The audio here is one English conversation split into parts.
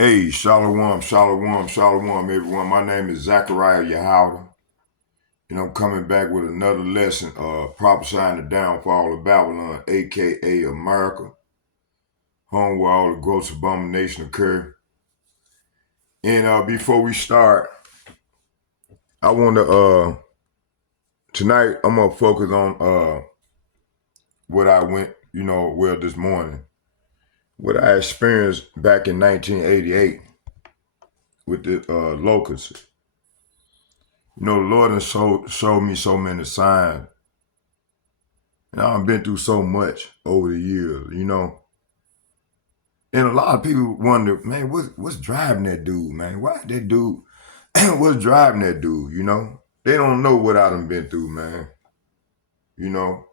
Hey, shalom, shalom, shalom, everyone. My name is YAHAWAH, and I'm coming back with another lesson, prophesying the downfall of Babylon, aka America, home where all the gross abomination occur. And before we start, I want to tonight I'm gonna focus on what I went, this morning, what I experienced back in 1988 with the locusts. The Lord has showed me so many signs. And I've been through so much over the years, And a lot of people wonder, man, what's driving that dude, man? Why that dude, what's driving that dude, They don't know what I done been through, man. And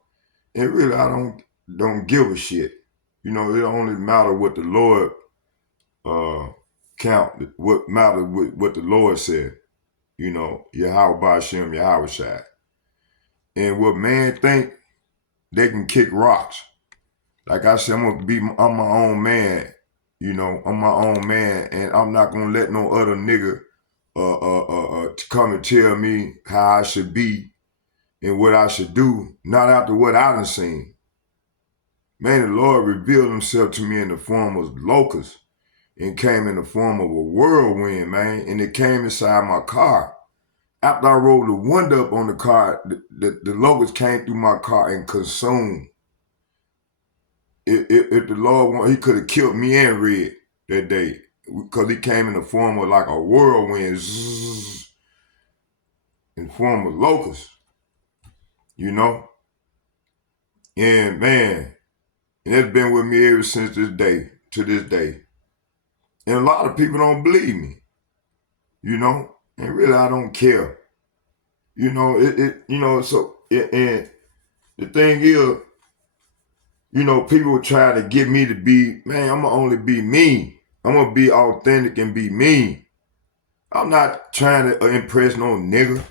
really, I don't give a shit. It only matter what the Lord count, what matter what the Lord said, Yahawah BAHASHAM, YAHAWASHI. And what man think, they can kick rocks. Like I said, I'm my own man, I'm my own man, and I'm not gonna let no other nigga come and tell me how I should be and what I should do, not after what I done seen. Man, the Lord revealed himself to me in the form of locusts and came in the form of a whirlwind, man, and it came inside my car. After I rolled the window up on the car, the locusts came through my car and consumed. If the Lord wanted, he could have killed me and Red that day because he came in the form of like a whirlwind, in the form of locusts, And man, and it's been with me ever since to this day. And a lot of people don't believe me, and really I don't care. And the thing is, people try to get me to be, man, I'm going to only be me. I'm going to be authentic and be me. I'm not trying to impress no nigga,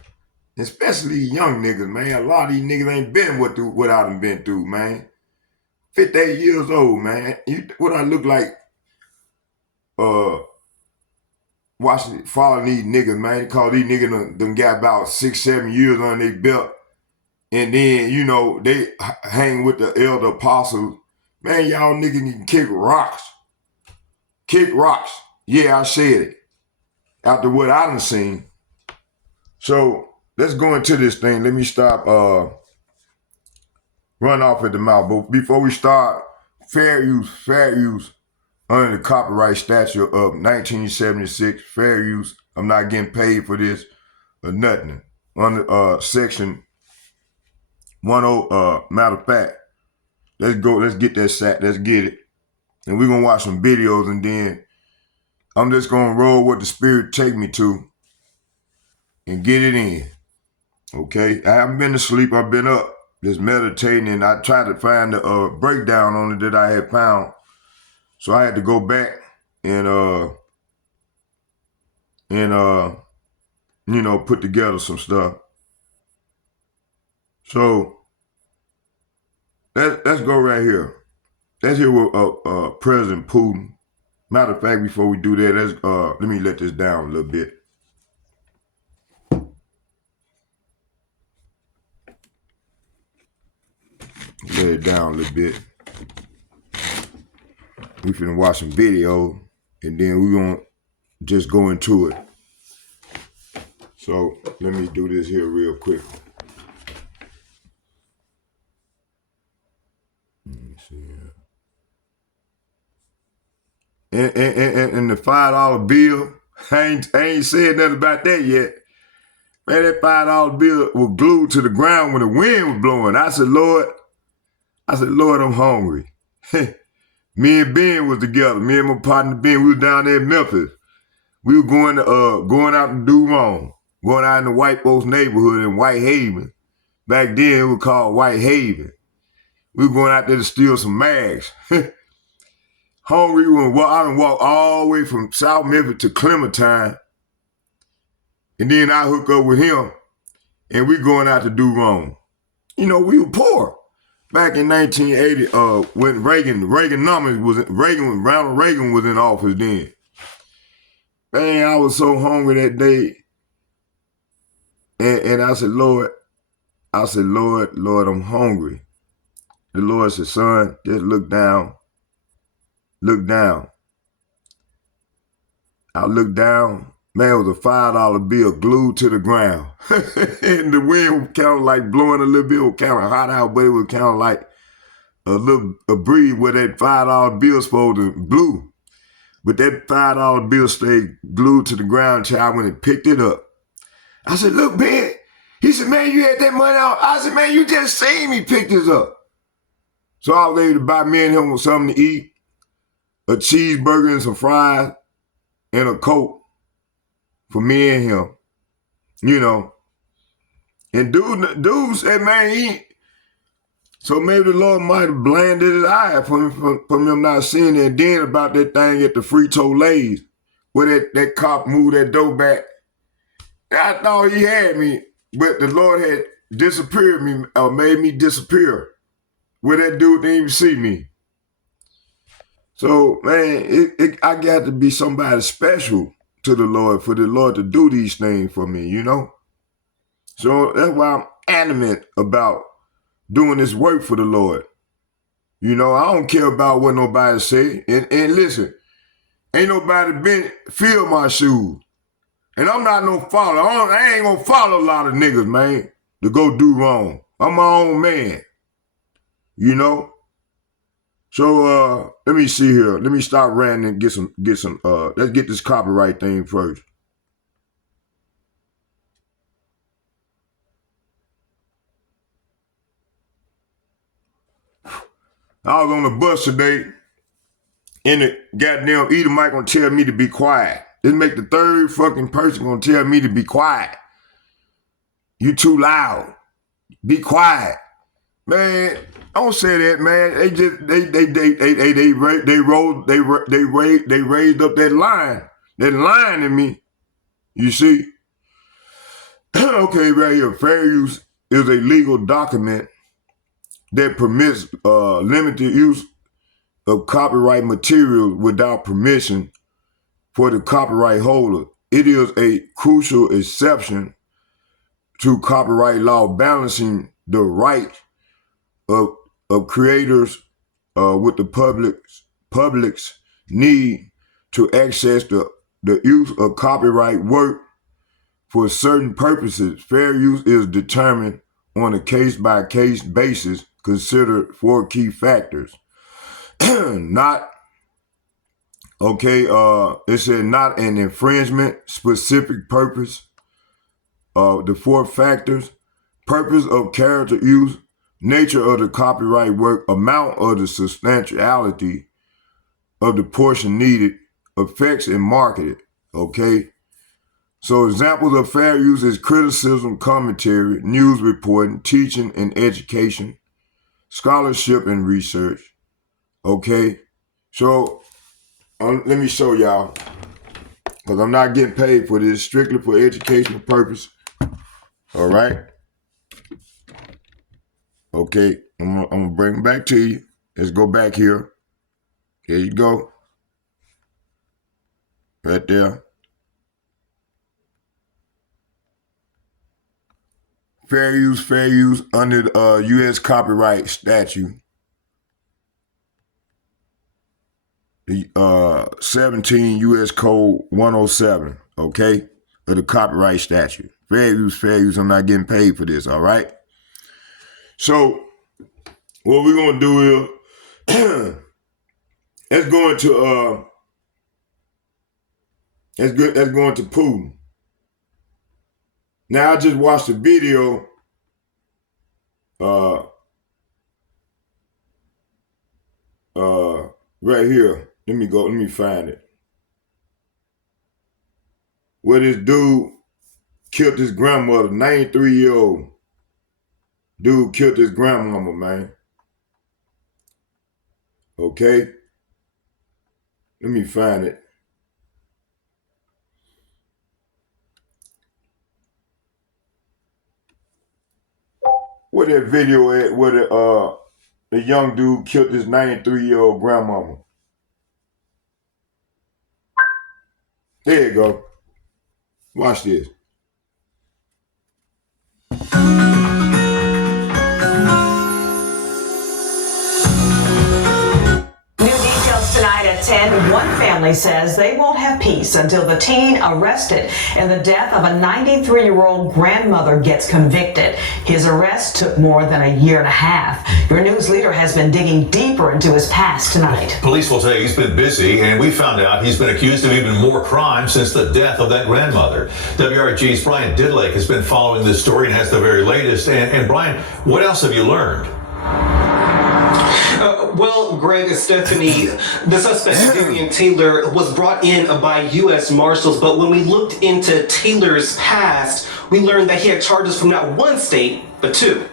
especially young niggas, man. A lot of these niggas ain't been what I done been through, man. 58 years old, man. What I look like following these niggas, man, because these niggas done got about 6-7 years on their belt. And then, they hang with the elder apostles. Man, y'all niggas need to kick rocks. Kick rocks. Yeah, I said it. After what I done seen. So let's go into this thing. Let me stop run off at the mouth. But before we start, fair use under the copyright statute of 1976, fair use. I'm not getting paid for this or nothing. Under section 10, matter of fact, let's get that sack, let's get it. And we're gonna watch some videos and then I'm just gonna roll what the spirit take me to and get it in. Okay? I haven't been asleep, I've been up, just meditating, and I tried to find the breakdown on it that I had found. So I had to go back and put together some stuff. So let's go right here. Let's hear what President Putin. Matter of fact, before we do that, let me let this down a little bit. Let it down a little bit. We finna watch some video, and then we're gonna just go into it. So let me do this here real quick. Let me see here. And the $5 bill, I ain't said nothing about that yet. Man, that $5 bill was glued to the ground when the wind was blowing. I said, Lord, I'm hungry. Me and Ben was together. Me and my partner Ben, we was down there in Memphis. We were going out to do wrong. Going out in the white folks' neighborhood in Whitehaven. Back then it was called Whitehaven. We were going out there to steal some mags. Hungry, I done walked all the way from South Memphis to Clementine. And then I hook up with him and we going out to do wrong. We were poor. Back in 1980, when Ronald Reagan was in office then. Man, I was so hungry that day. And I said, Lord, Lord, I'm hungry. The Lord said, son, just look down. Look down. I looked down. Man, it was a $5 bill glued to the ground. And the wind was kind of like blowing a little bit. It was kind of hot out, but it was kind of like a breeze where that $5 bill supposed to blew. But that $5 bill stayed glued to the ground till I went and picked it up. I said, look, Ben. He said, man, you had that money out. I said, man, you just seen me pick this up. So I was able to buy me and him something to eat, a cheeseburger and some fries, and a Coke for me and him. You know. And dude said, man, so maybe the Lord might have blinded his eye from him not seeing it. And then about that thing at the Frito-Lays, where that cop moved that door back. I thought he had me, but the Lord had disappeared me, or made me disappear, where that dude didn't even see me. So, man, I got to be somebody special to the Lord for the Lord to do these things for me, you know? So that's why I'm adamant about doing this work for the Lord. You know, I don't care about what nobody say. And listen, ain't nobody feel my shoes. And I'm not no follower. I ain't gonna follow a lot of niggas, man, to go do wrong. I'm my own man. You know? So let me see here. Let me stop ranting and get some let's get this copyright thing first. I was on the bus today, and the goddamn Edomite gonna tell me to be quiet. This make the third fucking person gonna tell me to be quiet. You too loud. Be quiet. Man, I don't say that, man. They just they raised up that line in me. You see? Okay, right here. Fair use is a legal document that permits limited use of copyright materials without permission for the copyright holder. It is a crucial exception to copyright law, balancing the right of creators with the public's need to access the use of copyright work for certain purposes. Fair use is determined on a case-by-case basis. Consider 4 key factors. It said not an infringement, specific purpose. The 4 factors: purpose of character use, nature of the copyright work, amount of the substantiality of the portion needed, effects and marketed. Okay. So examples of fair use is criticism, commentary, news reporting, teaching and education, scholarship and research. Okay. So let me show y'all, because I'm not getting paid for this, strictly for educational purpose. All right. Okay, I'm gonna bring it back to you. Let's go back here. There you go. Right there. Fair use under the U.S. copyright statute. The 17 U.S. Code 107, okay, of the copyright statute. Fair use, I'm not getting paid for this, all right? So, what we're gonna do is, let's go into Putin. Now, I just watched a video right here. Let me find it. Where this dude killed his grandmother, 93-year-old dude killed his grandmama, man. Okay? Let me find it. Where that video at where the young dude killed his 93-year-old grandmama? There you go. Watch this. Tonight at 10, one family says they won't have peace until the teen arrested in the death of a 93-year-old grandmother gets convicted. His arrest took more than a year and a half. Your news leader has been digging deeper into his past tonight. Police will say he's been busy, and we found out he's been accused of even more crimes since the death of that grandmother. WRG's Brian Didlake has been following this story and has the very latest. And Brian, what else have you learned? Well, Greg and Stephanie, the suspect, Darian Taylor, was brought in by U.S. Marshals, but when we looked into Taylor's past, we learned that he had charges from not one state, but two.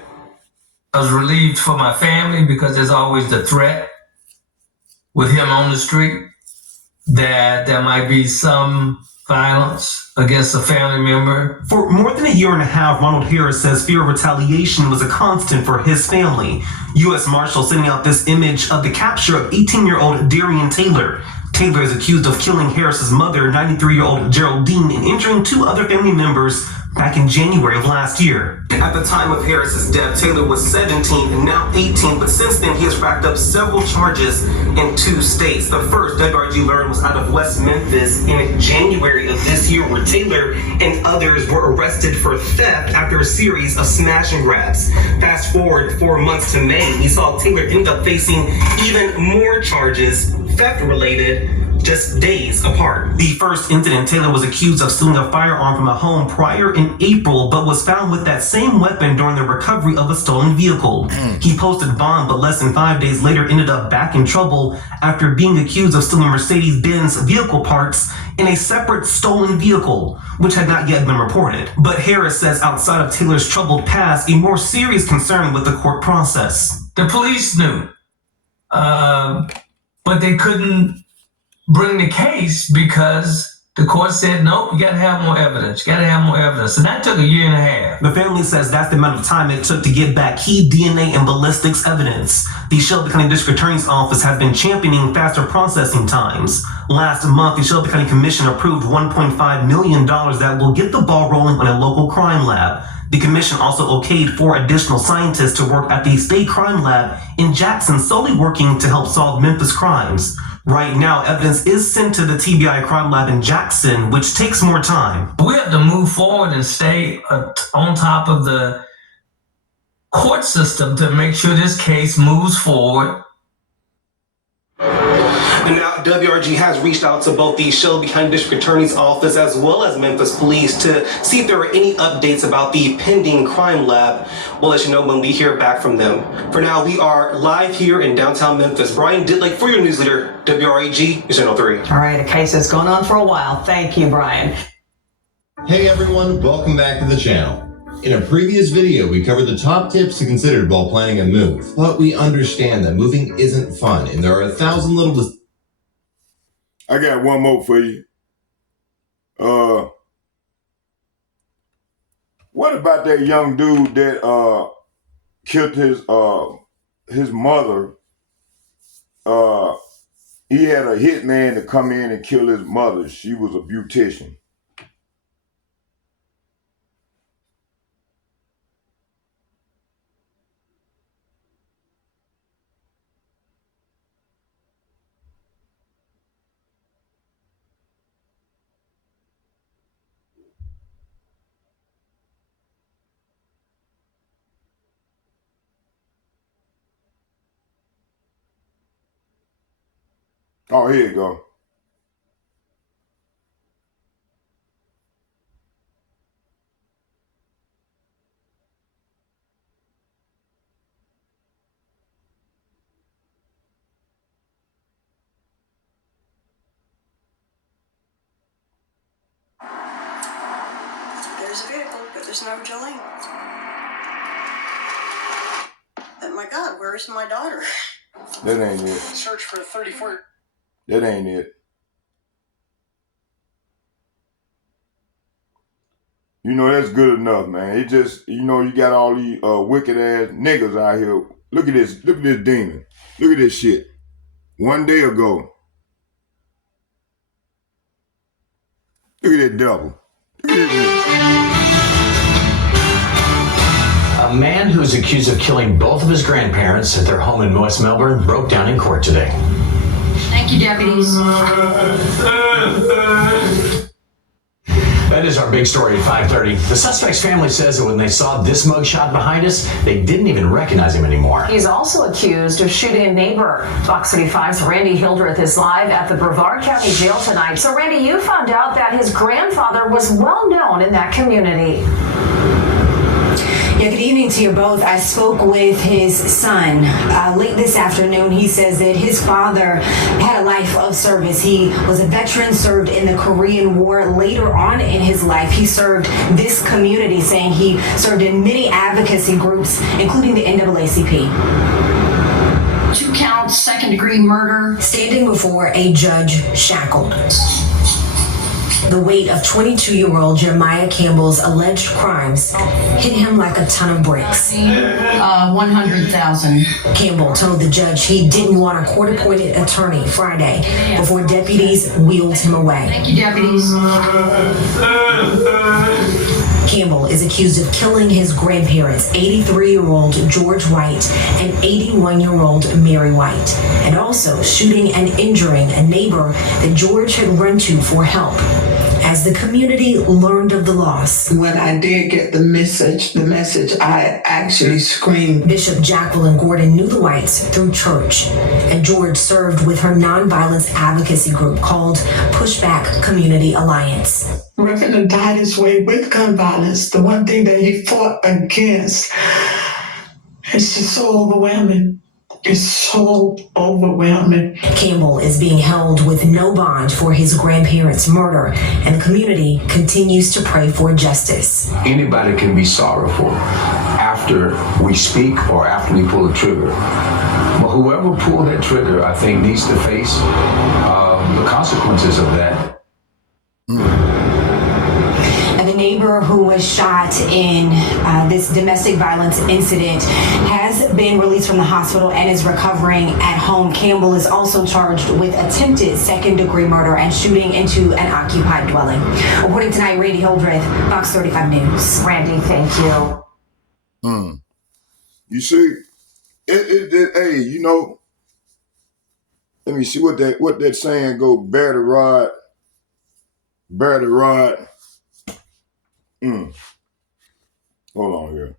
I was relieved for my family because there's always the threat with him on the street that there might be some violence against a family member. For more than a year and a half, Ronald Harris says fear of retaliation was a constant for his family. U.S. Marshals sending out this image of the capture of 18-year-old Darian Taylor. Taylor is accused of killing Harris's mother, 93-year-old Geraldine, and injuring two other family members back in January of last year. At the time of Harris's death, Taylor was 17 and now 18, but since then he has racked up several charges in two states. The first, WRG learned, was out of West Memphis in January of this year, where Taylor and others were arrested for theft after a series of smash and grabs. Fast forward 4 months to May, we saw Taylor end up facing even more charges, theft-related, just days apart. The first incident, Taylor was accused of stealing a firearm from a home prior in April, but was found with that same weapon during the recovery of a stolen vehicle. He posted bond, but less than 5 days later ended up back in trouble after being accused of stealing Mercedes-Benz vehicle parts in a separate stolen vehicle, which had not yet been reported. But Harris says outside of Taylor's troubled past, a more serious concern with the court process. The police knew, but they couldn't bring the case because the court said, nope, you gotta have more evidence. You gotta have more evidence. And that took a year and a half. The family says that's the amount of time it took to get back key DNA and ballistics evidence. The Shelby County District Attorney's Office has been championing faster processing times. Last month, the Shelby County Commission approved $1.5 million that will get the ball rolling on a local crime lab. The commission also okayed 4 additional scientists to work at the state crime lab in Jackson, solely working to help solve Memphis crimes. Right now, evidence is sent to the TBI crime lab in Jackson, which takes more time. We have to move forward and stay on top of the court system to make sure this case moves forward. And now WRG has reached out to both the Shelby County District Attorney's Office as well as Memphis Police to see if there are any updates about the pending crime lab. We'll let you know when we hear back from them. For now, we are live here in downtown Memphis. Brian Didlake for your news leader, WRAG, Channel 3. All right, a case that's gone on for a while. Thank you, Brian. Hey everyone, welcome back to the channel. In a previous video, we covered the top tips to consider while planning a move, but we understand that moving isn't fun and there are 1,000 little I got one more for you. What about that young dude that killed his mother? He had a hitman to come in and kill his mother. She was a beautician. Oh, here you go. There's a vehicle, but there's no Jolene. Oh my God, where's my daughter? That ain't it. Search for 34. That ain't it. You know, that's good enough, man. It just, you know, you got all these wicked ass niggas out here. Look at this. Look at this demon. Look at this shit. 1 day ago. Look at that devil. Look at that. A man who is accused of killing both of his grandparents at their home in West Melbourne broke down in court today. Thank you, deputies. That is our big story at 5:30. The suspect's family says that when they saw this mugshot behind us, they didn't even recognize him anymore. He's also accused of shooting a neighbor. Fox 35's Randy Hildreth is live at the Brevard County Jail tonight. So, Randy, you found out that his grandfather was well known in that community. Yeah, good evening to you both. I spoke with his son late this afternoon. He says that his father had a life of service. He was a veteran, served in the Korean War. Later on in his life, he served this community, saying he served in many advocacy groups, including the NAACP. 2 counts, second-degree murder. Standing before a judge shackled. The weight of 22-year-old Jeremiah Campbell's alleged crimes hit him like a ton of bricks. 100,000. Campbell told the judge he didn't want a court-appointed attorney Friday before deputies wheeled him away. Thank you, deputies. Campbell is accused of killing his grandparents, 83-year-old George White and 81-year-old Mary White, and also shooting and injuring a neighbor that George had run to for help. As the community learned of the loss, when I did get the message, I actually screamed. Bishop Jacqueline Gordon knew the Whites through church, and George served with her nonviolence advocacy group called Pushback Community Alliance. Reverend died his way with gun violence, the one thing that he fought against. It's just so overwhelming. It's so overwhelming. Campbell is being held with no bond for his grandparents' murder, and the community continues to pray for justice. Anybody can be sorrowful after we speak or after we pull the trigger. But whoever pulled that trigger, I think, needs to face the consequences of that. And the neighbor who was shot in this domestic violence incident has been released from the hospital and is recovering at home. Campbell is also charged with attempted second-degree murder and shooting into an occupied dwelling. Reporting tonight, Randy Hildreth, Fox 35 News. Randy, thank you. You see, hey, you know, let me see what that saying go, bear the rod. Hold on here.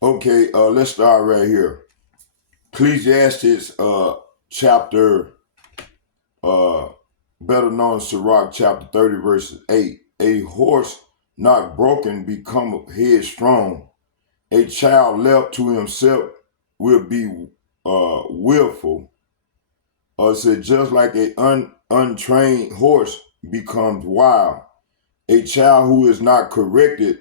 Okay, let's start right here. Ecclesiastes chapter, better known as Sirach, chapter 30, verses 8. A horse not broken become headstrong. A child left to himself will be willful. It said, just like an untrained horse becomes wild. A child who is not corrected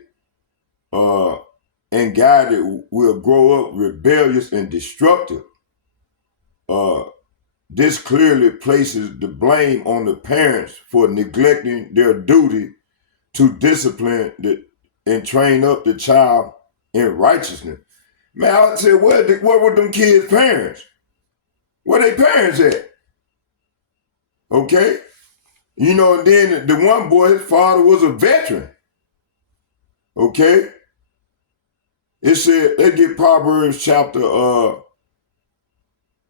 and guided will grow up rebellious and destructive. This clearly places the blame on the parents for neglecting their duty to discipline and train up the child in righteousness. Man, I said, where were them kids' parents? Where they parents at? Okay? You know, and then the one boy, his father was a veteran. Okay? It said, they get Proverbs chapter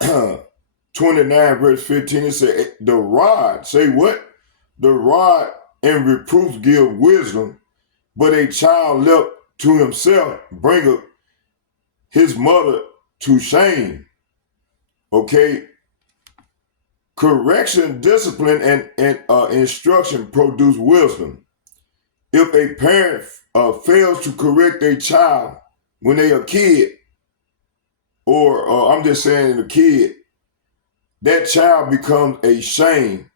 29, verse 15. It said, the rod, say what? The rod and reproof give wisdom, but a child left to himself bringeth his mother to shame. Okay? Correction, discipline, and instruction produce wisdom. If a parent fails to correct a child when they a kid, or I'm just saying a kid, that child becomes a shame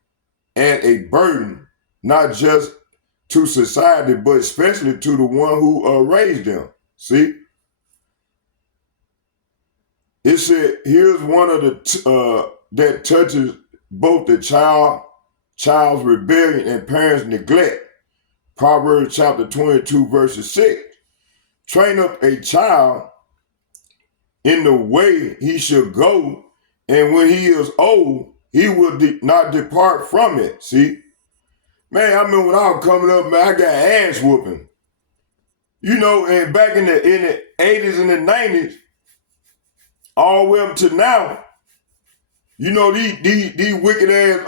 and a burden, not just to society, but especially to the one who raised them. See? It said, here's one of the, that touches both the child's rebellion and parents' neglect. Proverbs chapter 22, verses 6. Train up a child in the way he should go, and when he is old, he will not depart from it. See? Man, I remember when I was coming up, man, I got ass whooping. You know, and back in the 80s and the 90s, all the way up to now, you know, these wicked ass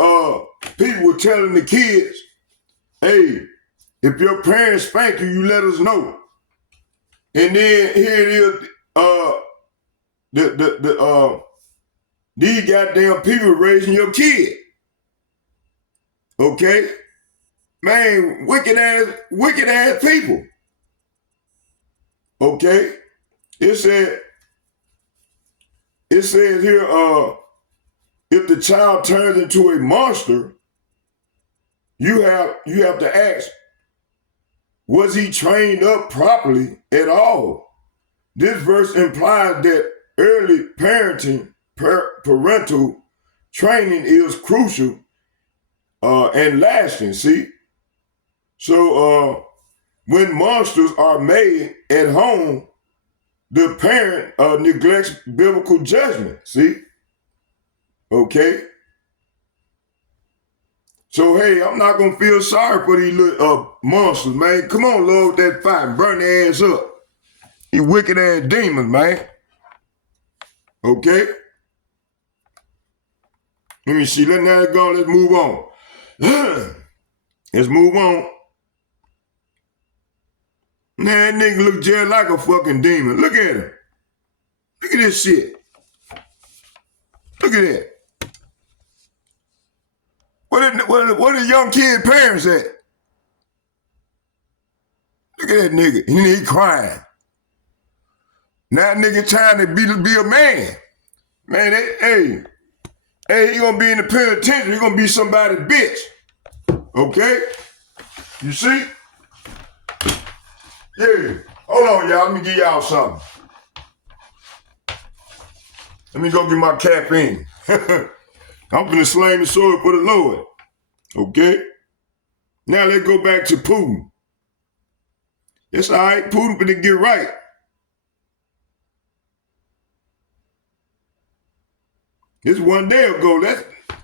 people were telling the kids, hey, if your parents spank you, you let us know. And then here it is, these goddamn people raising your kid. Okay? Man, wicked ass people. Okay? It says here, if the child turns into a monster, you have to ask, was he trained up properly at all? This verse implies that early parental training is crucial and lasting, see? So when monsters are made at home, the parent neglects biblical judgment, see? Okay? So, hey, I'm not going to feel sorry for these little monsters, man. Come on, Lord, that fire and burn their ass up. These wicked ass demons, man. Okay? Let me see. Let that go. Let's move on. Let's move on. Man, that nigga look just like a fucking demon. Look at him. Look at this shit. Look at that. What are young kid parents at? Look at that nigga. He crying. Now nigga trying to be a man. Man, hey, he gonna be in the penitentiary. He gonna be somebody's bitch. Okay? You see? Yeah. Hold on, y'all. Let me give y'all something. Let me go get my caffeine. I'm finna slang the sword for the Lord. Okay? Now let's go back to Putin. It's all right. Putin finna get right. This one day ago.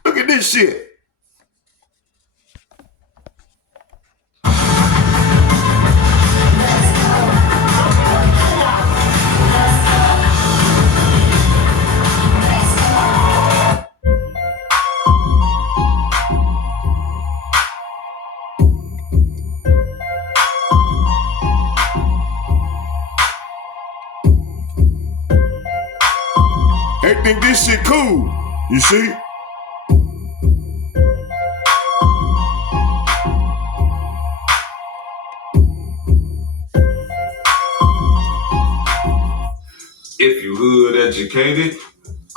Look at this shit. They think this shit cool, you see? If you hood educated,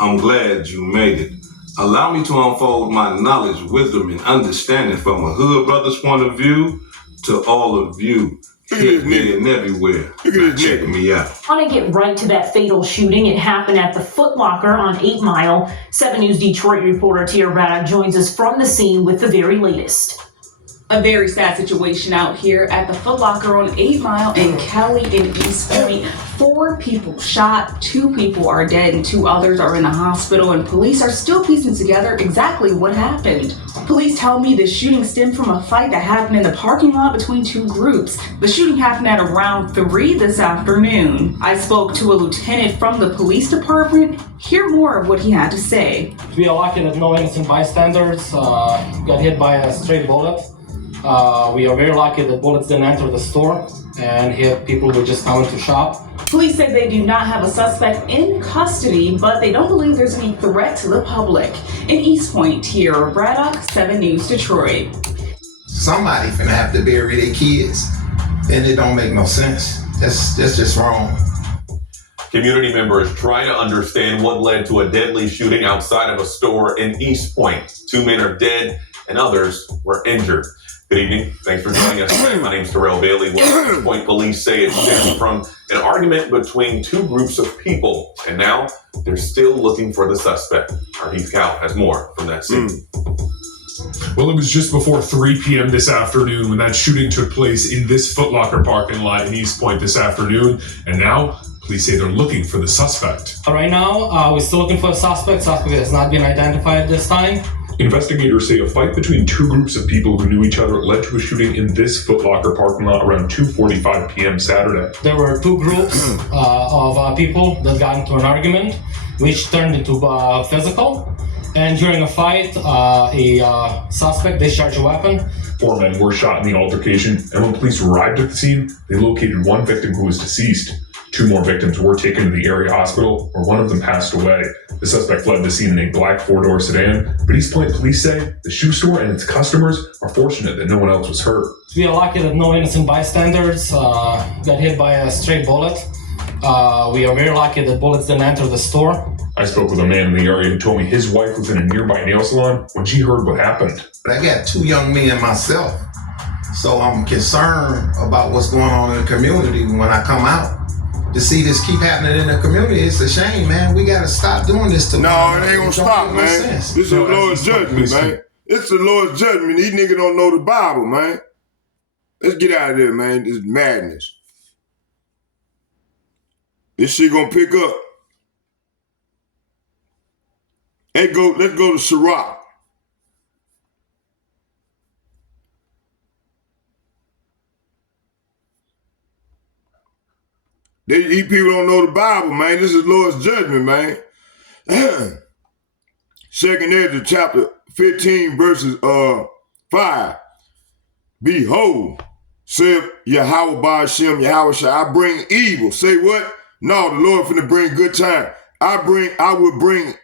I'm glad you made it. Allow me to unfold my knowledge, wisdom, and understanding from a hood brother's point of view to all of you. Here, there, and everywhere. Now check me out. I want to get right to that fatal shooting. It happened at the Foot Locker on 8 Mile. 7 News Detroit reporter Tia Braddock joins us from the scene with the very latest. A very sad situation out here at the Foot Locker on 8 Mile in Kelly in East Point. 4 people shot, 2 people are dead, and 2 others are in the hospital, and police are still piecing together exactly what happened. Police tell me the shooting stemmed from a fight that happened in the parking lot between 2 groups. The shooting happened at around 3 this afternoon. I spoke to a lieutenant from the police department. Hear more of what he had to say. We are lucky that no innocent bystanders got hit by a stray bullet. We are very lucky that bullets didn't enter the store and hit people who were just coming to shop. Police say they do not have a suspect in custody, but they don't believe there's any threat to the public. In East Point, Tia Braddock, 7 News Detroit. Somebody finna have to bury their kids, and it don't make no sense. That's just wrong. Community members try to understand what led to a deadly shooting outside of a store in East Point. 2 men are dead and others were injured. Good evening. Thanks for joining us today. My name is Terrell Bailey. Well, East Point police say it stemmed from an argument between 2 groups of people, and now they're still looking for the suspect. Our Heath Cow has more from that scene. Well, it was just before 3 p.m. this afternoon when that shooting took place in this Foot Locker parking lot in East Point this afternoon, and now police say they're looking for the suspect. Right now, we're still looking for a suspect. Suspect has not been identified this time. Investigators say a fight between 2 groups of people who knew each other led to a shooting in this Foot Locker parking lot around 2:45 p.m. Saturday. There were 2 groups of people that got into an argument, which turned into physical. And during a fight, a suspect discharged a weapon. 4 men were shot in the altercation, and when police arrived at the scene, they located 1 victim who was deceased. 2 more victims were taken to the area hospital, where 1 of them passed away. The suspect fled the scene in a black 4-door sedan, but East Point police say the shoe store and its customers are fortunate that no one else was hurt. We are lucky that no innocent bystanders got hit by a stray bullet. We are very lucky that bullets didn't enter the store. I spoke with a man in the area who told me his wife was in a nearby nail salon when she heard what happened. But I got 2 young men myself, so I'm concerned about what's going on in the community when I come out. To see this keep happening in the community, it's a shame, man. We gotta stop doing this to No, it ain't gonna stop, man. This is the Lord's judgment, man. It's the Lord's judgment. These niggas don't know the Bible, man. Let's get out of there, man. This is madness. This shit gonna pick up. Hey, let's go to Ciroc. These people don't know the Bible, man. This is Lord's judgment, man. 2nd Ezra chapter 15, verses 5. Behold, saith YAHAWAH, BAHASHAM, YAHAWASHI, I bring evil. Say what? No, the Lord finna bring good time. I will bring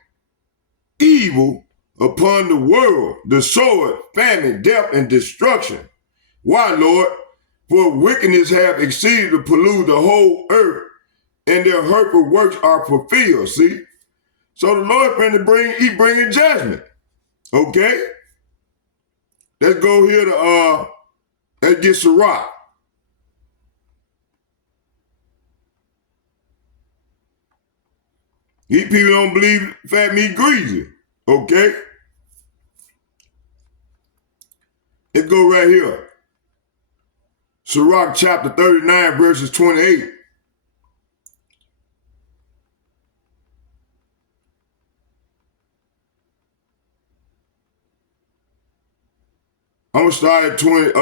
evil upon the world, the sword, famine, death, and destruction. Why, Lord? For wickedness have exceeded to pollute the whole earth, and their hurtful works are fulfilled. See? So the Lord he bringing judgment. Okay? Let's go here to let's get Ciroc. These people don't believe fat meat greasy. Okay? Let's go right here. Ciroc chapter 39, verses 28. I'm gonna start at 20.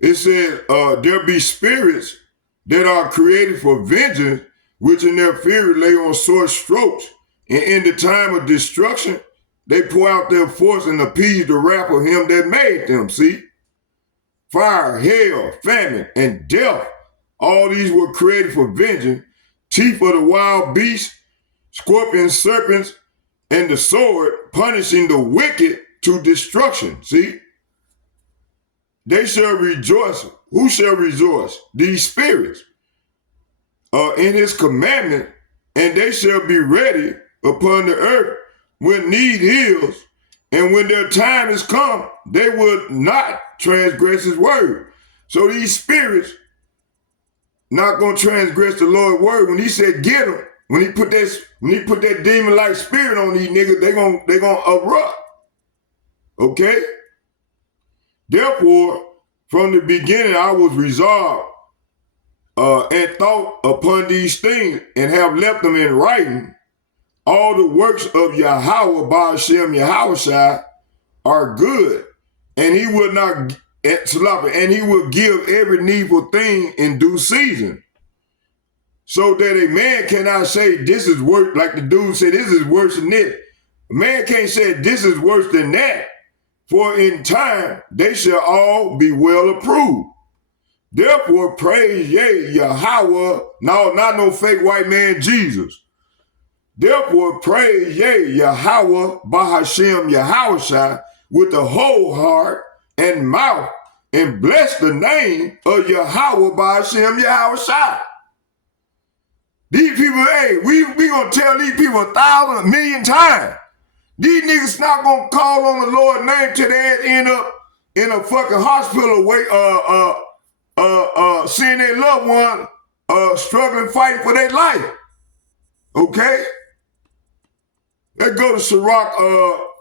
It says, there be spirits that are created for vengeance, which in their fury lay on sore strokes, and in the time of destruction, they pour out their force and appease the wrath of him that made them. See? Fire, hail, famine, and death. All these were created for vengeance. Teeth of the wild beasts scorpions, serpents, and the sword, punishing the wicked to destruction. See? They shall rejoice. Who shall rejoice? These spirits in his commandment, and they shall be ready upon the earth when need heals, and when their time is come, they would not transgress his word. So these spirits not gonna transgress the Lord's word. When he said get them, when he put that demon-like spirit on these niggas, they gonna erupt. Okay? Therefore, from the beginning I was resolved and thought upon these things, and have left them in writing. All the works of Yahawah, BAHASHAM, YAHAWASHI are good, and he will not, and he will give every needful thing in due season. So that a man cannot say this is worse, like the dude said, this is worse than this. A man can't say this is worse than that, for in time they shall all be well approved. Therefore praise ye Yahawah, no, not no fake white man Jesus. Therefore praise ye Yahawah, BAHASHAM, YAHAWASHI with the whole heart and mouth, and bless the name of Yahawah, BAHASHAM, YAHAWASHI. These people, hey, we gonna tell these people 1,000, 1,000,000 times. These niggas not gonna call on the Lord's name till they end up in a fucking hospital seeing their loved one struggling, fighting for their life. Okay? Let's go to Sirach,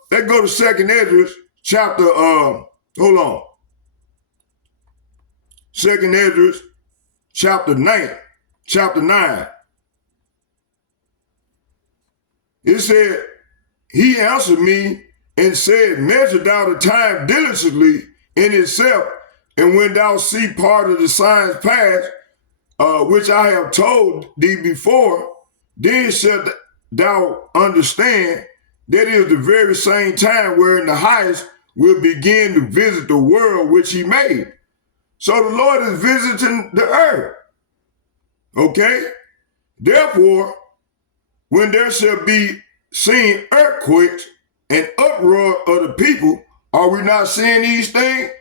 let's go to 2nd Esdras, chapter, hold on. 2nd Esdras, chapter 9. It said, he answered me and said, measure thou the time diligently in itself, and when thou see part of the signs past, which I have told thee before, then shalt thou understand that it is the very same time wherein the highest will begin to visit the world which he made. So the Lord is visiting the earth. Okay? Therefore, when there shall be seen earthquakes and uproar of the people, are we not seeing these things?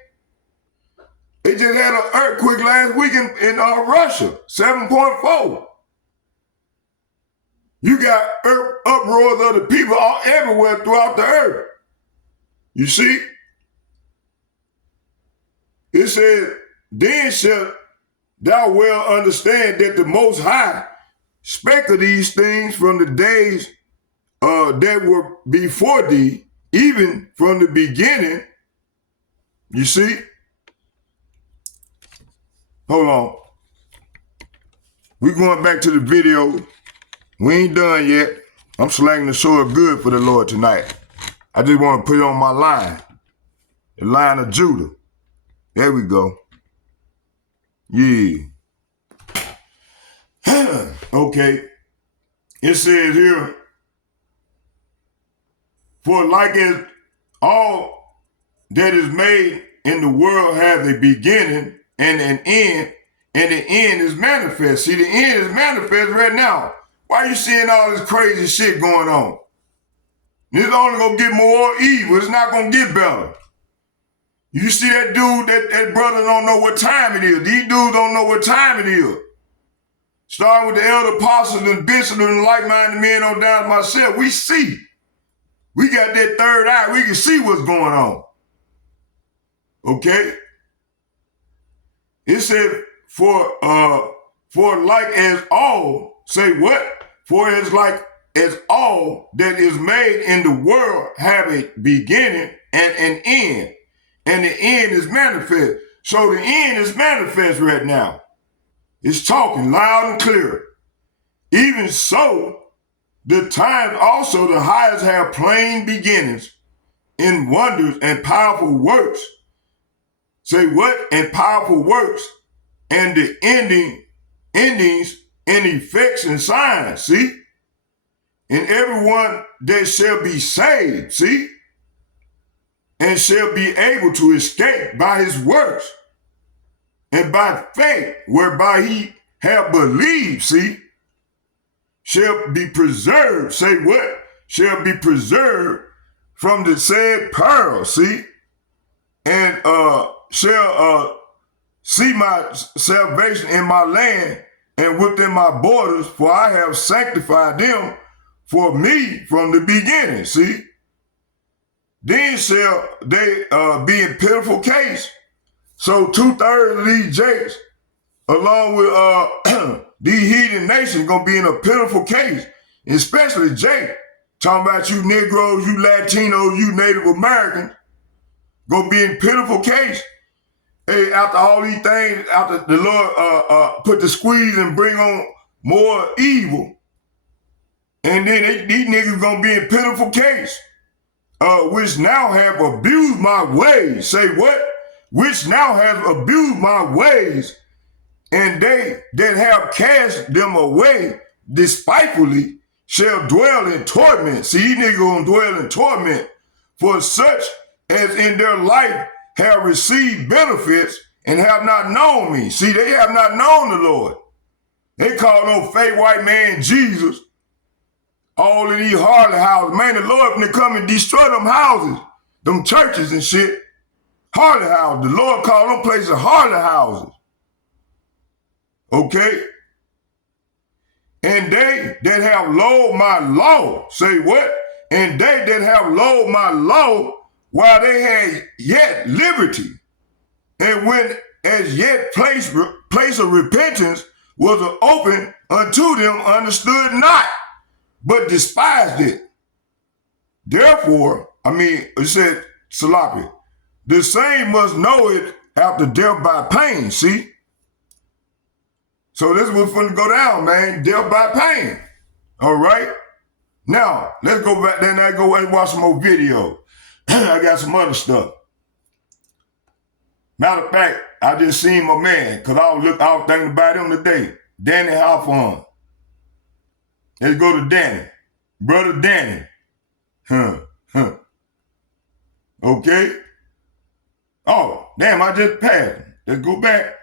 They just had an earthquake last week in Russia, 7.4. You got uproars of the people all everywhere throughout the earth. You see? It says, then shalt thou well understand that the Most High spake of these things from the days that were before thee, even from the beginning. You see? Hold on. We're going back to the video. We ain't done yet. I'm slanging the sword good for the Lord tonight. I just want to put it on my line. The line of Judah. There we go. Yeah. Okay. It says here, for like as all that is made in the world has a beginning and an end, and the end is manifest. See, the end is manifest right now. Why are you seeing all this crazy shit going on? It's only gonna get more evil. It's not gonna get better. You see that dude, that brother don't know what time it is. These dudes don't know what time it is. Starting with the elder apostles and bishops and like-minded men on down to myself, we see. We got that third eye. We can see what's going on. Okay? It said, for like as all, say what? For it's like as all that is made in the world have a beginning and an end, and the end is manifest. So the end is manifest right now. It's talking loud and clear. Even so, the times also the highest have plain beginnings in wonders and powerful works. Say what? And powerful works, and the endings and effects and signs, see? And everyone that shall be saved, see? And shall be able to escape by his works, and by faith, whereby he have believed, see? shall be preserved. Say what? Shall be preserved from the said peril, see? And shall see my salvation in my land and within my borders, for I have sanctified them for me from the beginning, see? Then shall they be in pitiful case. So 2/3 of these jakes, along with these heathen nations, gonna be in a pitiful case, especially Jake. Talking about you Negroes, you Latinos, you Native Americans, gonna be in pitiful case. Hey, after all these things, after the Lord put the squeeze and bring on more evil, and then these niggas gonna be in pitiful case, which now have abused my ways. Say what? Which now have abused my ways, and they that have cast them away despitefully shall dwell in torment. See, these niggas gonna dwell in torment, for such as in their life have received benefits and have not known me. See, they have not known the Lord. They call no fake white man Jesus. All of these harlot houses. Man, the Lord gonna come and destroy them houses, them churches and shit. Harlot houses. The Lord called them places harlot houses. Okay? And they that have loathed my law, say what? And they that have loathed my law while they had yet liberty, and when as yet place of repentance was open unto them, understood not, but despised it. Therefore, it said, Salafi, the same must know it after death by pain, see? So this is what's going to go down, man. Death by pain. All right? Now, let's go back there and I go and watch some more videos. I got some other stuff. Matter of fact, I just seen my man, because I was thinking about him today. Danny Halfon. Let's go to Danny. Brother Danny. Okay? Oh, damn, I just passed him. Let's go back.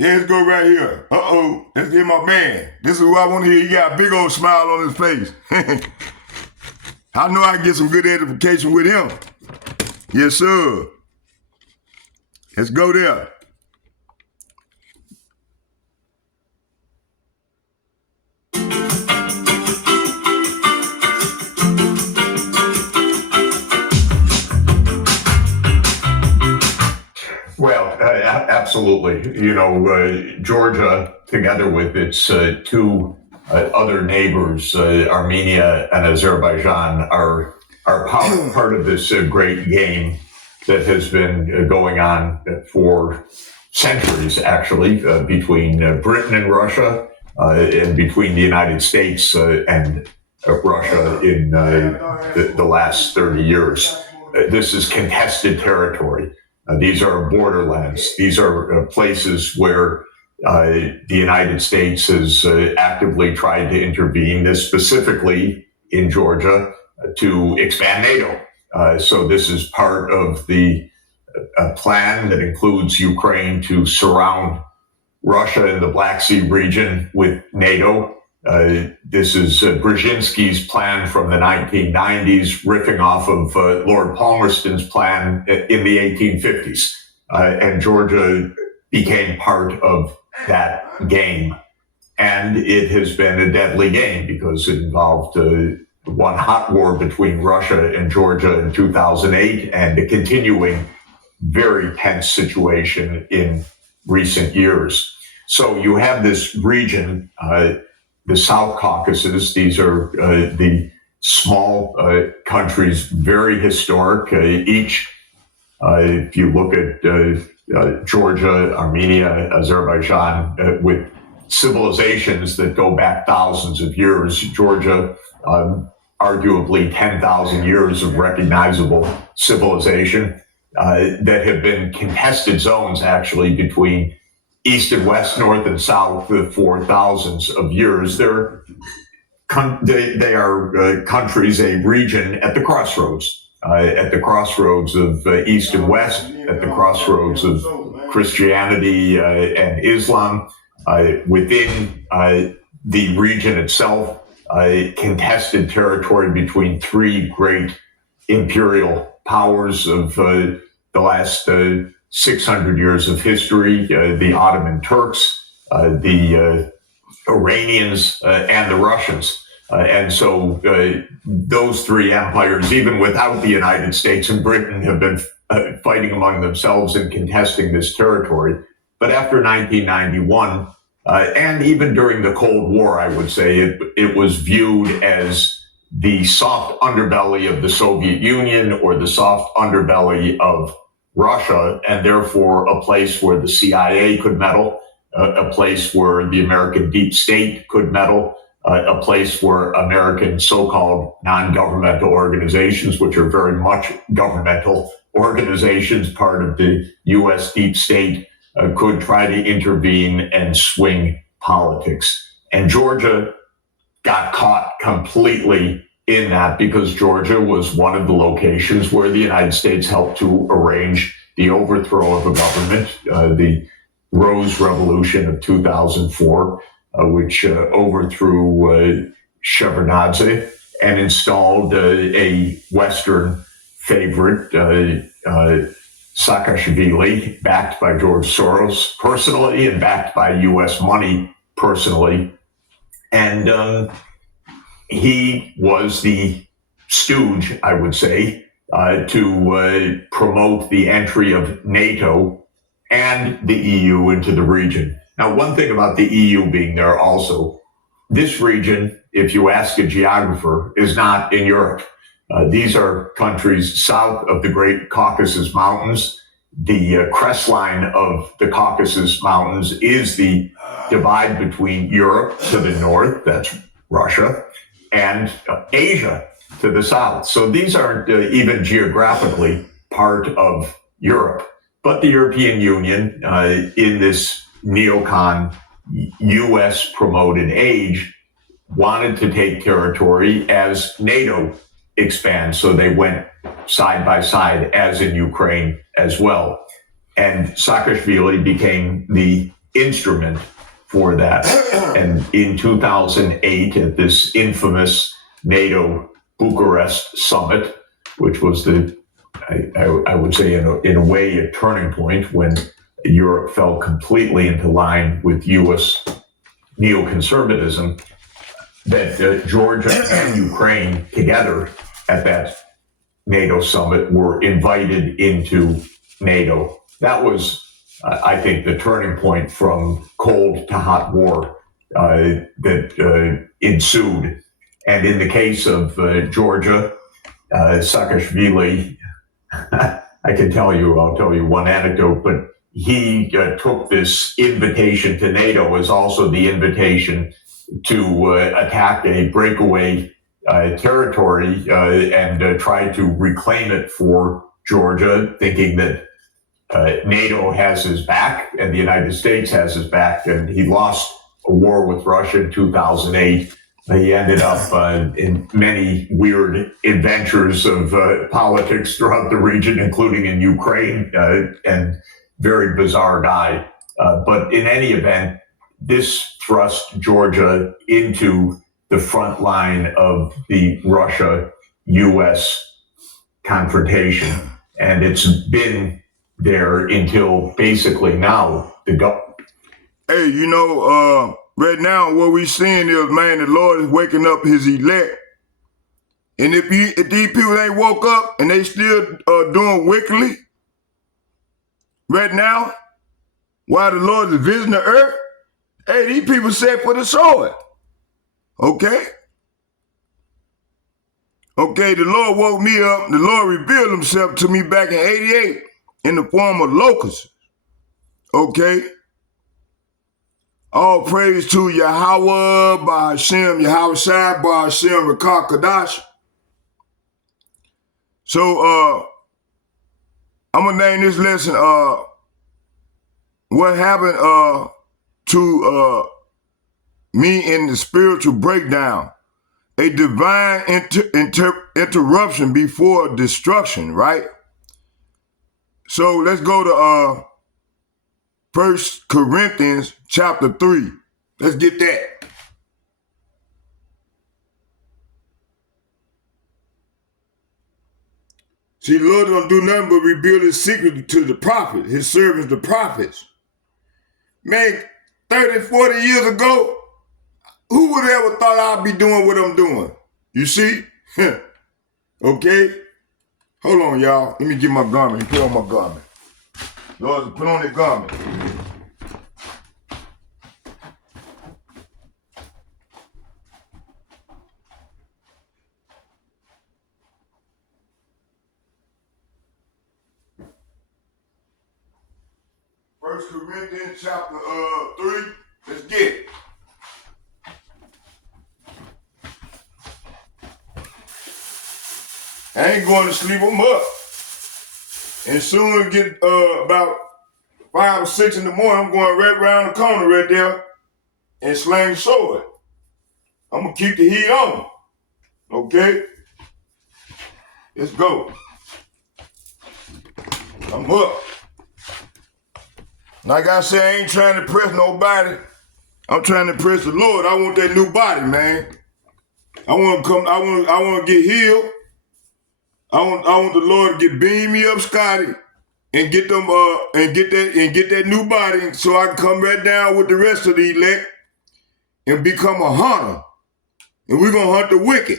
Yeah, let's go right here. Uh-oh, let's get my man. This is who I want to hear. He got a big old smile on his face. I know I can get some good edification with him. Yes, sir. Let's go there. Well, absolutely. You know, Georgia, together with its two other neighbors, Armenia and Azerbaijan, are part of this great game that has been going on for centuries, actually, between Britain and Russia, and between the United States and Russia in the last 30 years. This is contested territory. These are borderlands. These are places where the United States has actively tried to intervene, this specifically in Georgia, to expand NATO. So this is part of the plan that includes Ukraine to surround Russia in the Black Sea region with NATO. This is Brzezinski's plan from the 1990s, riffing off of Lord Palmerston's plan in the 1850s. And Georgia became part of that game. And it has been a deadly game because it involved one hot war between Russia and Georgia in 2008 and a continuing very tense situation in recent years. So you have this region, the South Caucasus. These are the small countries, very historic. Each, if you look at Georgia, Armenia, Azerbaijan, with civilizations that go back thousands of years. Georgia arguably 10,000 years of recognizable civilization that have been contested zones actually between east and west, north and south for thousands of years. They are countries, a region at the crossroads of east and west, at the crossroads of Christianity and Islam. Within the region itself, contested territory between three great imperial powers of the last 600 years of history, the Ottoman Turks, the Iranians, and the Russians. And so those three empires, even without the United States and Britain, have been fighting among themselves and contesting this territory. But after 1991, and even during the Cold War, I would say it was viewed as the soft underbelly of the Soviet Union or the soft underbelly of Russia, and therefore a place where the CIA could meddle, a place where the American deep state could meddle, a place where American so-called non-governmental organizations, which are very much governmental organizations, part of the U.S. deep state, could try to intervene and swing politics. And Georgia got caught completely in that because Georgia was one of the locations where the United States helped to arrange the overthrow of a government, the Rose Revolution of 2004, which overthrew Shevardnadze and installed a Western favorite, Saakashvili, backed by George Soros personally and backed by U.S. money personally. And he was the stooge, I would say, to promote the entry of NATO and the EU into the region. Now, one thing about the EU being there also, this region, if you ask a geographer, is not in Europe. These are countries south of the Great Caucasus Mountains. The crest line of the Caucasus Mountains is the divide between Europe to the north, that's Russia, and Asia to the south. So these aren't even geographically part of Europe. But the European Union, in this neocon U.S. promoted age, wanted to take territory as NATO expands. So they went side by side, as in Ukraine as well. And Saakashvili became the instrument for that. And in 2008, at this infamous NATO Bucharest summit, which was I would say in a way a turning point when Europe fell completely into line with U.S. neoconservatism, that Georgia and Ukraine together at that NATO summit were invited into NATO. That was, I think, the turning point from cold to hot war that ensued. And in the case of Georgia, Saakashvili, I'll tell you one anecdote, but he took this invitation to NATO as also the invitation to attack a breakaway territory and try to reclaim it for Georgia, thinking that NATO has his back and the United States has his back. And he lost a war with Russia in 2008. He ended up in many weird adventures of politics throughout the region, including in Ukraine, and very bizarre guy. But in any event, this thrust Georgia into the front line of the Russia-U.S. confrontation. And it's been there until basically now. Hey, right now, what we seeing is, man, the Lord is waking up his elect. And if these people ain't woke up and they still doing wickedly right now, while the Lord is visiting the earth, hey, these people set for the sword. Okay? Okay, the Lord woke me up. The Lord revealed himself to me back in 88 in the form of locusts. Okay? All praise to YAHAWAH, BAHASHAM, YAHAWASHI, BAHASHAM, Rakah Kadash. So I'm gonna name this lesson what happened to me in the spiritual breakdown. A divine interruption before destruction, right? So let's go to 1 Corinthians chapter 3. Let's get that. See, the Lord don't do nothing but reveal his secret to the prophet, his servants, the prophets. Man, 30, 40 years ago, who would ever thought I'd be doing what I'm doing? You see? Okay? Hold on, y'all. Let me get my garment. Put on my garment. Lord, put on the garment. First Corinthians chapter 3. Let's get it. I ain't going to sleep. I'm up. And soon as get about 5 or 6 in the morning, I'm going right around the corner right there and sling the sword. I'm going to keep the heat on. Okay? Let's go. I'm up. Like I said, I ain't trying to impress nobody. I'm trying to impress the Lord. I want that new body, man. I want to get healed. I want the Lord to beam me up, Scotty, and get them and get that new body so I can come right down with the rest of the elect and become a hunter. And we're gonna hunt the wicked.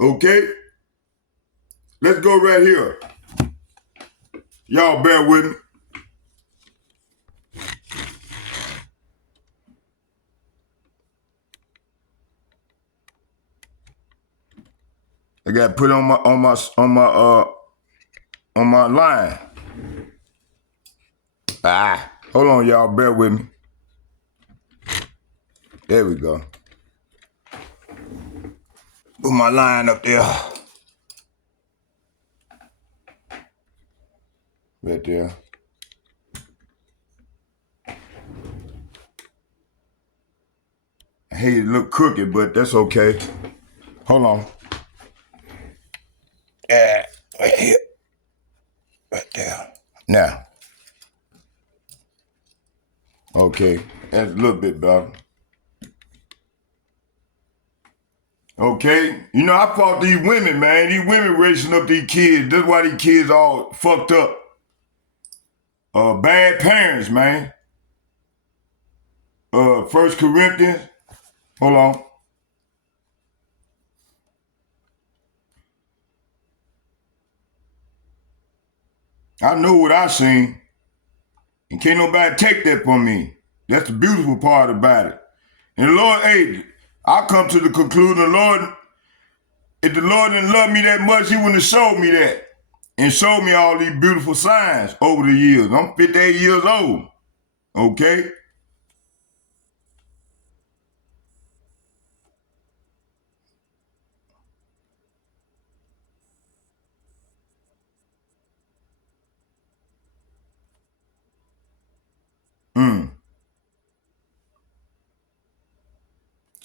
Okay? Let's go right here. Y'all bear with me. I got to put on my line. Hold on, y'all. Bear with me. There we go. Put my line up there. Right there. I hate it look crooked, but that's okay. Hold on. Right here. Right there. Now. Okay. That's a little bit better. Okay? You know, I fought these women, man. These women raising up these kids. That's why these kids all fucked up. Bad parents, man. 1 Corinthians. Hold on. I know what I seen. And can't nobody take that from me. That's the beautiful part about it. And the Lord, hey, I come to the conclusion, the Lord, if the Lord didn't love me that much, he wouldn't have showed me that. And showed me all these beautiful signs over the years. I'm 58 years old. Okay?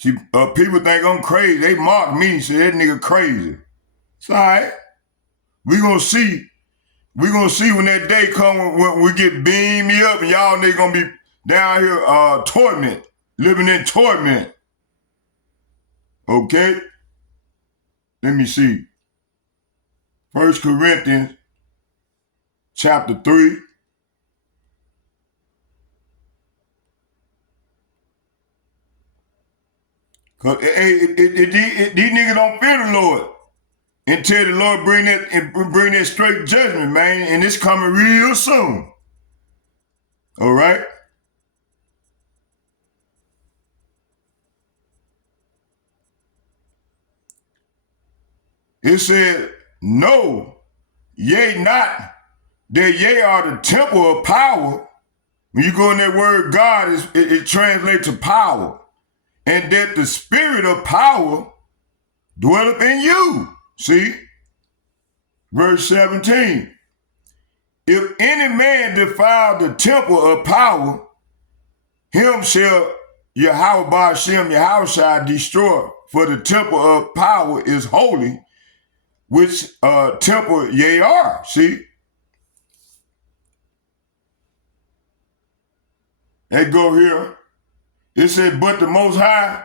See, people think I'm crazy. They mock me, say that nigga crazy. It's all right. We gonna see. We gonna see when that day come when we get beamed me up and y'all niggas gonna be down here torment, living in torment. Okay? Let me see. 1 Corinthians chapter 3. Cause these niggas don't fear the Lord until the Lord bring that straight judgment, man, and it's coming real soon. All right? It said, no, yea not, that ye are the temple of power. When you go in that word God, it translates to power. And that the spirit of power dwelleth in you. See? Verse 17. If any man defile the temple of power, him shall Yahawah BAHASHAM YAHAWASHI destroy, for the temple of power is holy, which temple ye are. See? They go here. It said, but the Most High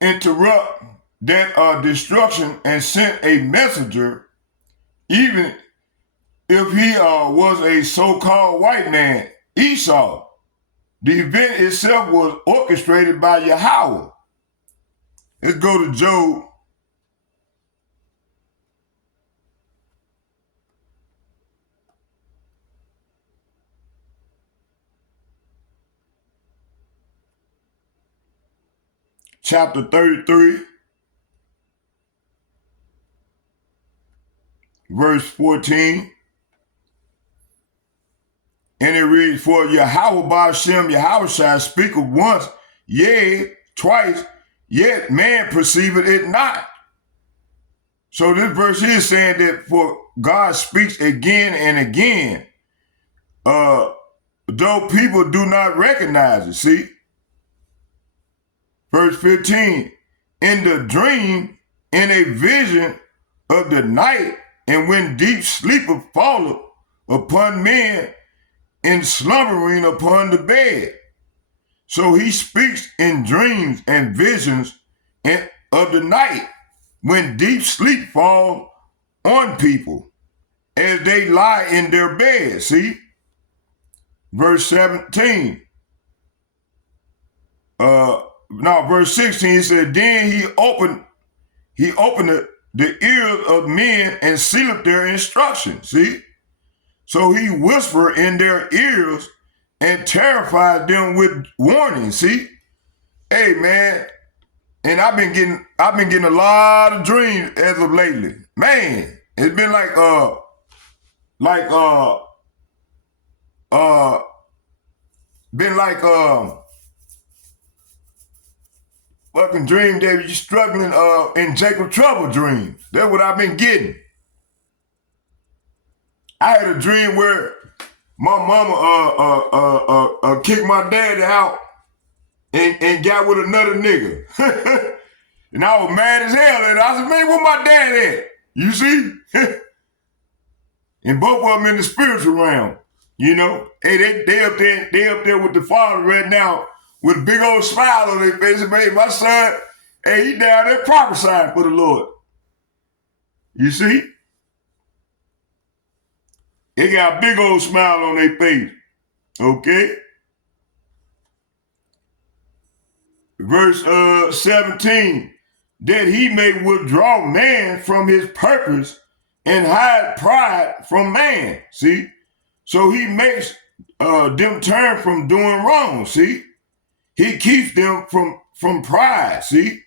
interrupt that destruction and sent a messenger, even if he was a so-called white man, Esau. The event itself was orchestrated by Yahawah. Let's go to Job. Chapter 33, verse 14. And it reads, for Yahawah BAHASHAM YAHAWASHI speaketh once, yea, twice, yet man perceiveth it not. So this verse here is saying that for God speaks again and again, though people do not recognize it, see? Verse 15, in the dream, in a vision of the night, and when deep sleepeth falleth upon men, in slumbering upon the bed. So he speaks in dreams and visions of the night, when deep sleep falls on people, as they lie in their bed, see? Verse 17. Verse 16, he said, then he opened the ears of men and sealed their instruction, see? So he whispered in their ears and terrified them with warning, see? Hey, man, and I've been getting a lot of dreams as of lately. Man, it's been fucking dream that you struggling in Jacob trouble dreams. That's what I've been getting. I had a dream where my mama kicked my daddy out and got with another nigga. And I was mad as hell. And I said, man, where my dad at? You see? And both of them in the spiritual realm. You know? Hey, they up there with the father right now with a big old smile on their face. And man, my son, hey, he down there prophesying for the Lord. You see? They got a big old smile on their face. Okay? Verse 17, that he may withdraw man from his purpose and hide pride from man. See? So he makes them turn from doing wrong. See? He keeps them from pride. See?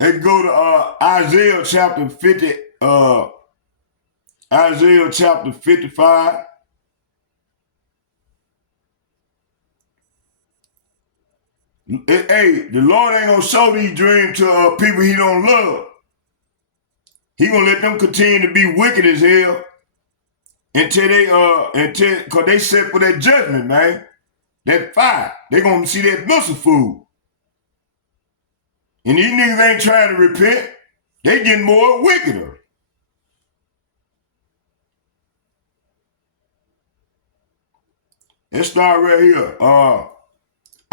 Let's go to Isaiah chapter 50. Isaiah chapter 55. Hey, the Lord ain't gonna show these dreams to people he don't love. He gonna let them continue to be wicked as hell cause they set for that judgment, man. That fire. They gonna see that missile food. And these niggas ain't trying to repent. They getting more wickeder. Let's start right here.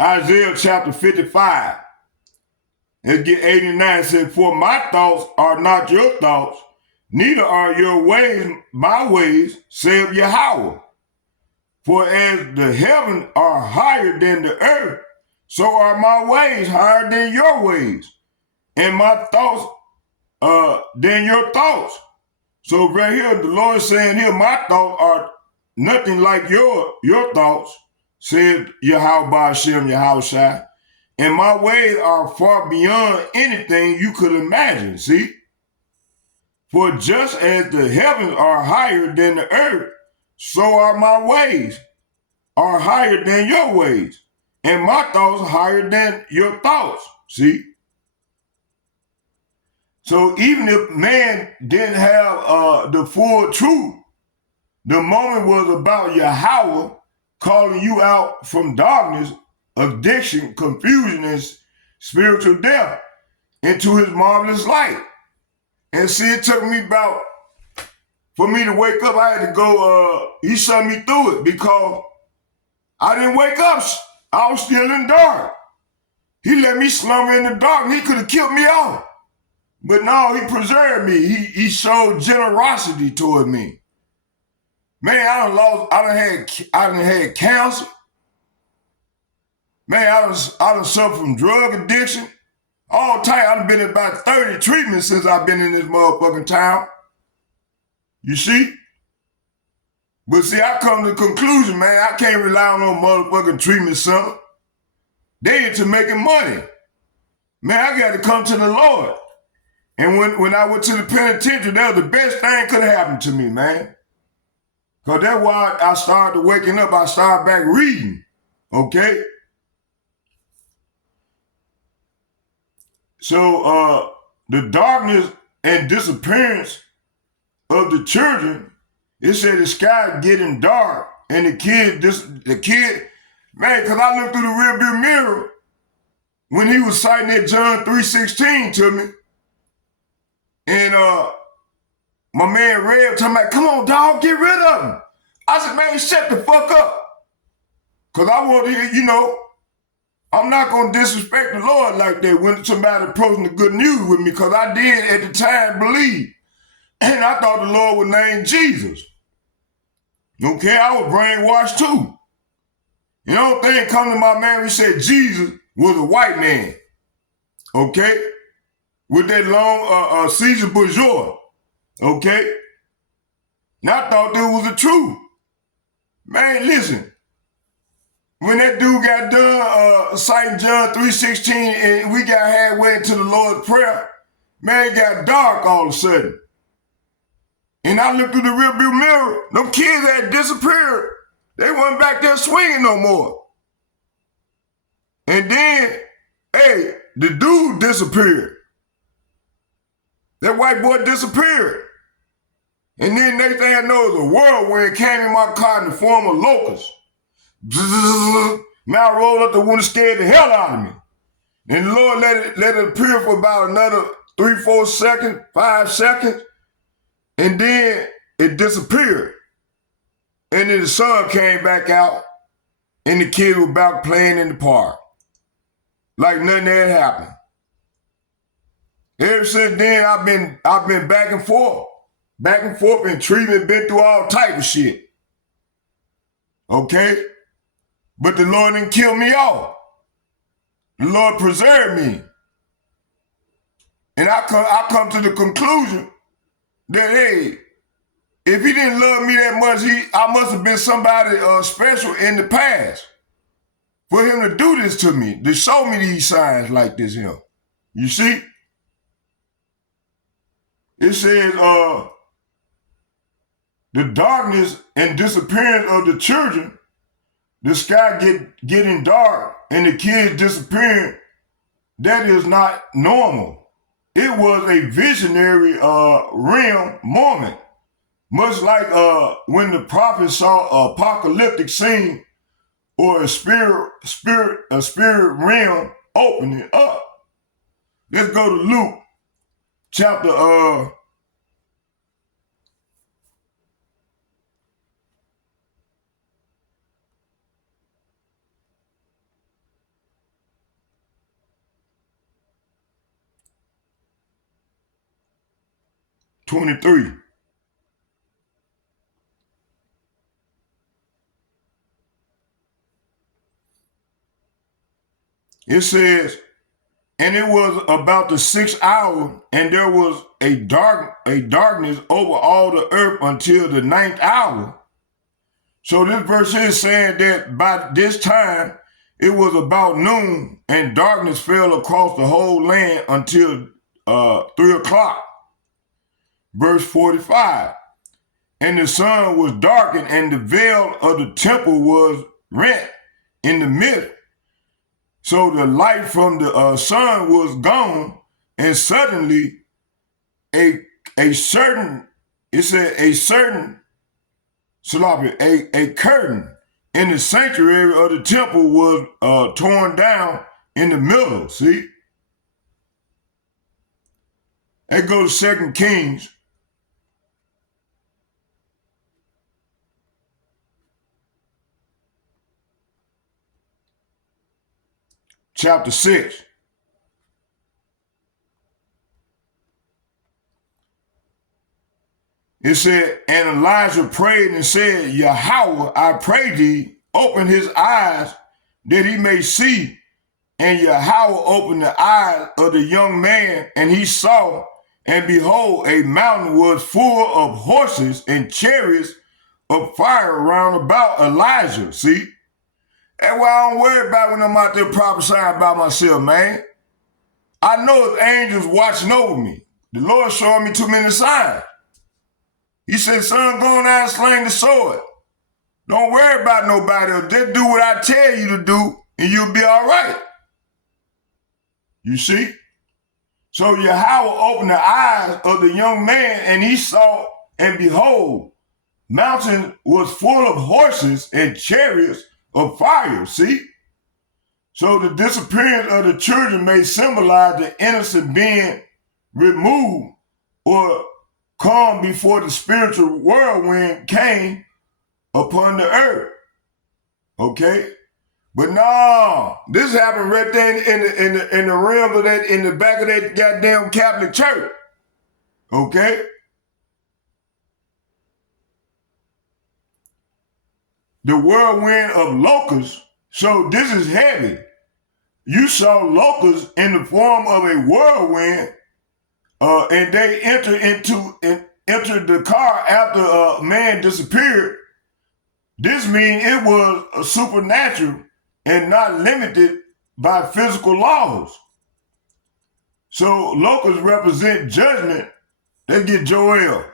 Isaiah chapter 55. Let's get 89. It says, for my thoughts are not your thoughts, neither are your ways my ways, saith Yahawah. For as the heavens are higher than the earth, so are my ways higher than your ways, and my thoughts than your thoughts. So right here, the Lord is saying here, my thoughts are nothing like your thoughts, said Yahawah BAHASHAM YAHAWASHI, and my ways are far beyond anything you could imagine, see? For just as the heavens are higher than the earth, so are my ways are higher than your ways, and my thoughts higher than your thoughts, see? So even if man didn't have the full truth, the moment was about Yahawah calling you out from darkness, addiction, confusion, and spiritual death into his marvelous light. And see, it took me for me to wake up, I had to go, he shut me through it because I didn't wake up. I was still in the dark. He let me slumber in the dark and he could have killed me off. But no, he preserved me. He showed generosity toward me. Man, I done had cancer. Man, I done suffered from drug addiction. All time, I done been in about 30 treatments since I've been in this motherfucking town. You see? But see, I come to the conclusion, man, I can't rely on no motherfucking treatment center. They into making money. Man, I got to come to the Lord. And when I went to the penitentiary, that was the best thing could have happened to me, man. Because that's why I started waking up. I started back reading, okay? So the darkness and disappearance of the children, it said the sky getting dark and the kid, man, because I looked through the rearview mirror when he was citing that John 3:16 to me. And my man Rev talking about, come on, dog, get rid of him. I said, man, shut the fuck up. Because I want to hear, I'm not going to disrespect the Lord like that when somebody approaching the good news with me, because I did at the time believe. And I thought the Lord would name Jesus. Okay, I was brainwashed too. You know, thing come to my man, we said Jesus was a white man. Okay? With that long Caesar Bourgeois. Okay? And I thought that was the truth. Man, listen. When that dude got done citing John 3:16 and we got halfway into the Lord's Prayer, man, it got dark all of a sudden. And I looked through the rearview mirror, them kids had disappeared. They wasn't back there swinging no more. And then, hey, the dude disappeared. That white boy disappeared. And then next thing I know, the whirlwind came in my car in the form of locusts. Man, I rolled up the window, scared the hell out of me. And the Lord let it appear for about another 3, 4 seconds, 5 seconds. And then it disappeared. And then the sun came back out and the kids were back playing in the park. Like nothing had happened. Ever since then, I've been back and forth in treatment, been through all type of shit. Okay? But the Lord didn't kill me off. The Lord preserved me. And I come to the conclusion that, hey, if he didn't love me that much, I must have been somebody special in the past for him to do this to me, to show me these signs like this here. You see? It says, the darkness and disappearance of the children, the sky getting dark and the kids disappearing, that is not normal. It was a visionary realm moment. Much like when the prophet saw an apocalyptic scene or a spirit realm opening up. Let's go to Luke chapter 23. It says, and it was about the 6th hour, and there was a darkness over all the earth until the 9th hour. So this verse is saying that by this time, it was about noon, and darkness fell across the whole land until 3 o'clock. Verse 45, and the sun was darkened, and the veil of the temple was rent in the middle. So the light from the sun was gone, and suddenly a certain, it said a certain, a curtain in the sanctuary of the temple was torn down in the middle, see? That goes to 2 Kings. Chapter 6. It said, and Elijah prayed and said, Yahawah, I pray thee, open his eyes that he may see. And Yahawah opened the eyes of the young man, and he saw, and behold, a mountain was full of horses and chariots of fire round about Elijah. See? That's why I don't worry about when I'm out there prophesying about myself, man. I know it's angels watching over me. The Lord showing me too many signs. He said, son, go on out and sling the sword. Don't worry about nobody else. Just do what I tell you to do, and you'll be all right. You see? So Yahawah opened the eyes of the young man, and he saw, and behold, mountain was full of horses and chariots of fire. See? So the disappearance of the children may symbolize the innocent being removed or calm before the spiritual whirlwind came upon the earth. Okay? But no, this happened right there in the realm of that, in the back of that goddamn Catholic church. Okay? The whirlwind of locusts. So this is heavy. You saw locusts in the form of a whirlwind, and they entered the car after a man disappeared. This means it was a supernatural and not limited by physical laws. So locusts represent judgment. Let's get Joel.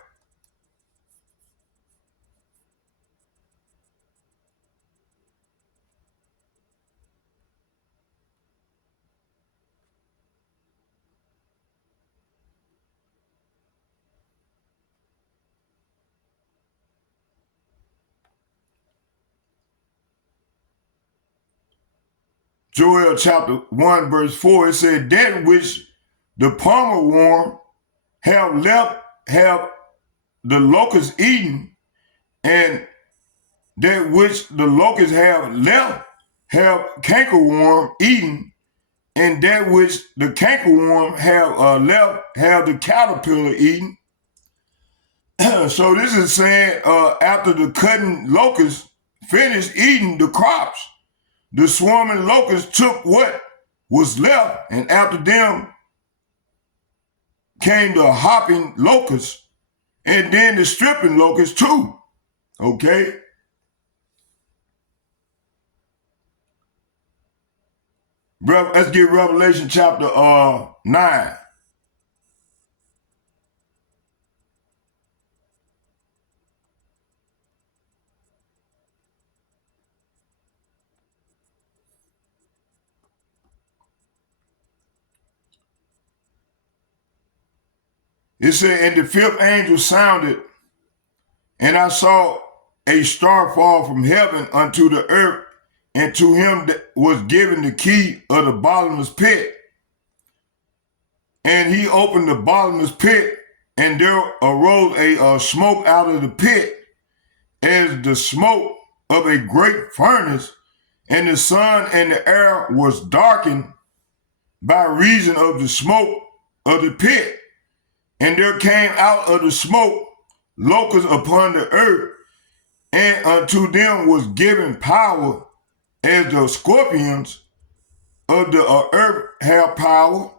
Joel chapter 1 verse 4, it said, that which the palmer worm have left have the locusts eaten, and that which the locusts have left have cankerworm eaten, and that which the cankerworm have left have the caterpillar eaten. So this is saying after the cutting locusts finished eating the crops, the swarming locusts took what was left, and after them came the hopping locusts, and then the stripping locusts too. Okay? Let's get Revelation chapter 9. It said, and the fifth angel sounded, and I saw a star fall from heaven unto the earth, and to him that was given the key of the bottomless pit. And he opened the bottomless pit, and there arose a smoke out of the pit, as the smoke of a great furnace, and the sun and the air was darkened by reason of the smoke of the pit. And there came out of the smoke locusts upon the earth, and unto them was given power, as the scorpions of the earth have power,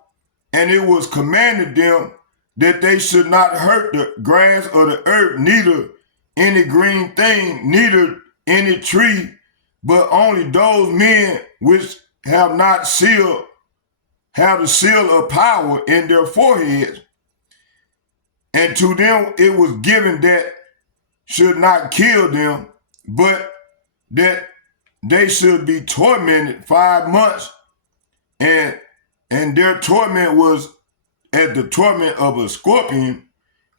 and it was commanded them that they should not hurt the grass of the earth, neither any green thing, neither any tree, but only those men which have not have the seal of power in their foreheads. And to them it was given that should not kill them, but that they should be tormented 5 months, and their torment was as the torment of a scorpion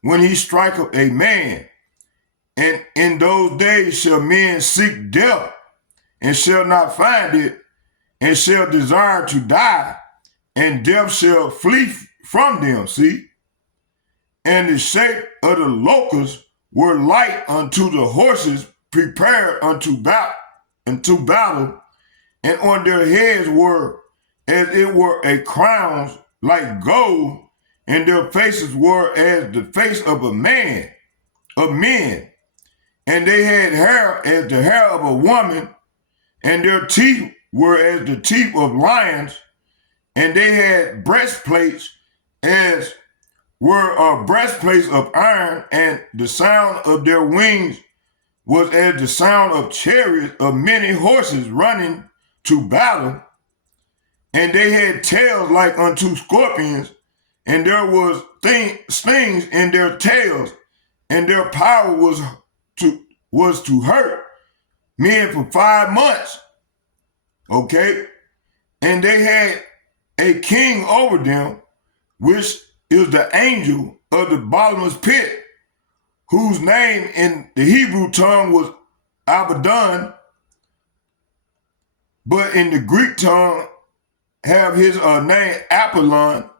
when he striketh a man. And in those days shall men seek death, and shall not find it, and shall desire to die, and death shall flee from them, see? And the shape of the locusts were light unto the horses prepared unto battle, and on their heads were as it were a crowns like gold, and their faces were as the face of men, and they had hair as the hair of a woman, and their teeth were as the teeth of lions, and they had breastplates as were breastplates of iron, and the sound of their wings was as the sound of chariots of many horses running to battle. And they had tails like unto scorpions, and there was stings in their tails, and their power was to hurt men for 5 months. Okay? And they had a king over them, which is the angel of the bottomless pit, whose name in the Hebrew tongue was Abaddon, but in the Greek tongue have his name Apollyon.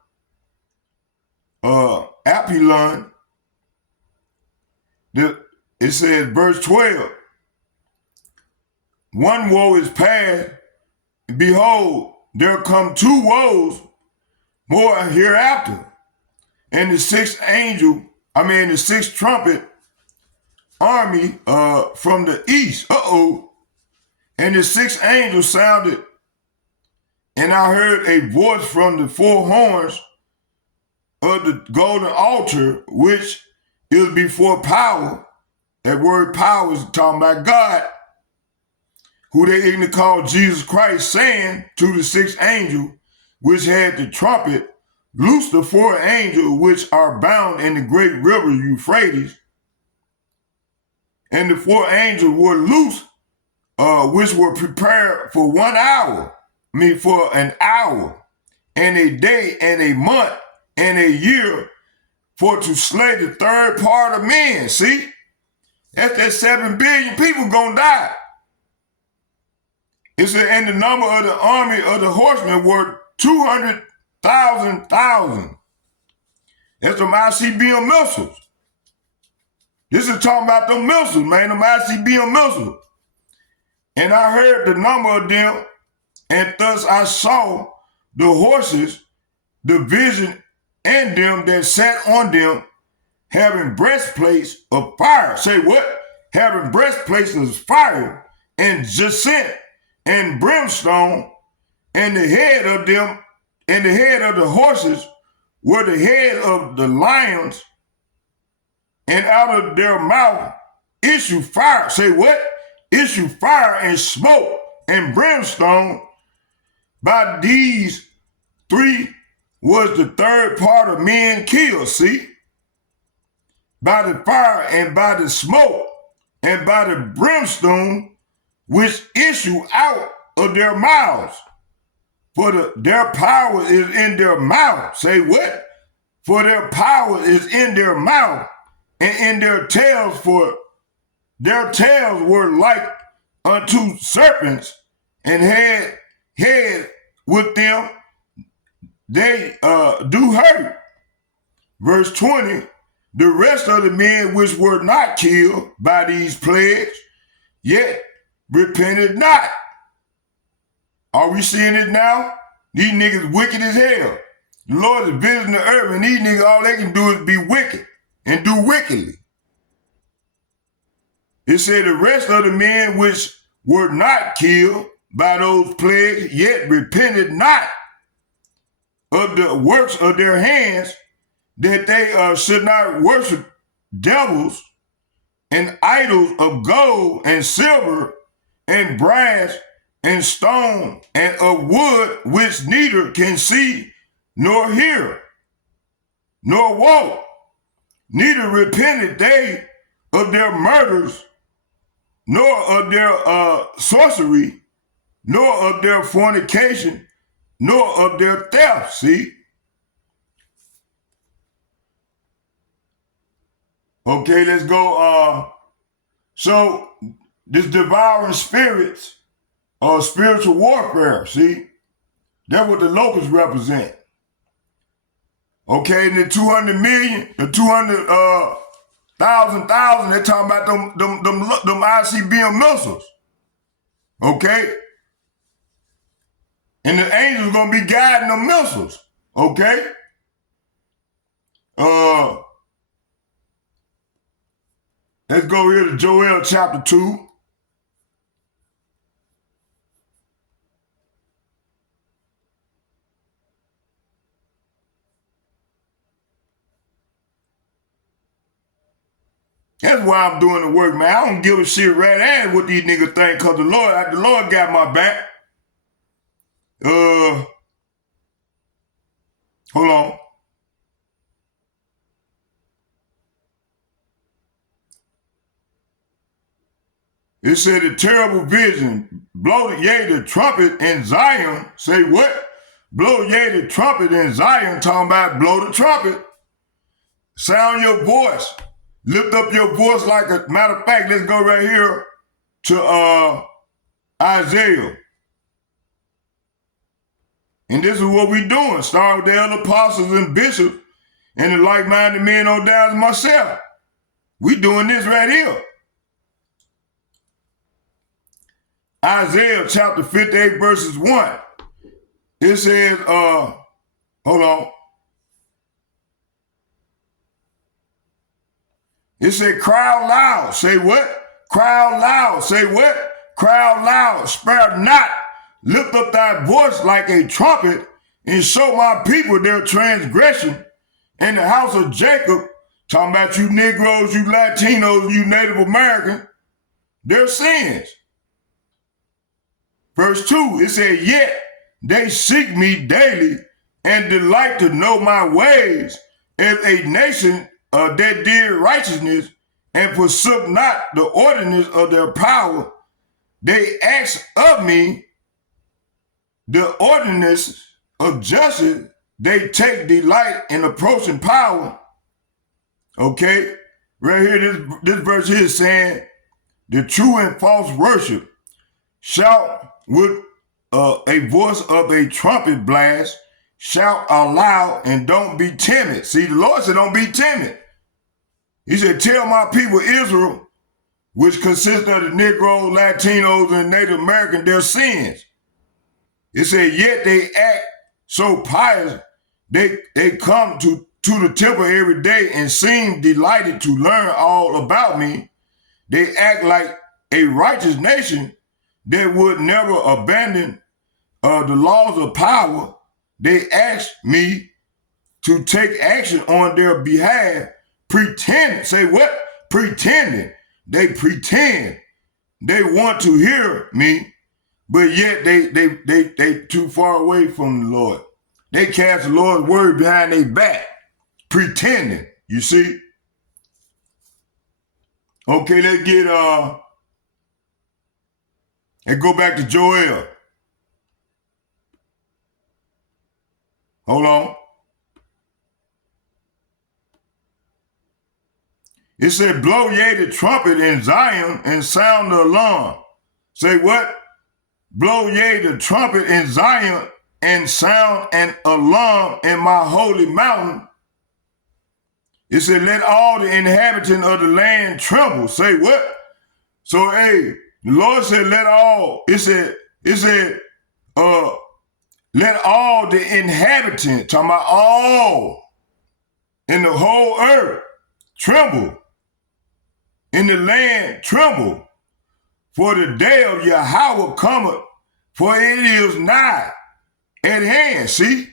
It says, verse 12, one woe is past, behold, there come 2 woes more hereafter. And the sixth trumpet army from the east. And the sixth angel sounded, and I heard a voice from the 4 horns of the golden altar, which is before power. That word power is talking about God, who they even call Jesus Christ, saying to the sixth angel, which had the trumpet, loose the 4 angels which are bound in the great river Euphrates. And the 4 angels were loose, which were prepared for 1 hour, for an hour, and a day, and a month, and a year, for to slay the 3rd part of men. See? That's that 7 billion people gonna die. It said, and the number of the army of the horsemen were 200,000. That's them ICBM missiles. This is talking about them missiles, man, them ICBM missiles. And I heard the number of them, and thus I saw the horses, the vision, and them that sat on them, having breastplates of fire. Say what? Having breastplates of fire, and jacinth, and brimstone, and the head of them, and the head of the horses were the head of the lions, and out of their mouth issue fire. Say what? Issue fire and smoke and brimstone. By these 3 was the 3rd part of men killed, see? By the fire and by the smoke and by the brimstone which issue out of their mouths. For their power is in their mouth. Say what? For their power is in their mouth, and in their tails, for their tails were like unto serpents, and had head with them they do hurt. Verse 20, the rest of the men which were not killed by these plagues, yet repented not. Are we seeing it now? These niggas wicked as hell. The Lord is visiting the earth, and these niggas, all they can do is be wicked and do wickedly. It said the rest of the men which were not killed by those plagues, yet repented not of the works of their hands, that they should not worship devils and idols of gold and silver and brass and stone and of wood, which neither can see nor hear nor walk. Neither repented they of their murders, nor of their sorcery, nor of their fornication, nor of their theft. See? Okay, let's go. So this devouring spirits or spiritual warfare, see? That's what the locusts represent. Okay, and the 200 million, the 200,000, they're talking about them ICBM missiles. Okay? And the angels gonna be guiding the missiles. Okay? Let's go here to Joel chapter 2. That's why I'm doing the work, man. I don't give a shit right at what these niggas think, cause the Lord got my back. Hold on. It said the terrible vision, blow the trumpet in Zion. Say what? Blow the trumpet in Zion, talking about blow the trumpet. Sound your voice. Lift up your voice like a matter of fact. Let's go right here to Isaiah. And this is what we doing. Starting with the other apostles and bishops and the like-minded men on down to myself. We doing this right here. Isaiah chapter 58 verses 1. It says, hold on. It said, cry out loud. Say what? Cry out loud. Say what? Cry out loud. Spare not. Lift up thy voice like a trumpet and show my people their transgression. In the house of Jacob, talking about you Negroes, you Latinos, you Native Americans, their sins. Verse 2, it said, yet they seek me daily and delight to know my ways as a nation that did righteousness and forsook not the ordinance of their power. They ask of me the ordinance of justice. They take delight in approaching power. Okay, right here, this verse here is saying, the true and false worship shout with a voice of a trumpet blast, shout aloud and don't be timid. See, the Lord said don't be timid. He said, tell my people Israel, which consists of the Negroes, Latinos, and Native Americans, their sins. It said, yet they act so pious, they come to the temple every day and seem delighted to learn all about me. They act like a righteous nation that would never abandon the laws of power. They ask me to take action on their behalf, pretending. Say what? Pretending. They pretend they want to hear me, but yet they too far away from the Lord. They cast the Lord's word behind their back, pretending. You see? Okay, let's get and go back to Joel. Hold on. It said, blow ye the trumpet in Zion and sound the alarm. Say what? Blow ye the trumpet in Zion and sound an alarm in my holy mountain. It said, let all the inhabitants of the land tremble. Say what? So, hey, the Lord said, let all, it said, let all the inhabitants, talking about all in the whole earth, tremble. In the land, tremble. For the day of Yahawah cometh, for it is nigh at hand. See?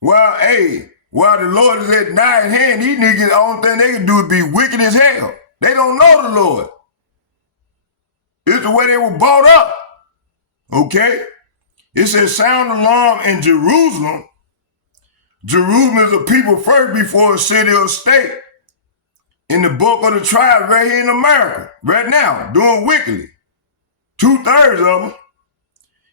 Well, hey, while the Lord is at nigh at hand, these niggas, the only thing they can do is be wicked as hell. They don't know the Lord. It's the way they were brought up. Okay? It says, sound alarm in Jerusalem. Jerusalem is a people first before a city or state. In the bulk of the tribes right here in America, right now, doing wickedly. 2/3 of them.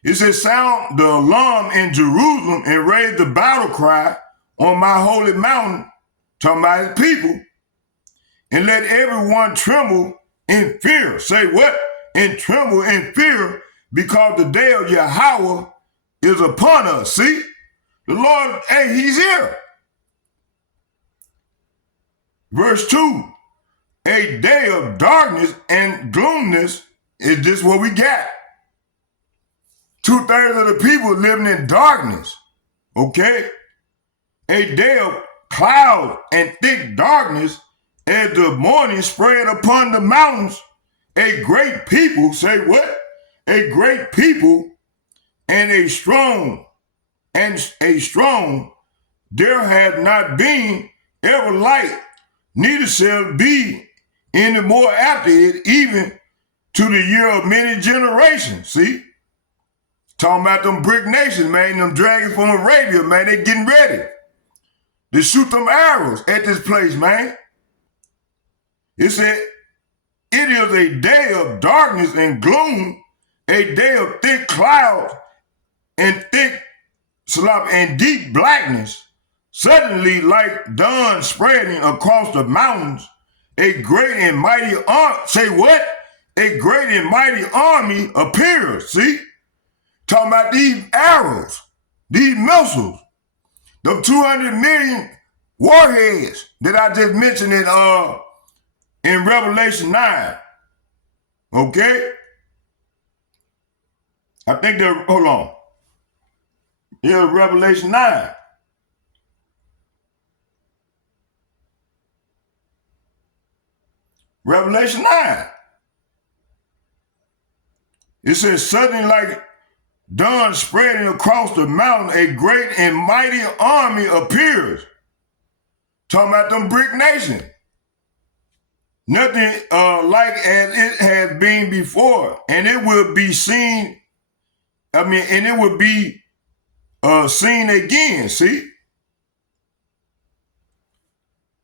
It says, sound the alarm in Jerusalem and raise the battle cry on my holy mountain, talking about his people. and let everyone tremble in fear. Say what? And tremble in fear, because the day of Yahawah is upon us. See? The Lord, hey, he's here. Verse 2, a day of darkness and gloominess is just what we got. 2/3 of the people living in darkness, okay? A day of cloud and thick darkness as the morning spread upon the mountains. A great people, say what? A great people and a strong, there have not been ever light, neither shall be any more after it, even to the year of many generations. See? Talking about them brick nations, man, them dragons from Arabia, man, they getting ready to shoot them arrows at this place, man. It said, it is a day of darkness and gloom, a day of thick clouds and deep blackness, suddenly like dawn spreading across the mountains, a great and mighty army, say what? A great and mighty army appears, see? Talking about these arrows, these missiles, the 200 million warheads that I just mentioned in Revelation 9, okay? I think they're, hold on. Yeah, Revelation 9. Revelation 9. It says, suddenly like dawn spreading across the mountain, a great and mighty army appears. Talking about them brick nations. Nothing like as it has been before. And it will be seen, and it will be seen again, see?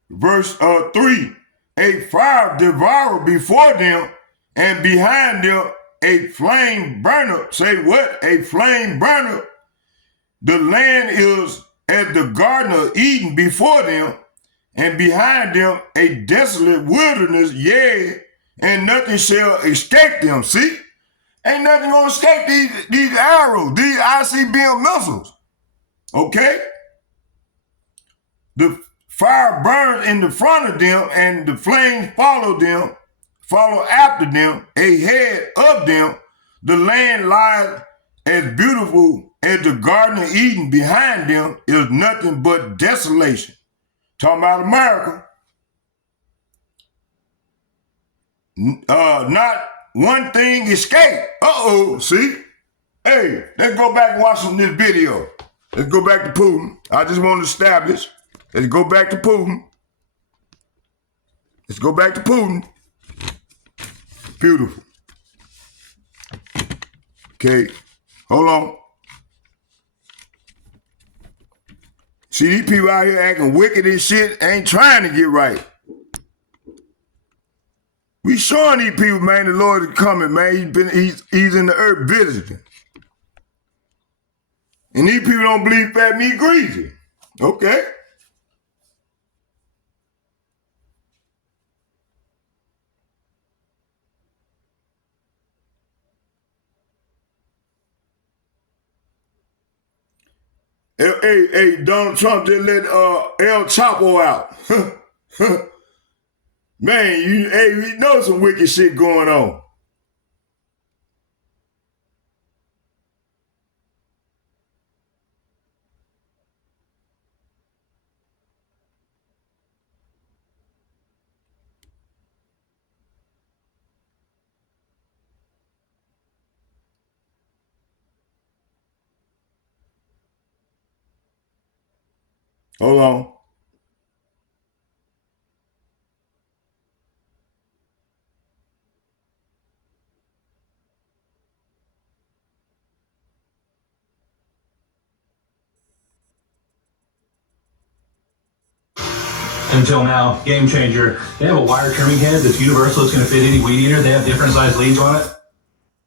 Verse 3, a fire devoured before them, and behind them a flame burner. Say what? A flame burner. The land is as the Garden of Eden before them, and behind them a desolate wilderness, yea, and nothing shall escape them. See? Ain't nothing gonna escape these arrows, these ICBM missiles. Okay? The fire burns in the front of them, and the flames follow after them, ahead of them. The land lies as beautiful as the Garden of Eden. Behind them is nothing but desolation. Talking about America. Not one thing escaped. See? Hey, let's go back and watch this video. Let's go back to Putin. I just want to establish. Let's go back to Putin. Let's go back to Putin. Beautiful. Okay, hold on. See, these people out here acting wicked and shit, ain't trying to get right. We showing these people, man, the Lord is coming, man. He's in the earth visiting. And these people don't believe fat meat greasy. Okay. Hey, Donald Trump just let El Chapo out. Man, you know some wicked shit going on. Hold on. Until now, game changer. They have a wire trimming head that's universal. It's going to fit any weed eater. They have different size leads on it.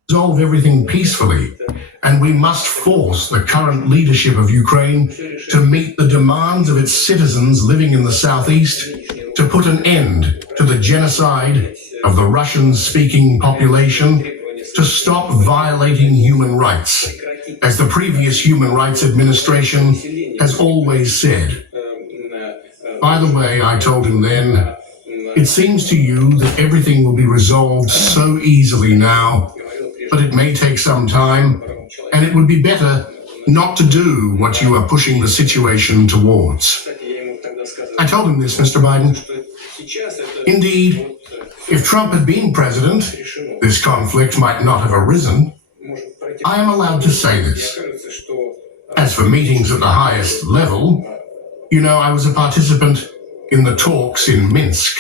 Resolve everything peacefully, and we must force the current leadership of Ukraine to meet the demands of its citizens living in the southeast to put an end to the genocide of the Russian-speaking population, to stop violating human rights, as the previous Human Rights Administration has always said. By the way, I told him then, it seems to you that everything will be resolved so easily now, but it may take some time, and it would be better not to do what you are pushing the situation towards. I told him this, Mr. Biden. Indeed, if Trump had been president, this conflict might not have arisen. I am allowed to say this. As for meetings at the highest level, you know, I was a participant in the talks in Minsk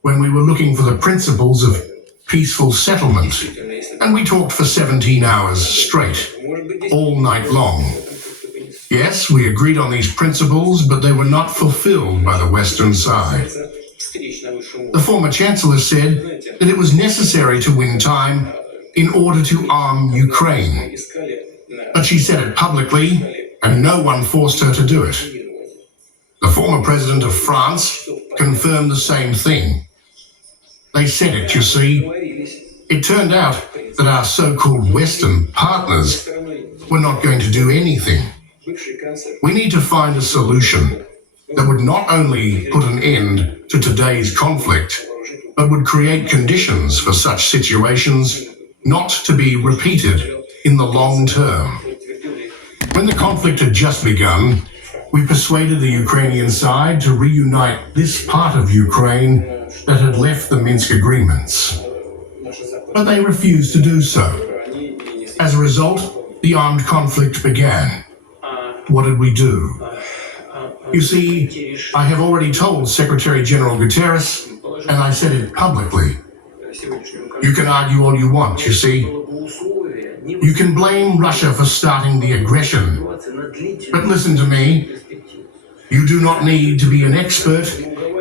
when we were looking for the principles of peaceful settlement, and we talked for 17 hours straight, all night long. Yes, we agreed on these principles, but they were not fulfilled by the Western side. The former chancellor said that it was necessary to win time in order to arm Ukraine. But she said it publicly, and no one forced her to do it. The former president of France confirmed the same thing. They said it, you see. It turned out that our so-called Western partners were not going to do anything. We need to find a solution that would not only put an end to today's conflict, but would create conditions for such situations not to be repeated in the long term. When the conflict had just begun, we persuaded the Ukrainian side to reunite this part of Ukraine that had left the Minsk agreements. But they refused to do so. As a result, the armed conflict began. What did we do? You see, I have already told Secretary General Guterres, and I said it publicly. You can argue all you want, you see. You can blame Russia for starting the aggression. But listen to me. You do not need to be an expert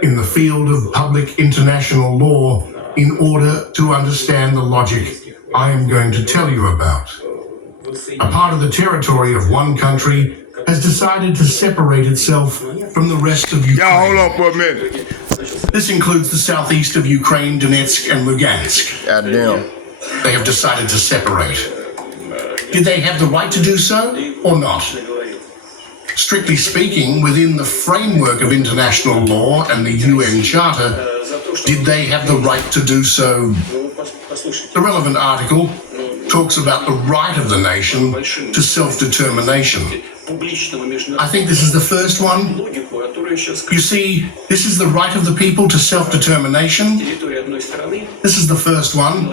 in the field of public international law in order to understand the logic I am going to tell you about. A part of the territory of one country has decided to separate itself from the rest of Ukraine. Y'all hold on for a minute. This includes the southeast of Ukraine, Donetsk and Lugansk. Goddamn. They have decided to separate. Did they have the right to do so or not? Strictly speaking, within the framework of international law and the UN Charter, did they have the right to do so? The relevant article talks about the right of the nation to self-determination. I think this is the first one. You see, this is the right of the people to self-determination. This is the first one.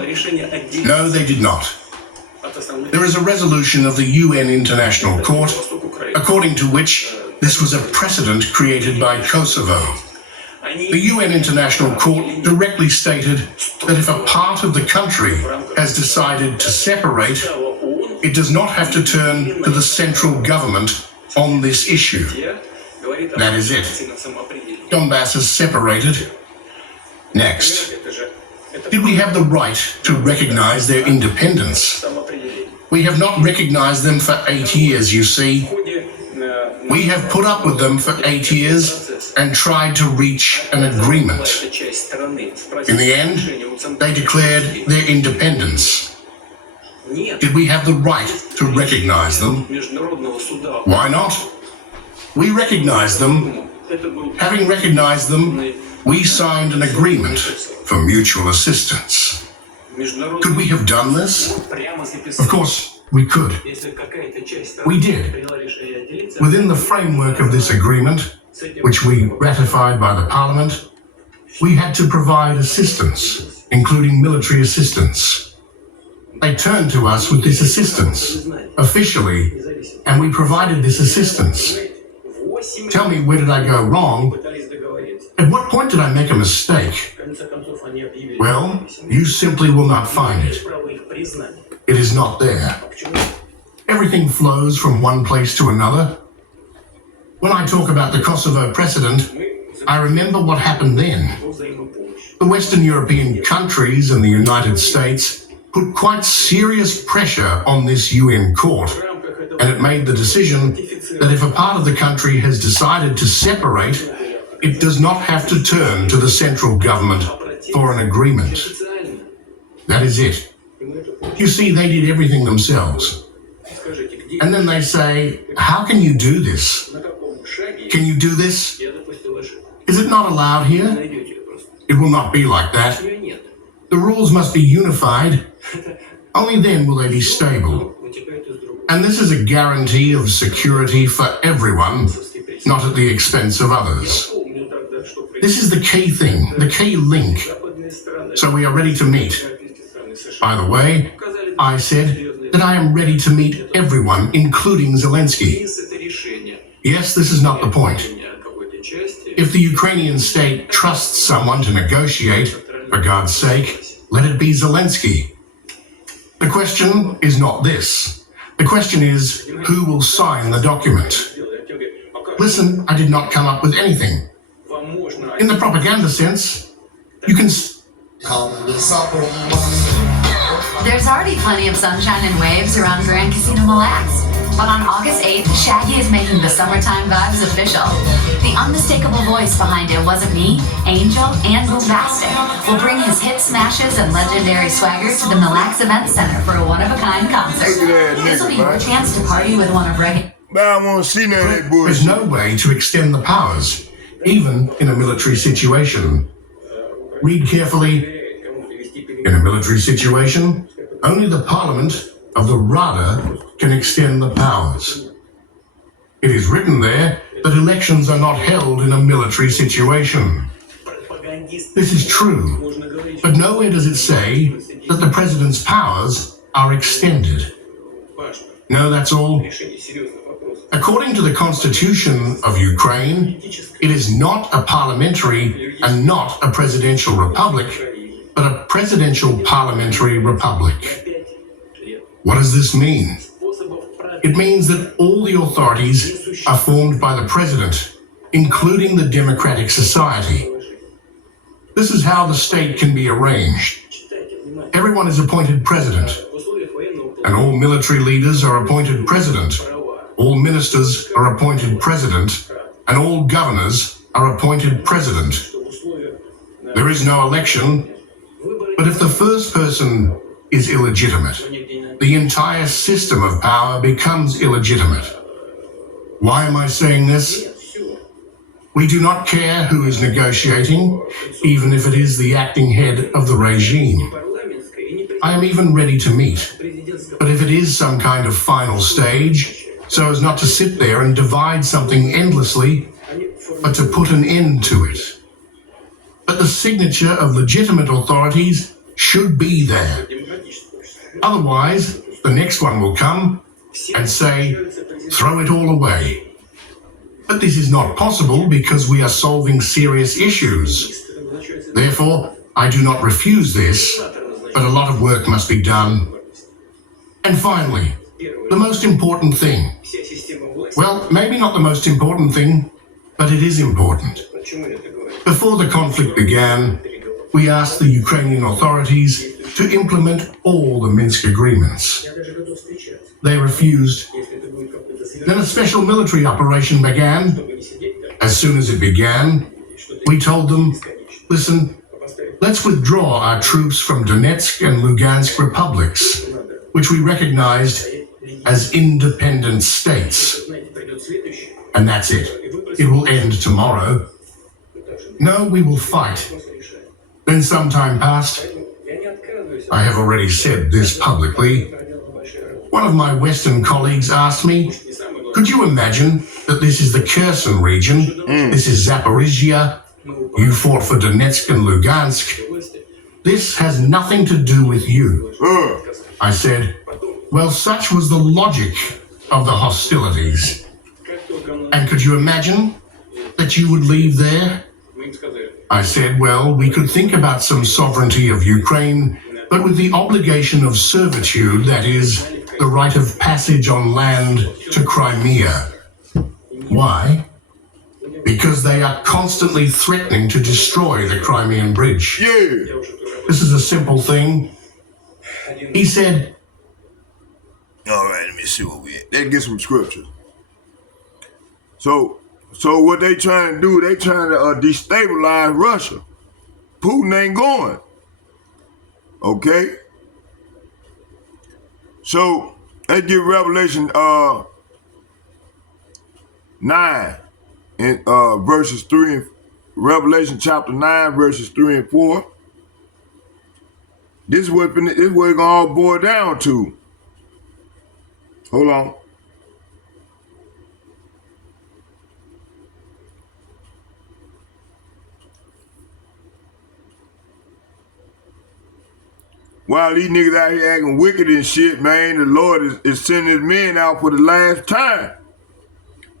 No, they did not. There is a resolution of the UN International Court, according to which this was a precedent created by Kosovo. The UN International Court directly stated that if a part of the country has decided to separate, it does not have to turn to the central government on this issue. That is it. Donbass is separated. Next. Did we have the right to recognize their independence? We have not recognized them for 8 years, you see. We have put up with them for 8 years and tried to reach an agreement. In the end, they declared their independence. Did we have the right to recognize them? Why not? We recognized them. Having recognized them, we signed an agreement for mutual assistance. Could we have done this? Of course, we could. We did. Within the framework of this agreement, which we ratified by the Parliament, we had to provide assistance, including military assistance. They turned to us with this assistance, officially, and we provided this assistance. Tell me, where did I go wrong? At what point did I make a mistake? Well, you simply will not find it. It is not there. Everything flows from one place to another. When I talk about the Kosovo precedent, I remember what happened then. The Western European countries and the United States put quite serious pressure on this UN court, and it made the decision that if a part of the country has decided to separate, it does not have to turn to the central government for an agreement. That is it. You see, they did everything themselves. And then they say, how can you do this? Can you do this? Is it not allowed here? It will not be like that. The rules must be unified. Only then will they be stable. And this is a guarantee of security for everyone, not at the expense of others. This is the key thing, the key link. So we are ready to meet. By the way, I said that I am ready to meet everyone, including Zelensky. Yes, this is not the point. If the Ukrainian state trusts someone to negotiate, for God's sake, let it be Zelensky. The question is not this. The question is, who will sign the document? Listen, I did not come up with anything. In the propaganda sense, you can... There's already plenty of sunshine and waves around Grand Casino Mille Lacs. But on August 8th, Shaggy is making the summertime vibes official. The unmistakable voice behind It Wasn't Me, Angel, and Bombastic will bring his hit smashes and legendary swagger to the Mille Lacs Event Center for a one-of-a-kind concert. This will be your chance to party with one of Reagan. There's no way to extend the powers, even in a military situation. Read carefully. In a military situation, only the Parliament of the Rada can extend the powers. It is written there that elections are not held in a military situation. This is true, but nowhere does it say that the president's powers are extended. No, that's all. According to the Constitution of Ukraine, it is not a parliamentary and not a presidential republic, but a presidential parliamentary republic. What does this mean? It means that all the authorities are formed by the president, including the democratic society. This is how the state can be arranged. Everyone is appointed president, and all military leaders are appointed president. All ministers are appointed president, and all governors are appointed president. There is no election, but if the first person is illegitimate, the entire system of power becomes illegitimate. Why am I saying this? We do not care who is negotiating, even if it is the acting head of the regime. I am even ready to meet, but if it is some kind of final stage, so as not to sit there and divide something endlessly, but to put an end to it. But the signature of legitimate authorities should be there. Otherwise, the next one will come and say, throw it all away. But this is not possible because we are solving serious issues. Therefore, I do not refuse this, but a lot of work must be done. And finally, the most important thing. Well, maybe not the most important thing, but it is important. Before the conflict began, we asked the Ukrainian authorities to implement all the Minsk agreements. They refused. Then a special military operation began. As soon as it began, we told them, listen, let's withdraw our troops from Donetsk and Lugansk republics, which we recognized as independent states. And that's it. It will end tomorrow. No, we will fight. Then some time passed. I have already said this publicly. One of my Western colleagues asked me, could you imagine that this is the Kherson region, this is Zaporizhia, you fought for Donetsk and Lugansk, this has nothing to do with you. I said, well, such was the logic of the hostilities. And could you imagine that you would leave there? I said, well, we could think about some sovereignty of Ukraine, but with the obligation of servitude, that is, the right of passage on land to Crimea. Why? Because they are constantly threatening to destroy the Crimean Bridge. This is a simple thing. He said, all right, let me see what we at. Let's get some scriptures. So So what they trying to do, they trying to destabilize Russia. Putin ain't going. Okay? So let's get Revelation 9 and verses 3 and Revelation chapter 9 verses 3 and 4. This is what it's gonna all boil down to. Hold on. While these niggas out here acting wicked and shit, man, the Lord is sending his men out for the last time.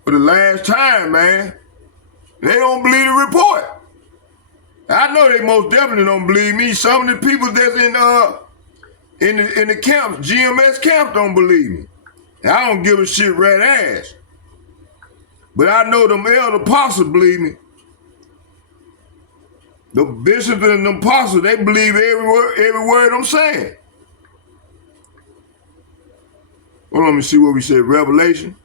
For the last time, man. They don't believe the report. I know they most definitely don't believe me. Some of the people that's in the camps, GMS camps, don't believe me. I don't give a shit rat ass. But I know them elder apostles believe me. The bishops and the apostles, they believe every word I'm saying. Well, let me see what we said. Revelation.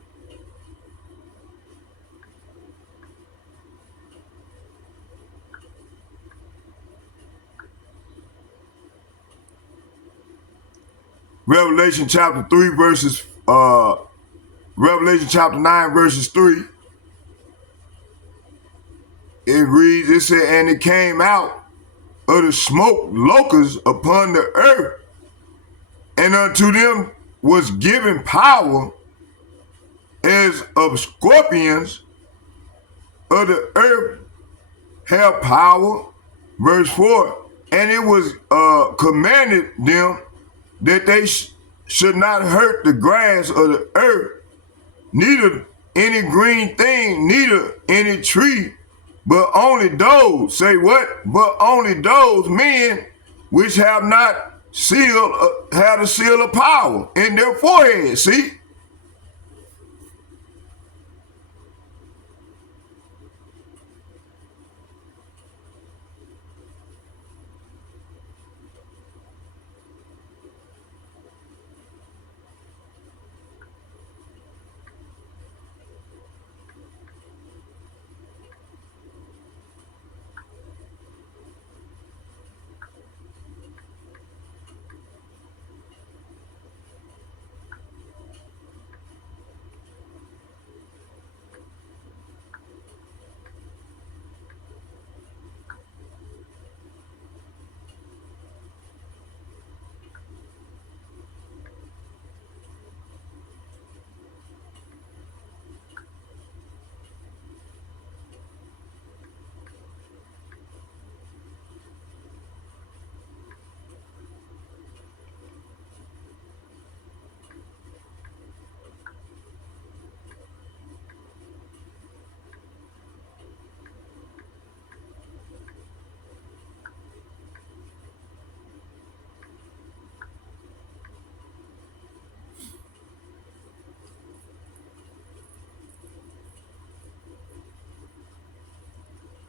Revelation chapter 3 verses, Revelation chapter 9 verses 3. It reads, it said, and it came out of the smoke locusts upon the earth, and unto them was given power as of scorpions of the earth have power. Verse 4, and it was commanded them that they should not hurt the grass of the earth, neither any green thing, neither any tree, but only those, say what? But only those men which have not sealed, had a seal of power in their forehead, see?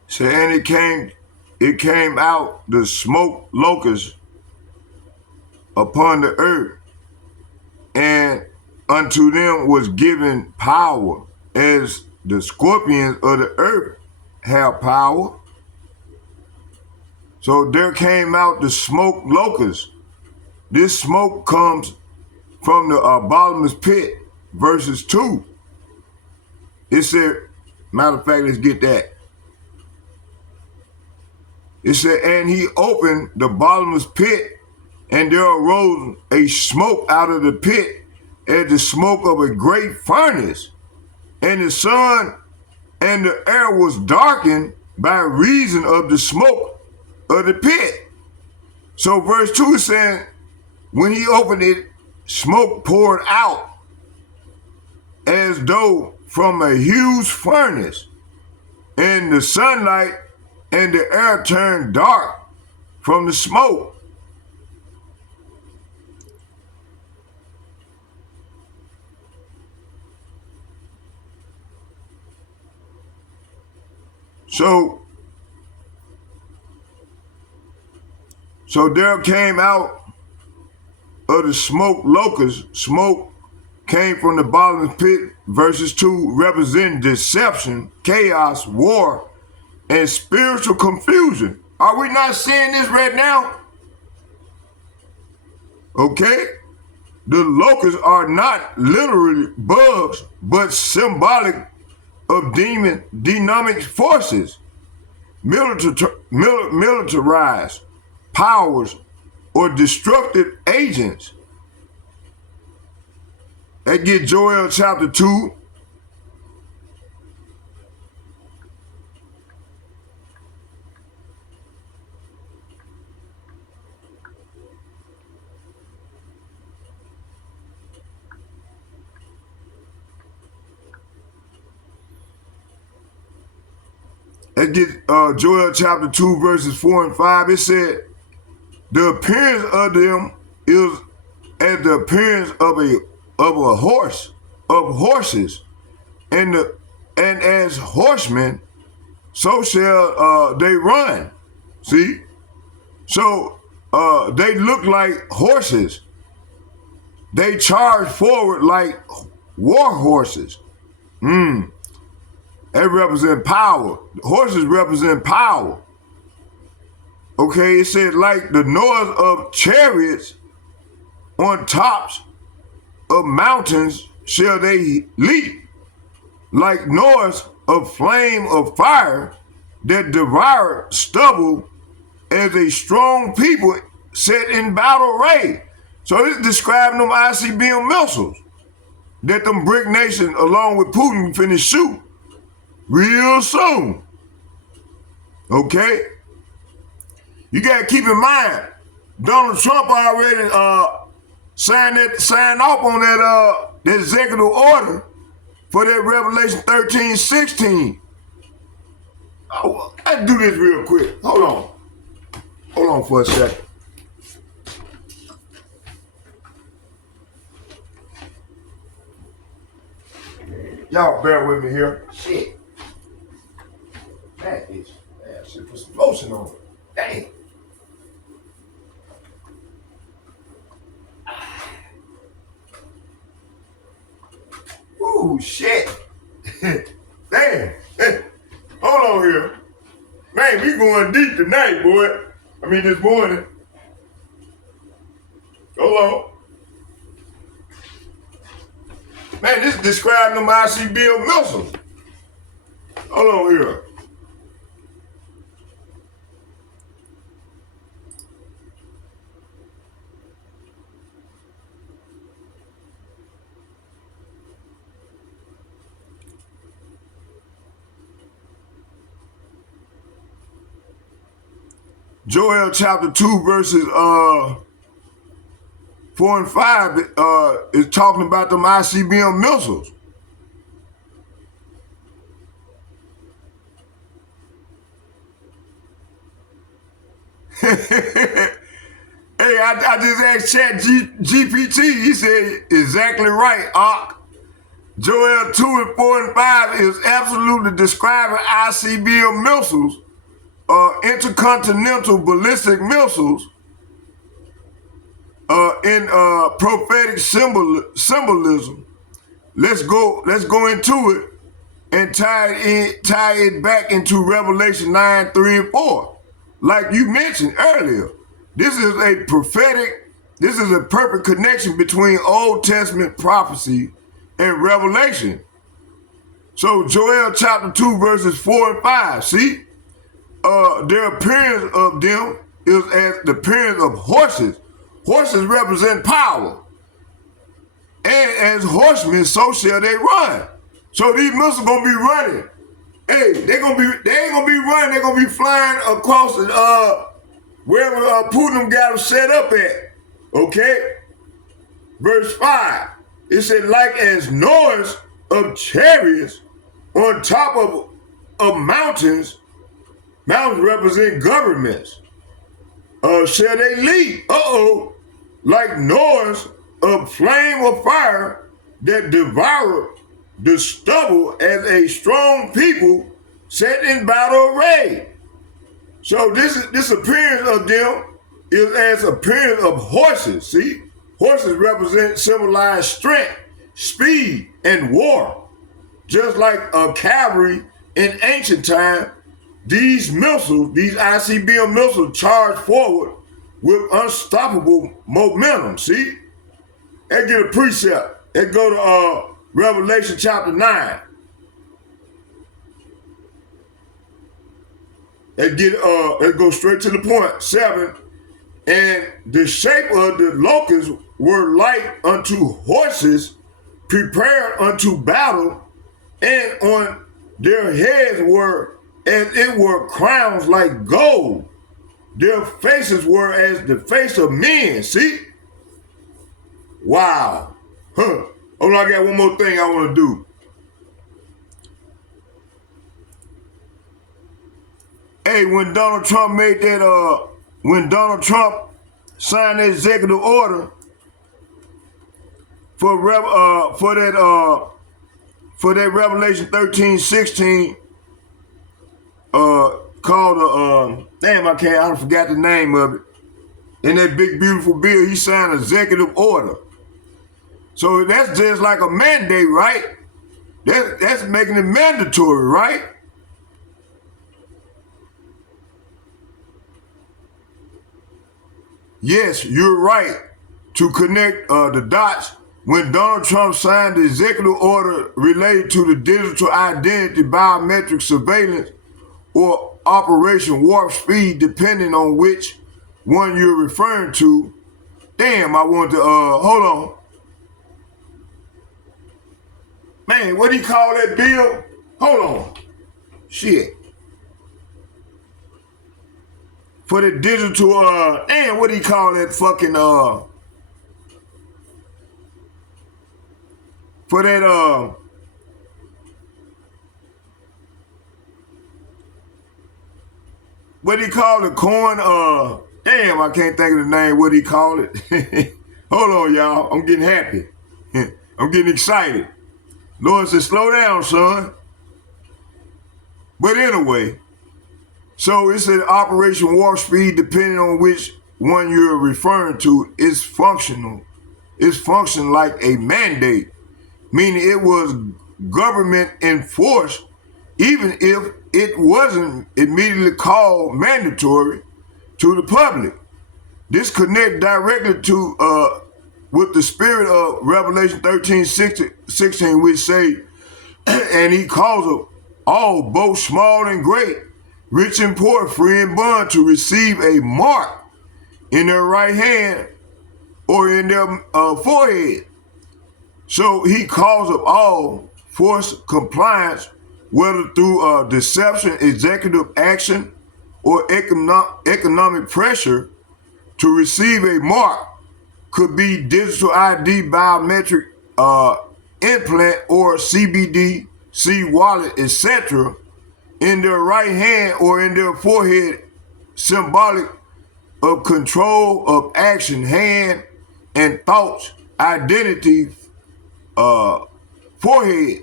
So, and it came out the smoke locusts upon the earth, and unto them was given power as the scorpions of the earth have power. So there came out the smoke locusts. This smoke comes from the bottomless pit, verses 2. It said, matter of fact, let's get that. It said, and he opened the bottomless pit, and there arose a smoke out of the pit as the smoke of a great furnace. And the sun and the air was darkened by reason of the smoke of the pit. So verse 2 is saying, when he opened it, smoke poured out as though from a huge furnace, and the sunlight and the air turned dark from the smoke. So there came out of the smoke locusts, smoke came from the bottomless pit. Verses 2 represent deception, chaos, war, and spiritual confusion. Are we not seeing this right now? Okay? The locusts are not literally bugs, but symbolic of demonic forces, militarized powers, or destructive agents. Let's get Joel chapter 2. Let's get Joel chapter 2, verses 4 and 5. It said, the appearance of them is as the appearance of a horse, of horses, and as horsemen, so shall they run. See? So they look like horses. They charge forward like war horses. They represent power. Horses represent power. Okay, it said like the noise of chariots on tops of mountains shall they leap, like noise of flame of fire that devour stubble as a strong people set in battle array. So it's describing them ICBM missiles that them BRIC nations along with Putin finna shoot real soon. Okay? You gotta keep in mind, Donald Trump already signed off on that executive order for that Revelation 13:16. Oh, let's do this real quick. Hold on for a second. Y'all bear with me here. Shit. That is, I should put some lotion on it. Dang. Ooh, shit. Damn. Hold on here. Man, we going deep tonight, boy. I mean, this morning. Hold on. Man, this is describing them ICBM missiles. Hold on here. Joel chapter 2 verses 4 and 5 is talking about them ICBM missiles. Hey, I just asked Chat GPT. He said exactly right, Ark. Joel 2 and 4 and 5 is absolutely describing ICBM missiles, intercontinental ballistic missiles, in prophetic symbolism. Let's go into it and tie it back into Revelation 9, 3, and 4. Like you mentioned earlier, this is a perfect connection between Old Testament prophecy and Revelation. So Joel chapter 2 verses 4 and 5, see? Their appearance of them is as the appearance of horses. Horses represent power. And as horsemen, so shall they run. So these missiles gonna be running. Hey, they ain't gonna be running, they're gonna be flying across the wherever Putin got them set up at. Okay? Verse 5. It said, like as noise of chariots on top of mountains. Mountains represent governments. Shall they leap? Like noise of flame of fire that devour the stubble as a strong people set in battle array. So this appearance of them is as appearance of horses. See, horses symbolize strength speed and war. Just like cavalry in ancient time, these missiles, these ICBM missiles, charge forward with unstoppable momentum. See? They get a precept. They go to Revelation chapter 9. They go straight to the point. 7. And the shape of the locusts were like unto horses prepared unto battle, and on their heads were as it were crowns like gold. Their faces were as the face of men. See? Wow. Huh. Hold on, I got one more thing I want to do. Hey, when Donald Trump made that, when Donald Trump signed the executive order for that Revelation 13:16, called I forgot the name of it. In that big beautiful bill, he signed an executive order. So that's just like a mandate, right? That's making it mandatory, right? Yes, you're right to connect the dots. When Donald Trump signed the executive order related to the digital identity, biometric surveillance, or Operation Warp Speed, depending on which one you're referring to. Damn, I want to, hold on. Man, what do you call that bill? Hold on. Shit. For the digital, what do you call that fucking, for that, what do you call it? Coin, damn, I can't think of the name. What do you call it? Hold on, y'all. I'm getting happy. I'm getting excited. Lord said, slow down, son. But anyway, so it's an Operation Warp Speed, depending on which one you're referring to. It's functional. It's functioning like a mandate, meaning it was government enforced, even if it wasn't immediately called mandatory to the public. This connects directly to with the spirit of Revelation 13:16, which say, and he calls of all, both small and great, rich and poor, free and bond, to receive a mark in their right hand or in their forehead. So he calls of all forced compliance, whether through deception, executive action, or economic pressure, to receive a mark. Could be digital ID, biometric implant, or CBD, wallet, etc., in their right hand or in their forehead, symbolic of control of action, hand and thoughts, identity, forehead.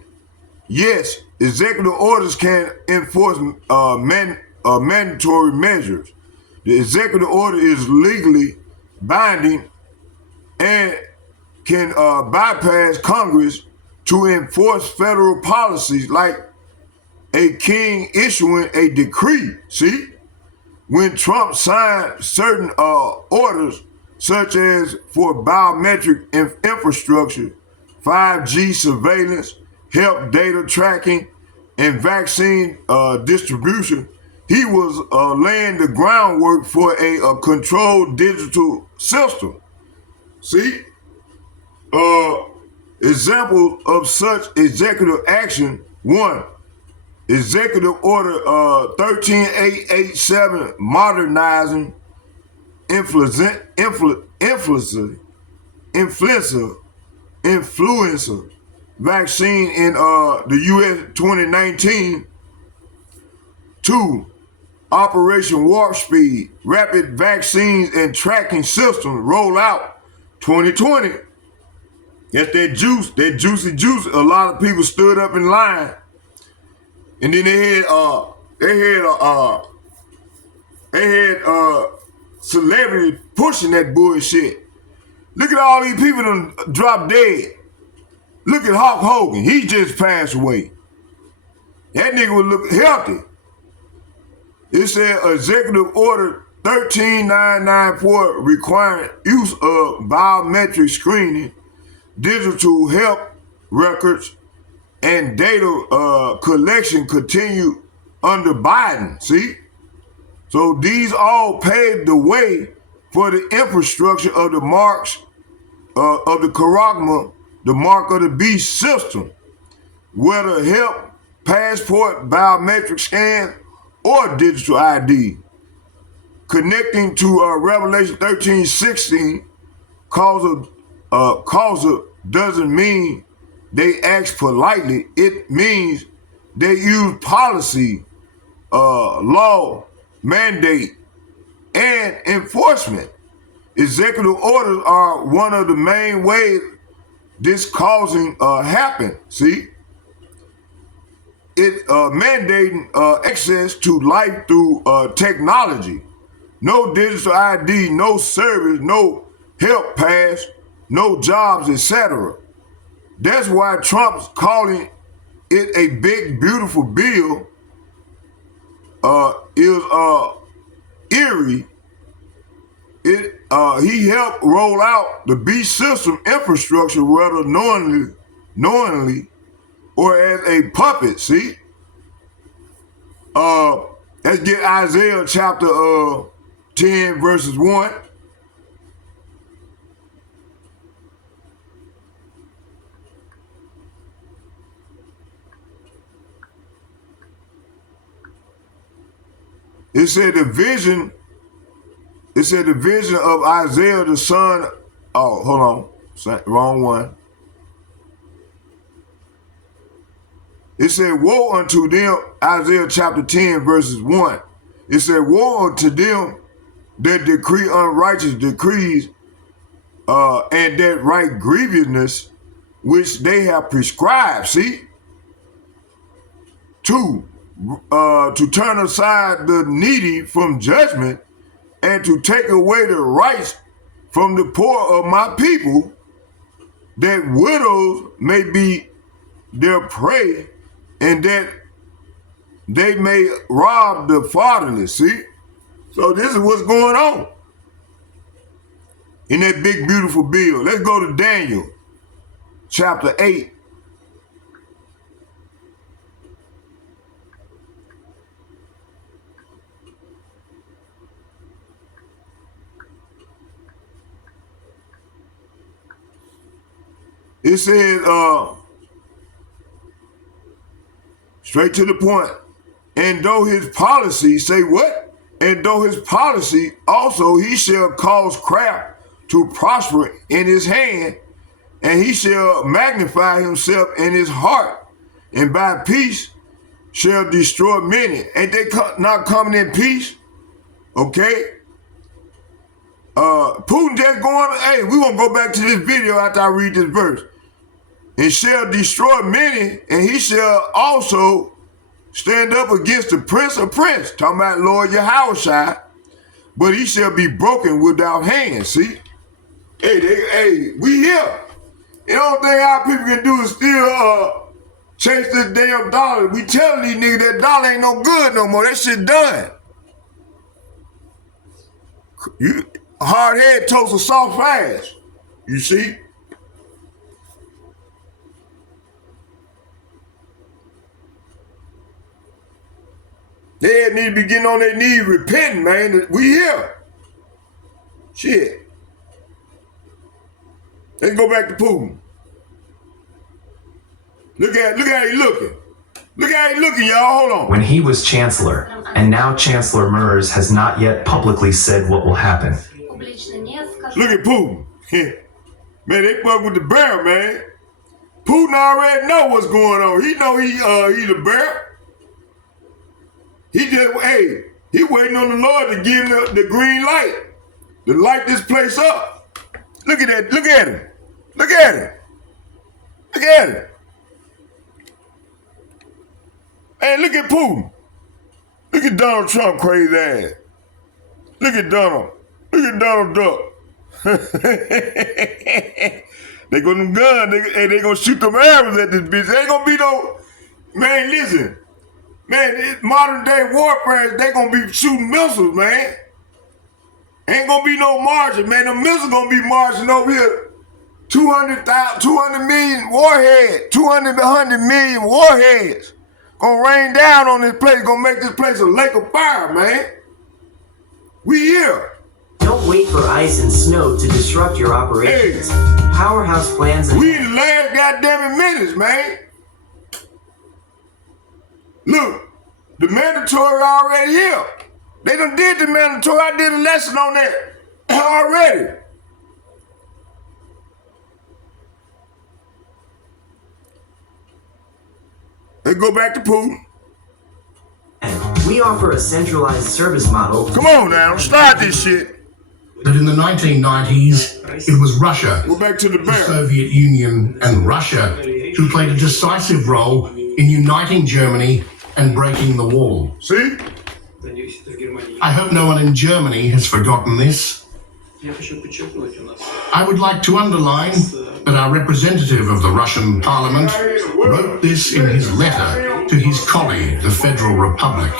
Yes, executive orders can enforce mandatory measures. The executive order is legally binding and can bypass Congress to enforce federal policies, like a king issuing a decree. See? When Trump signed certain orders, such as for biometric infrastructure, 5G surveillance, health data tracking, and vaccine distribution, he was laying the groundwork for a controlled digital system. See? Examples of such executive action: 1. Executive Order 13887, modernizing influenza vaccine in the U.S. 2019. 2. Operation Warp Speed, rapid vaccines and tracking system, roll out 2020. That's that juicy juice. A lot of people stood up in line, and then they had celebrities pushing that bullshit. Look at all these people that drop dead. Look at Hulk Hogan. He just passed away. That nigga would look healthy. It said Executive Order 13994 requiring use of biometric screening, digital health records, and data collection continue under Biden. See? So these all paved the way for the infrastructure of the marks of the Karagma, the mark of the beast system, whether health, passport, biometric scan, or digital ID. Connecting to Revelation 13:16, causa doesn't mean they ask politely. It means they use policy, law, mandate, and enforcement. Executive orders are one of the main ways this causing happen. See? It mandating access to life through technology. No digital ID, no service, no health pass, no jobs, etc. That's why Trump's calling it a big, beautiful bill is eerie. He helped roll out the beast system infrastructure, whether knowingly or as a puppet. See? Let's get Isaiah chapter 10 verses 1. It said the vision of Isaiah the son, oh, hold on, wrong one. It said, woe unto them, Isaiah chapter 10, verses 1. It said, woe unto them that decree unrighteous decrees and that right grievousness which they have prescribed. See? 2, to turn aside the needy from judgment and to take away the rights from the poor of my people, that widows may be their prey and that they may rob the fatherless. See? So this is what's going on in that big, beautiful bill. Let's go to Daniel chapter 8. It says, straight to the point, and though his policy, say what? And though his policy also he shall cause craft to prosper in his hand, and he shall magnify himself in his heart, and by peace shall destroy many. Ain't they not coming in peace? Okay? Putin just going, hey, we gonna go back to this video after I read this verse. And shall destroy many, and he shall also stand up against the prince of princes, talking about Lord YAHAWASHI, but he shall be broken without hands. See? Hey, we here. The only thing our people can do is still chase this damn dollar. We telling these niggas that dollar ain't no good no more. That shit done. Hard head toast a soft ass. You see? They need to be getting on their knees repenting, man. We here. Shit. Let's go back to Putin. Look how he looking. Look how he looking, y'all. Hold on. When he was chancellor, and now Chancellor Merz has not yet publicly said what will happen. Look at Putin. Man, they fuck with the bear, man. Putin already know what's going on. He know he the bear. He just, hey, he waiting on the Lord to give him the green light to light this place up. Look at that. Look at him. Look at him. Look at him. Hey, look at Putin. Look at Donald Trump crazy ass. Look at Donald. Look at Donald Duck. They got them guns, and they gonna shoot them arrows at this bitch. Ain't gonna be no, man, listen. Man, modern day warfare, they gonna be shooting missiles, man. Ain't gonna be no marching, man. The missiles gonna be marching over here. 200 million warheads, 100 million warheads. Gonna rain down on this place, gonna make this place a lake of fire, man. We here. Don't wait for ice and snow to disrupt your operations. Hey. Powerhouse plans. We in the last goddamn minutes, man. Look, the mandatory already here. They done did the mandatory. I did a lesson on that already. Let's go back to Putin. We offer a centralized service model. Come on now, start this shit. That in the 1990s, it was Russia, go back to the Soviet Union and Russia who played a decisive role in uniting Germany and breaking the wall. See? I hope no one in Germany has forgotten this. I would like to underline that our representative of the Russian parliament wrote this in his letter to his colleague, the Federal Republic.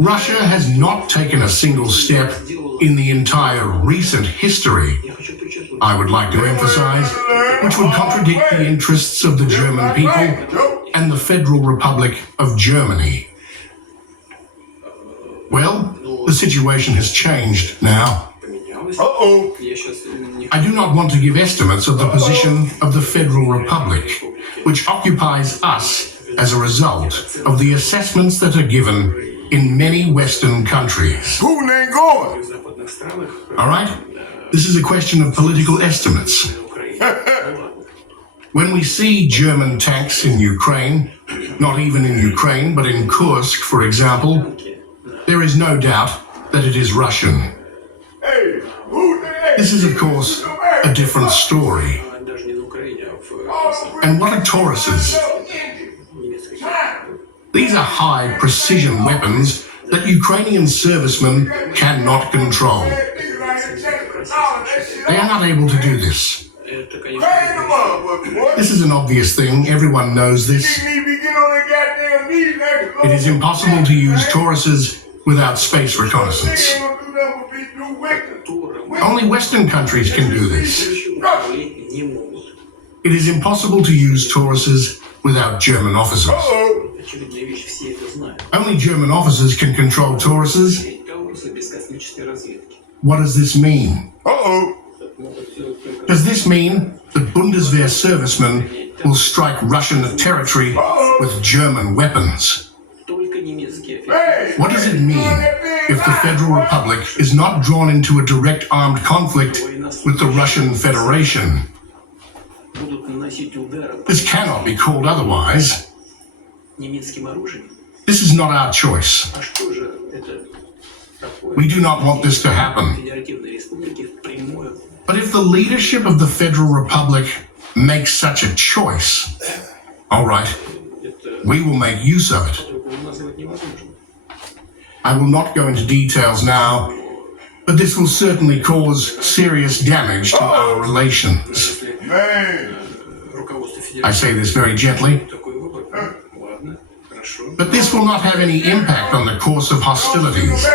Russia has not taken a single step in the entire recent history, I would like to emphasize, which would contradict the interests of the German people and the Federal Republic of Germany. Well, the situation has changed now. I do not want to give estimates of the position of the Federal Republic, which occupies us as a result of the assessments that are given in many Western countries. Putin ain't going. All right? This is a question of political estimates. When we see German tanks in Ukraine, not even in Ukraine, but in Kursk, for example, there is no doubt that it is Russian. This is, of course, a different story. And what are Tauruses? These are high-precision weapons that Ukrainian servicemen cannot control. They are not able to do this. This is an obvious thing. Everyone knows this. It is impossible to use Tauruses without space reconnaissance. Only Western countries can do this. It is impossible to use Tauruses without German officers. Only German officers can control Tauruses. What does this mean? Does this mean that Bundeswehr servicemen will strike Russian territory with German weapons? What does it mean if the Federal Republic is not drawn into a direct armed conflict with the Russian Federation? This cannot be called otherwise. This is not our choice. We do not want this to happen. But if the leadership of the Federal Republic makes such a choice, all right, we will make use of it. I will not go into details now, but this will certainly cause serious damage to our relations. I say this very gently, but this will not have any impact on the course of hostilities,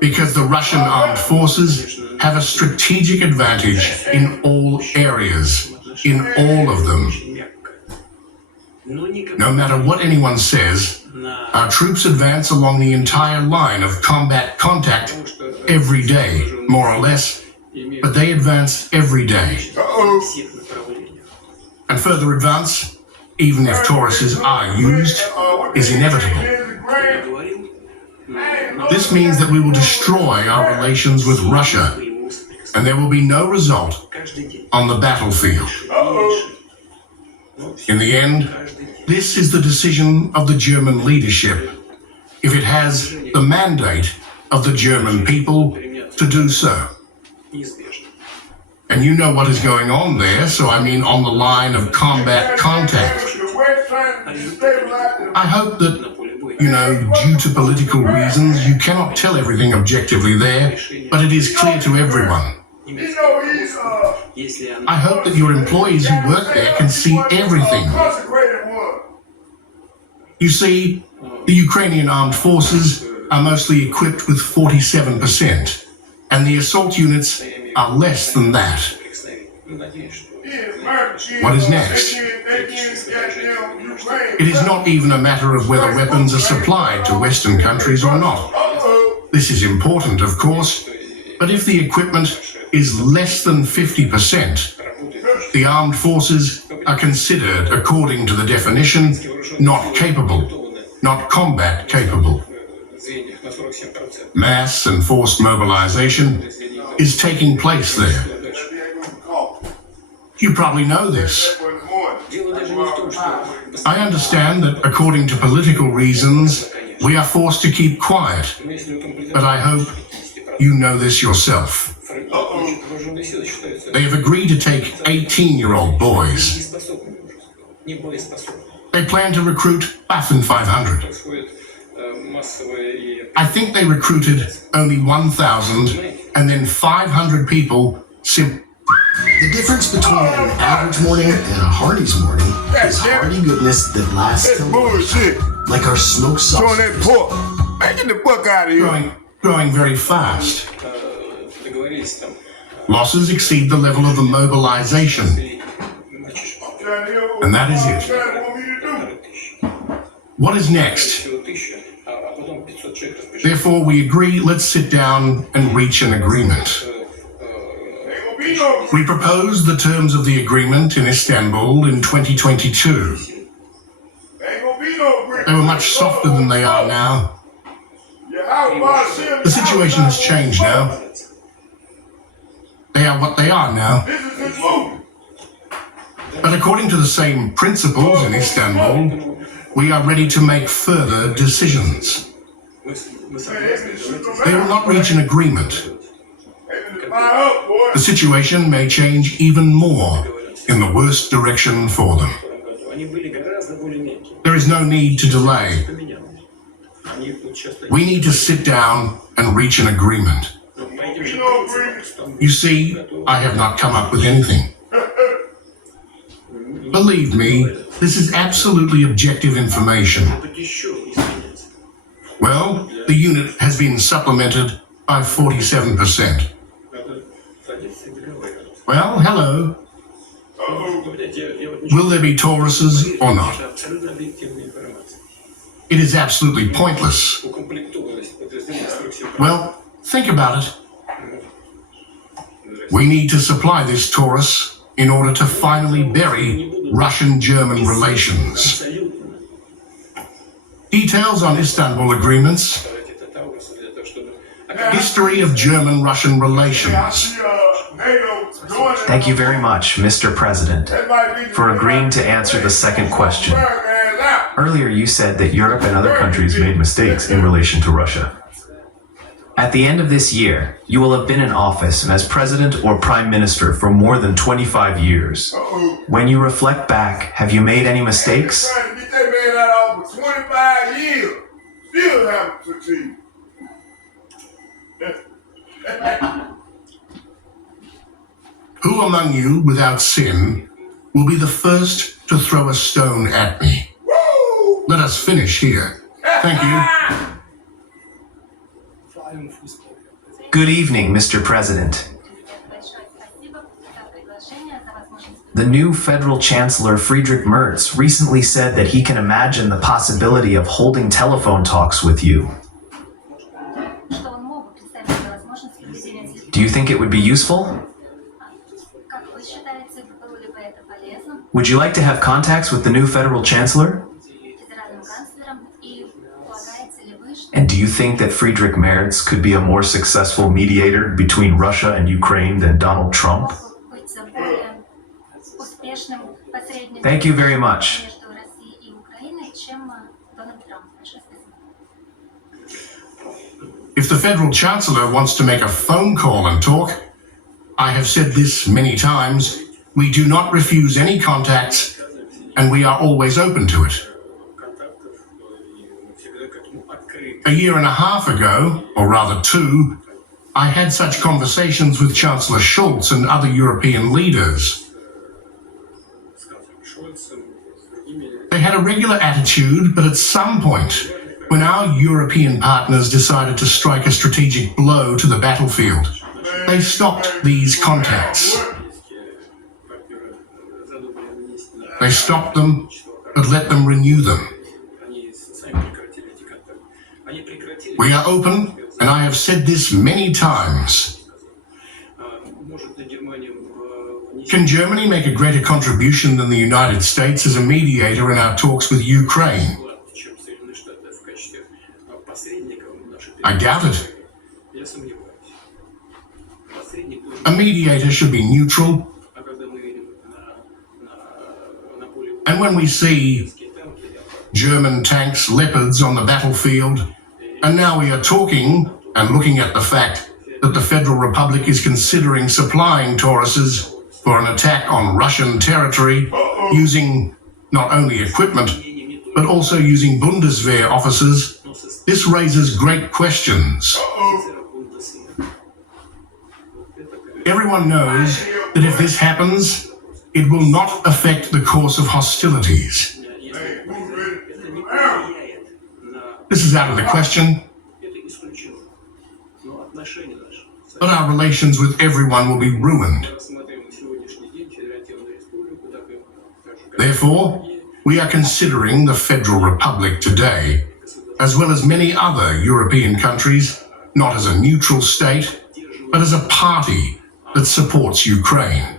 because the Russian armed forces have a strategic advantage in all areas, in all of them. No matter what anyone says, our troops advance along the entire line of combat contact every day, more or less, but they advance every day. And further advance, even if Tauruses are used, is inevitable. This means that we will destroy our relations with Russia, and there will be no result on the battlefield. In the end, this is the decision of the German leadership, if it has the mandate of the German people to do so. And you know what is going on there, so I mean on the line of combat contact. I hope that, due to political reasons, you cannot tell everything objectively there, but it is clear to everyone I hope that your employees who work there can see everything. You see, the Ukrainian armed forces are mostly equipped with 47%, and the assault units are less than that. What is next? It is not even a matter of whether weapons are supplied to Western countries or not. This is important, of course, but if the equipment is less than 50%, the armed forces are considered, according to the definition, not capable, not combat capable. Mass and forced mobilization is taking place there. You probably know this. I understand that according to political reasons, we are forced to keep quiet, but I hope you know this yourself. They have agreed to take 18-year-old boys. They plan to recruit Waffen 500. I think they recruited only 1,000 and then 500 people The difference between an average morning and a Hardee's morning is hearty goodness that lasts till bullshit. Like our smoked sausage. That pork. Man, get the fuck out of here. Growing very fast. Losses exceed the level of the mobilization. And that is it. What is next? Therefore, we agree, let's sit down and reach an agreement. We proposed the terms of the agreement in Istanbul in 2022. They were much softer than they are now. The situation has changed now. They are what they are now. But according to the same principles in Istanbul, we are ready to make further decisions. They will not reach an agreement. The situation may change even more in the worst direction for them. There is no need to delay. We need to sit down and reach an agreement. You see, I have not come up with anything. Believe me, this is absolutely objective information. Well, the unit has been supplemented by 47%. Well, hello. Will there be Tauruses or not? It is absolutely pointless. Well, think about it. We need to supply this Taurus in order to finally bury Russian-German relations. Details on Istanbul agreements. History of German-Russian relations. Thank you very much, Mr. President, for agreeing to answer the second question. Earlier you said that Europe and other countries made mistakes in relation to Russia. At the end of this year, you will have been in office and as president or prime minister for more than 25 years. When you reflect back, have you made any mistakes? Who among you, without sin, will be the first to throw a stone at me? Let us finish here. Thank you. Good evening, Mr. President. The new federal chancellor Friedrich Merz recently said that he can imagine the possibility of holding telephone talks with you. Do you think it would be useful? Would you like to have contacts with the new federal chancellor? And do you think that Friedrich Merz could be a more successful mediator between Russia and Ukraine than Donald Trump? Thank you very much. If the federal chancellor wants to make a phone call and talk, I have said this many times, we do not refuse any contacts, and we are always open to it. A year and a half ago, or rather 2, I had such conversations with Chancellor Scholz and other European leaders. They had a regular attitude, but at some point, when our European partners decided to strike a strategic blow to the battlefield, they stopped these contacts. They stopped them, but let them renew them. We are open, and I have said this many times. Can Germany make a greater contribution than the United States as a mediator in our talks with Ukraine? I doubt it. A mediator should be neutral. And when we see German tanks, Leopards on the battlefield, and now we are talking and looking at the fact that the Federal Republic is considering supplying Tauruses for an attack on Russian territory, using not only equipment, but also using Bundeswehr officers, this raises great questions. Everyone knows that if this happens, it will not affect the course of hostilities. This is out of the question. But our relations with everyone will be ruined. Therefore, we are considering the Federal Republic today, as well as many other European countries, not as a neutral state, but as a party that supports Ukraine,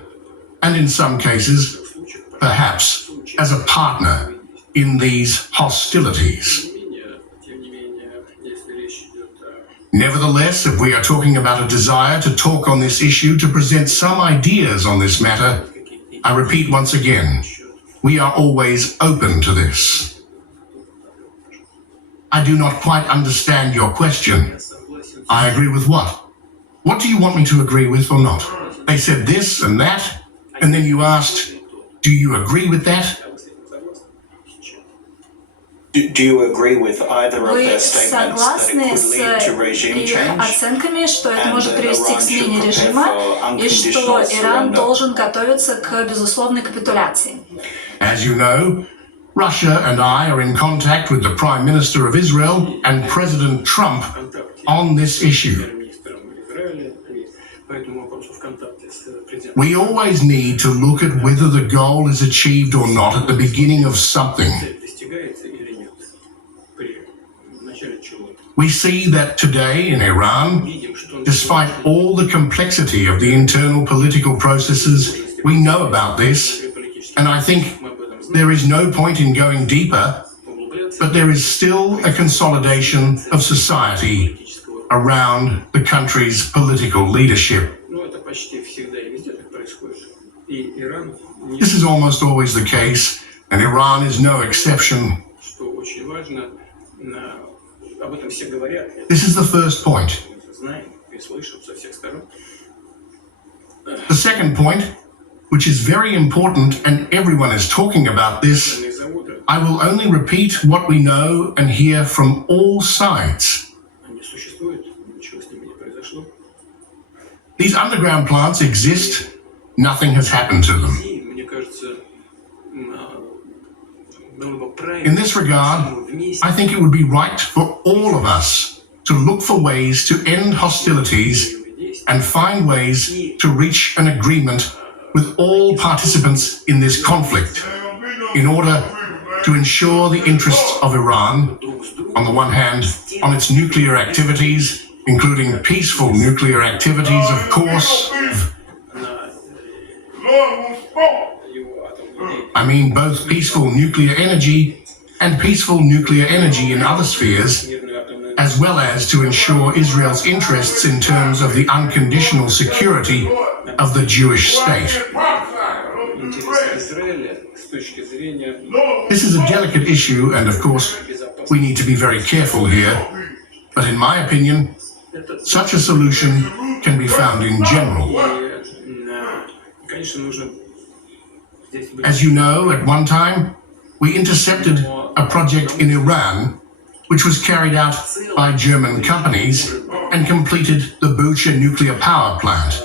and in some cases, perhaps as a partner in these hostilities. Nevertheless, if we are talking about a desire to talk on this issue, to present some ideas on this matter, I repeat once again, we are always open to this. I do not quite understand your question. I agree with what? What do you want me to agree with or not? They said this and that, and then you asked, do you agree with that? Do you agree with either of Вы their statements that it согласны could с lead to regime их change? оценками, что это and может that привести к Iran смене should режима prepare for и что unconditional Иран surrender? должен готовиться к безусловной капитуляции? As you know, Russia and I are in contact with the Prime Minister of Israel and President Trump on this issue. We always need to look at whether the goal is achieved or not at the beginning of something. We see that today in Iran, despite all the complexity of the internal political processes, we know about this, and I think there is no point in going deeper, but there is still a consolidation of society around the country's political leadership. This is almost always the case, and Iran is no exception. This is the first point. The second point, which is very important and everyone is talking about this, I will only repeat what we know and hear from all sides. These underground plants exist. Nothing has happened to them. In this regard, I think it would be right for all of us to look for ways to end hostilities and find ways to reach an agreement with all participants in this conflict in order to ensure the interests of Iran, on the one hand, on its nuclear activities, including peaceful nuclear activities, of course. I mean both peaceful nuclear energy and peaceful nuclear energy in other spheres, as well as to ensure Israel's interests in terms of the unconditional security of the Jewish state. This is a delicate issue, and of course, we need to be very careful here. But in my opinion, such a solution can be found in general. As you know, at one time, we intercepted a project in Iran which was carried out by German companies and completed the Bucha nuclear power plant.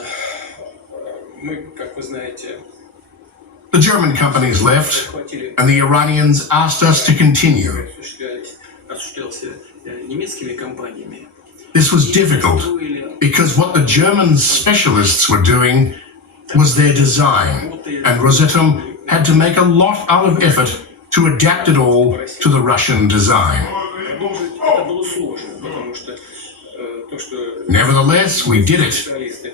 The German companies left, and the Iranians asked us to continue. This was difficult because what the German specialists were doing was their design, and Rosatom had to make a lot of effort to adapt it all to the Russian design. Nevertheless, we did it,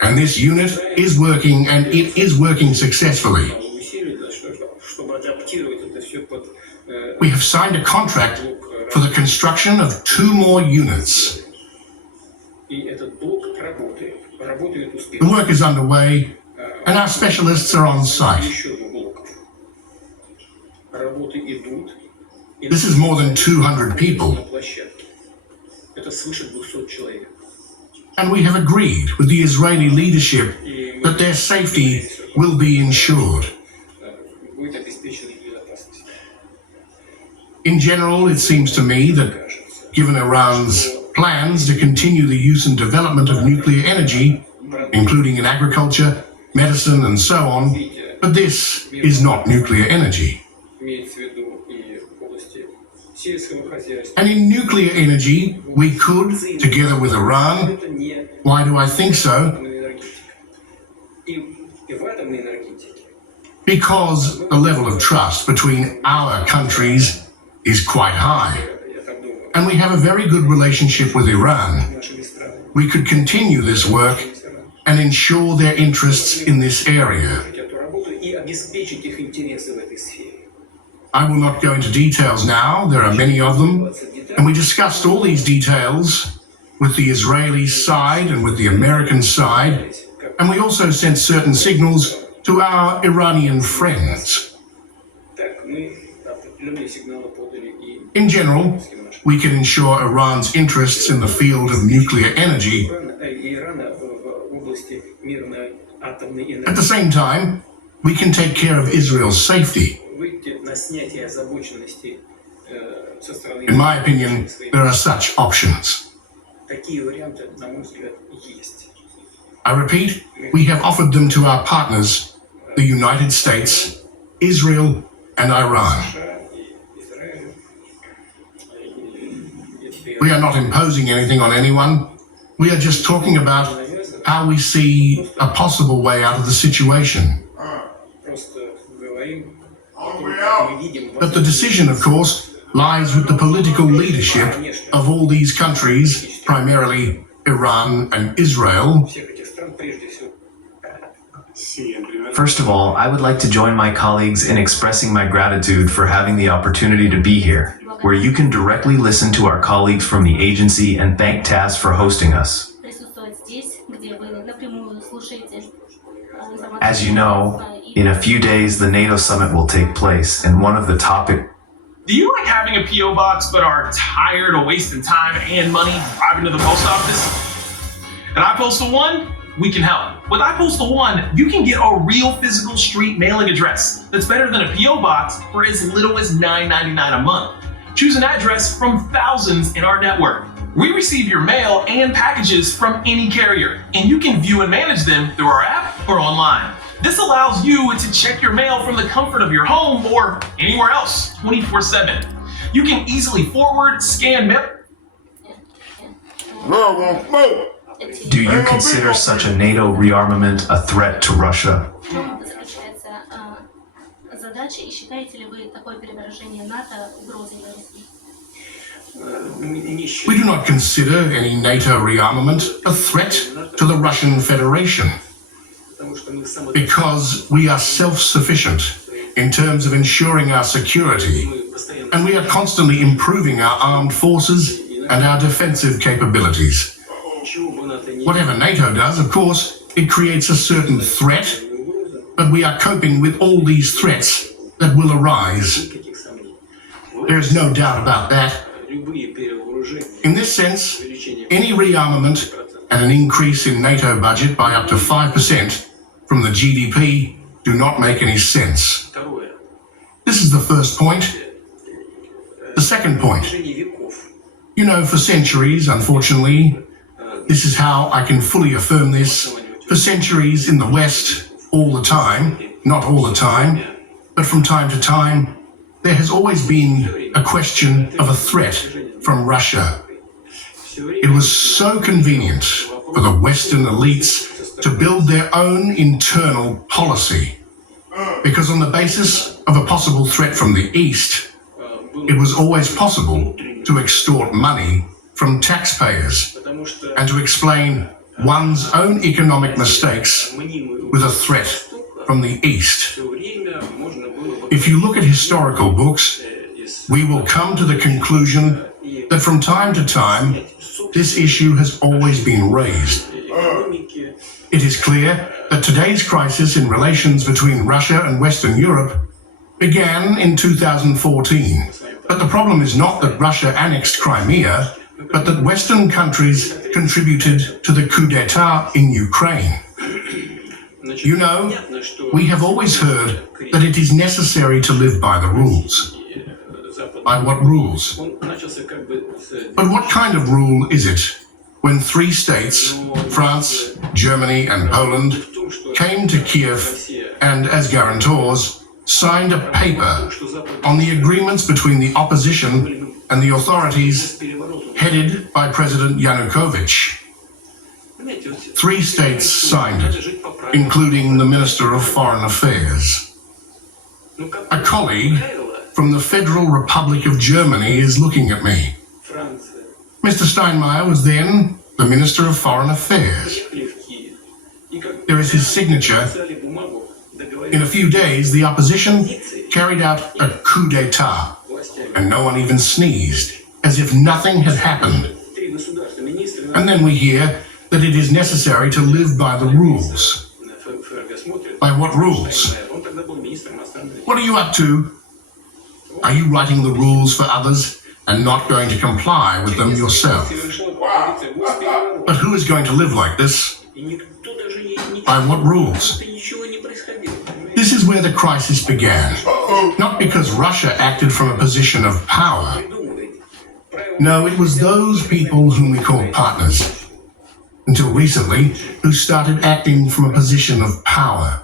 and this unit is working, and it is working successfully. We have signed a contract for the construction of 2 more units. The work is underway, and our specialists are on site. This is more than 200 people. And we have agreed with the Israeli leadership that their safety will be ensured. In general, it seems to me that given Iran's plans to continue the use and development of nuclear energy, including in agriculture, medicine, and so on, but this is not nuclear energy. And in nuclear energy, we could, together with Iran, why do I think so? Because the level of trust between our countries is quite high. And we have a very good relationship with Iran. We could continue this work and ensure their interests in this area. I will not go into details now, there are many of them, and we discussed all these details with the Israeli side and with the American side, and we also sent certain signals to our Iranian friends. In general, we can ensure Iran's interests in the field of nuclear energy. At the same time, we can take care of Israel's safety. In my opinion, there are such options. I repeat, we have offered them to our partners, the United States, Israel, and Iran. We are not imposing anything on anyone. We are just talking about how we see a possible way out of the situation. But the decision, of course, lies with the political leadership of all these countries, primarily Iran and Israel. First of all, I would like to join my colleagues in expressing my gratitude for having the opportunity to be here, where you can directly listen to our colleagues from the agency and thank TASS for hosting us. As you know, in a few days the NATO summit will take place, and one of the topics. Do you like having a P.O. box but are tired of wasting time and money driving to the post office? At iPostal One, we can help. With iPostal One, you can get a real physical street mailing address that's better than a P.O. box for as little as $9.99 a month. Choose an address from thousands in our network. We receive your mail and packages from any carrier, and you can view and manage them through our app or online. This allows you to check your mail from the comfort of your home or anywhere else 24/7. You can easily forward, scan mail. Do you consider such a NATO rearmament a threat to Russia? We do not consider any NATO rearmament a threat to the Russian Federation, because we are self-sufficient in terms of ensuring our security, and we are constantly improving our armed forces and our defensive capabilities. Whatever NATO does, of course, it creates a certain threat, but we are coping with all these threats that will arise. There is no doubt about that. In this sense, any rearmament and an increase in NATO budget by up to 5% from the GDP do not make any sense. This is the first point. The second point. You know, for centuries, unfortunately, This is how I can fully affirm this. For centuries in the West, all the time, not all the time, but from time to time, there has always been a question of a threat from Russia. It was so convenient for the Western elites to build their own internal policy, because on the basis of a possible threat from the East, it was always possible to extort money from taxpayers and to explain one's own economic mistakes with a threat from the East. If you look at historical books, we will come to the conclusion that from time to time, this issue has always been raised. It is clear that today's crisis in relations between Russia and Western Europe began in 2014. But the problem is not that Russia annexed Crimea, but that Western countries contributed to the coup d'etat in Ukraine. You know, we have always heard that it is necessary to live by the rules. By what rules? But what kind of rule is it when three states, France, Germany and Poland, came to Kiev and, as guarantors, signed a paper on the agreements between the opposition and the authorities headed by President Yanukovych? Three states signed it, including the Minister of Foreign Affairs. A colleague from the Federal Republic of Germany is looking at me. Mr. Steinmeier was then the Minister of Foreign Affairs. There is his signature. In a few days, the opposition carried out a coup d'etat, and no one even sneezed, as if nothing had happened. And then we hear that it is necessary to live by the rules. By what rules? What are you up to? Are you writing the rules for others and not going to comply with them yourself? But who is going to live like this? By what rules? This is where the crisis began. Not because Russia acted from a position of power. No, it was those people whom we call partners, until recently, who started acting from a position of power.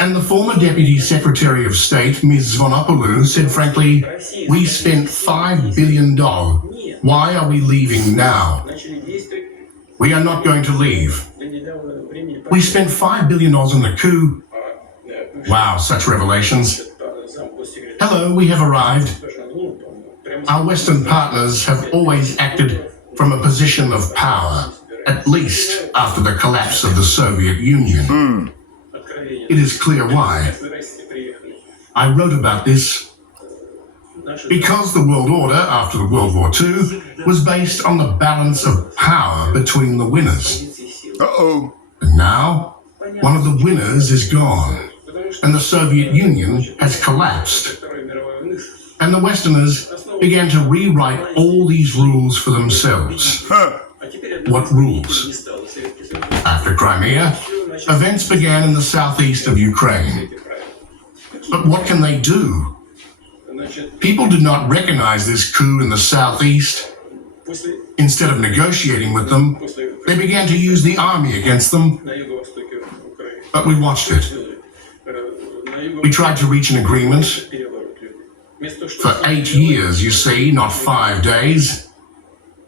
And the former Deputy Secretary of State, Ms. Zvonopoulos, said frankly, we spent $5 billion. Why are we leaving now? We are not going to leave. We spent $5 billion on the coup. Wow, such revelations. Hello, we have arrived. Our Western partners have always acted from a position of power, at least after the collapse of the Soviet Union. It is clear why. I wrote about this because the world order after the World War II was based on the balance of power between the winners. And now, one of the winners is gone, and the Soviet Union has collapsed. And the Westerners began to rewrite all these rules for themselves. What rules? After Crimea, events began in the southeast of Ukraine. But what can they do? People did not recognize this coup in the southeast. Instead of negotiating with them, they began to use the army against them. But we watched it. We tried to reach an agreement. For 8 years, you see, not 5 days.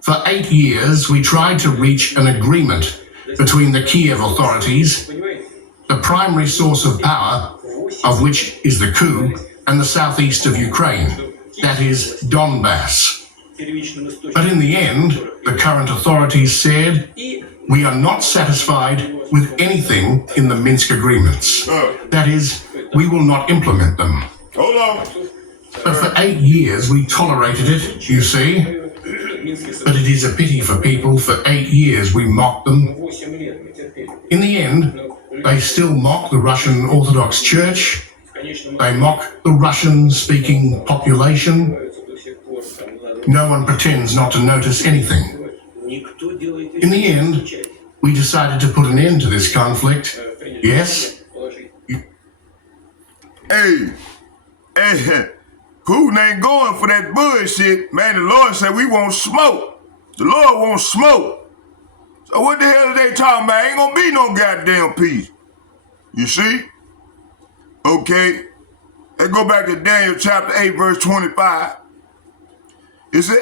For 8 years, we tried to reach an agreement between the Kiev authorities, the primary source of power, of which is the coup, and the southeast of Ukraine, that is, Donbass. But in the end, the current authorities said, we are not satisfied with anything in the Minsk agreements. That is, we will not implement them. Hold on. But for 8 years, we tolerated it, you see. But it is a pity for people. For 8 years, we mocked them. In the end, they still mock the Russian Orthodox Church. They mock the Russian-speaking population. No one pretends not to notice anything. In the end, we decided to put an end to this conflict. Yes? Hey, Putin ain't going for that bullshit. Man, the Lord said we won't smoke. The Lord won't smoke. So what the hell are they talking about? Ain't gonna be no goddamn peace. You see? Okay. Let's go back to Daniel chapter 8, verse 25. It said,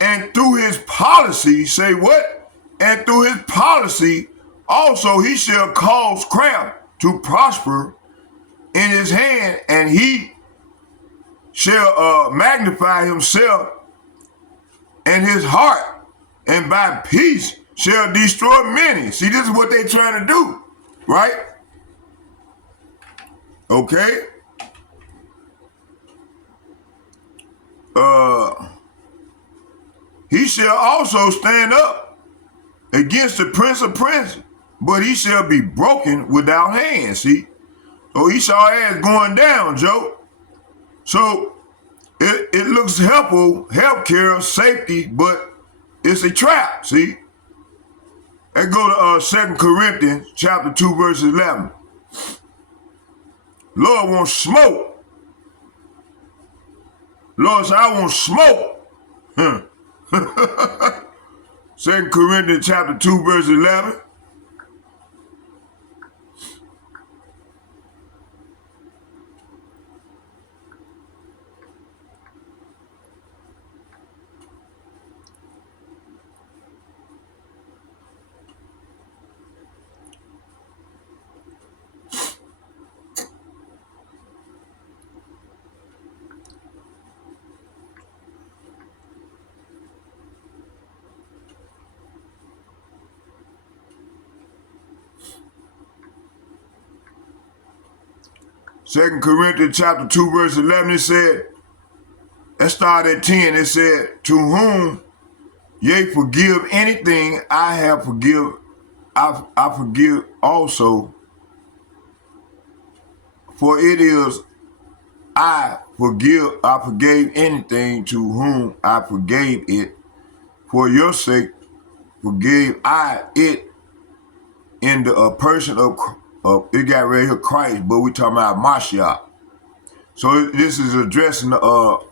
and through his policy, say what? And through his policy, also he shall cause craft to prosper in his hand, and he shall magnify himself and his heart, and by peace shall destroy many. See, this is what they trying to do, right? Okay. He shall also stand up against the prince of princes, but he shall be broken without hands. See? So Esau ass going down, Joe. So it looks helpful, healthcare, safety, but it's a trap, see? Let's go to 2 Corinthians chapter 2, verse 11. Lord wants smoke. Lord said, I want smoke. 2 Corinthians chapter 2, verse 11. Second Corinthians chapter 2, verse 11, it said, let's start at 10. It said, to whom ye forgive anything I have forgive, I forgive also. For it is I forgave anything to whom I forgave it. For your sake forgave I it in the person of it got right here Christ, but we talking about Mashiach. So this is addressing the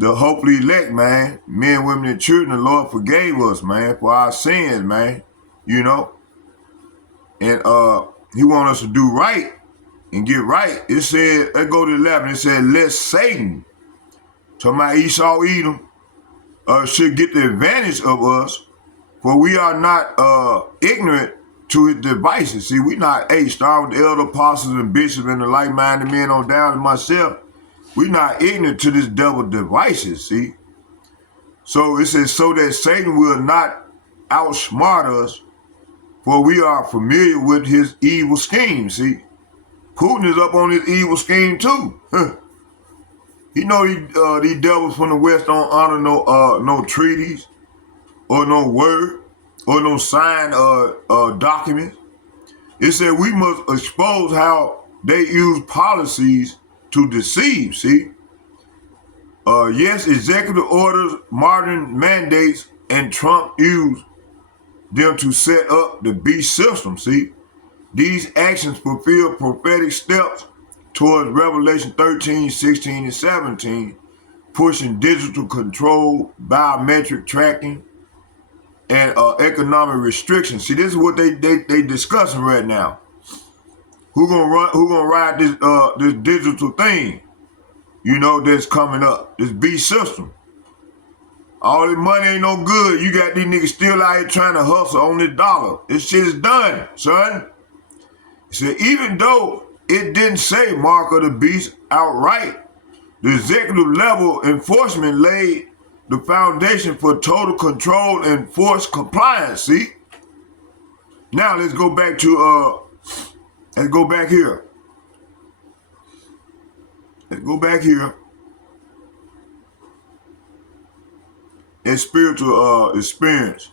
hopefully elect, man. Men, women, and children, the Lord forgave us, man, for our sins, man. You know? And he want us to do right and get right. It said, let's go to 11. It said, lest Satan, talking about Esau, Edom, should get the advantage of us, for we are not ignorant to his devices. See, we not, starting with the elder apostles and bishops and the like-minded men on down to myself, we not ignorant to this devil devices, see? So it says, so that Satan will not outsmart us, for we are familiar with his evil scheme, see? Putin is up on his evil scheme too. You know these devils from the West don't honor no treaties or no word or no signed documents. It said we must expose how they use policies to deceive, see? Yes, executive orders, modern mandates, and Trump used them to set up the beast system, see? These actions fulfill prophetic steps towards Revelation 13, 16, and 17, pushing digital control, biometric tracking, and economic restrictions. See, this is what they discussing right now. Who gonna ride this digital thing? You know, that's coming up. This beast system. All this money ain't no good. You got these niggas still out here trying to hustle on this dollar. This shit is done, son. So even though it didn't say mark of the beast outright, the executive level enforcement laid the foundation for total control and forced compliance, see? Now let's go back to, let's go back here. Let's go back here. And spiritual experience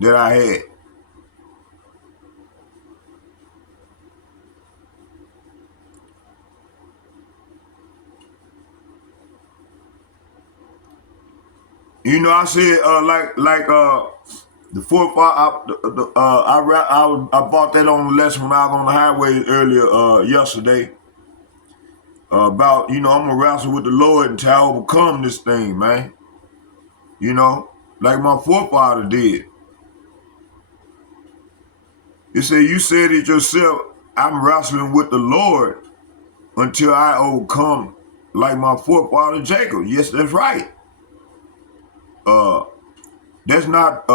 that I had. You know, I said the fourth part. I bought that on the lesson when I was on the highway earlier yesterday. About, you know, I'm gonna wrestle with the Lord until I overcome this thing, man. You know, like my forefather did. It said, you said it yourself, I'm wrestling with the Lord until I overcome like my forefather Jacob. Yes, that's right. That's not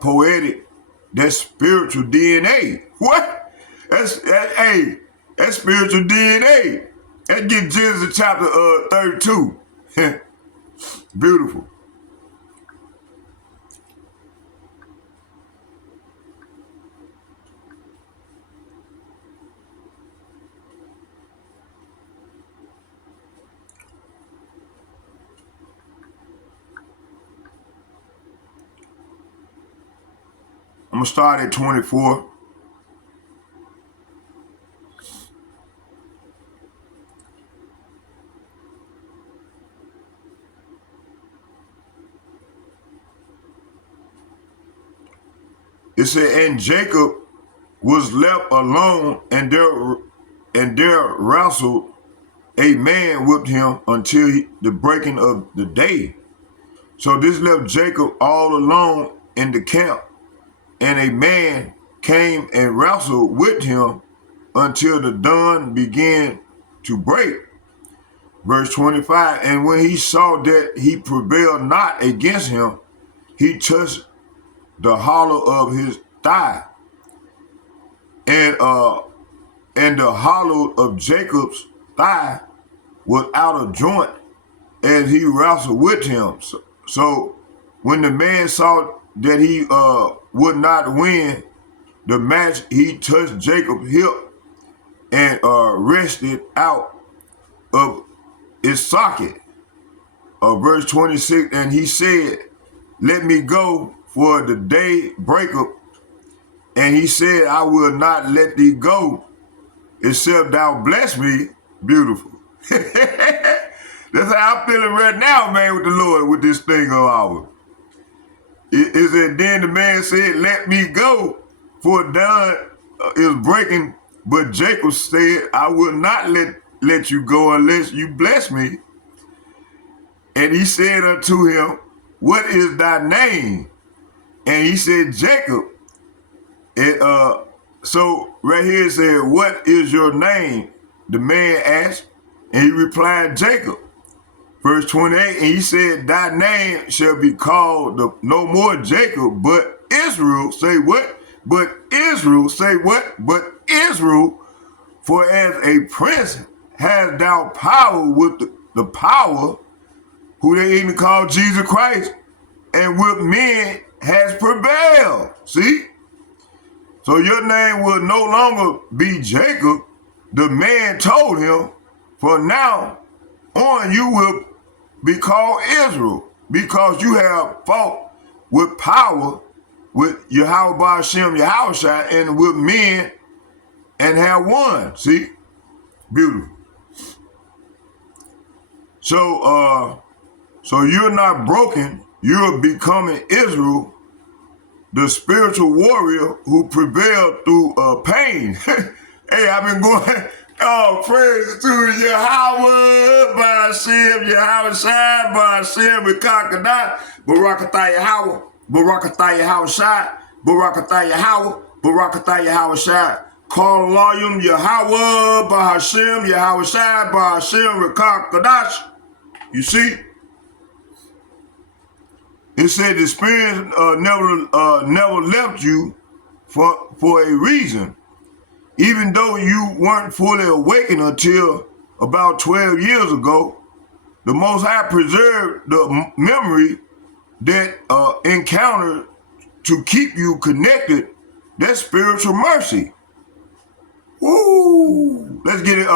poetic. That's spiritual DNA. What? That's spiritual DNA. That get Genesis chapter 32. Beautiful. I'm gonna start at 24. It said, and Jacob was left alone, and there wrestled a man with him until the breaking of the day. So this left Jacob all alone in the camp, and a man came and wrestled with him until the dawn began to break. Verse 25, and when he saw that he prevailed not against him, he touched the hollow of his thigh, and the hollow of Jacob's thigh was out of joint as he wrestled with him. So when the man saw that he would not win the match, he touched Jacob's hip and wrested out of its socket. Verse 26, and he said, let me go, for the day breaketh. And he said, I will not let thee go, except thou bless me. Beautiful. That's how I'm feeling right now, man, with the Lord, with this thing of ours. It said, then the man said, let me go, for dawn is breaking. But Jacob said, I will not let you go unless you bless me. And he said unto him, what is thy name? And he said, Jacob. So right here it said, what is your name? The man asked, and he replied, Jacob. Verse 28, and he said, thy name shall be called no more Jacob, but Israel. Say what? But Israel. Say what? But Israel. For as a prince has thou power with the power, who they even call Jesus Christ, and with men has prevailed. See? So your name will no longer be Jacob. The man told him, for now on you will be called Israel, because you have fought with power with YAHAWAH BAHASHAM YAHAWASHI and with men and have won. See? Beautiful. So you're not broken. You're becoming Israel, the spiritual warrior who prevailed through pain. Hey, I've been going, oh, praise to YAHAWAH BAHASHAM YAHAWASHI BAHASHAM Rekakadat Barakatah YAHAWAH Barakatah YAHAWASHI Barakatah YAHAWAH Barakatah YAHAWASHI Call volume YAHAWAH BAHASHAM YAHAWASHI BAHASHAM Rekakadat. You see? It said the experience never left you for a reason. Even though you weren't fully awakened until about 12 years ago, the Most High preserved the memory that encountered to keep you connected. That's spiritual mercy. Woo! Let's get it.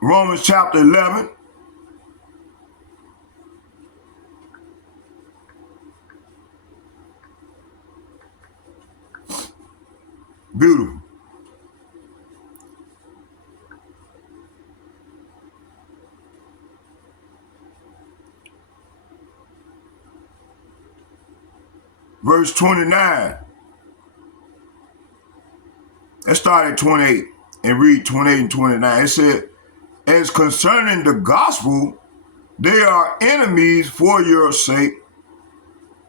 Romans chapter 11. Beautiful. Verse 29. Let's start at 28 and read 28 and 29. It said, as concerning the gospel, they are enemies for your sake,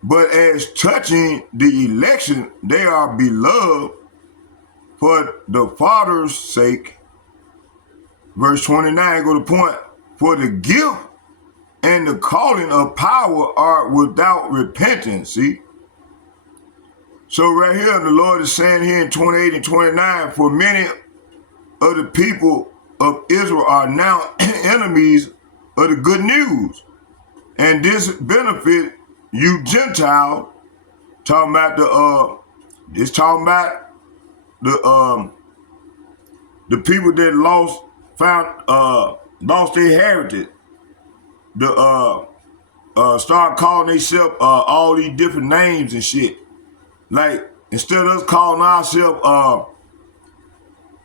But as touching the election, they are beloved for the Father's sake. Verse 29, go to point. For the gift and the calling of power are without repentance. See? So right here, the Lord is saying here in 28 and 29, for many of the people of Israel are now enemies of the good news. And this benefit you Gentiles, talking about the people that lost their heritage, start calling themselves all these different names and shit. Like, instead of us calling ourselves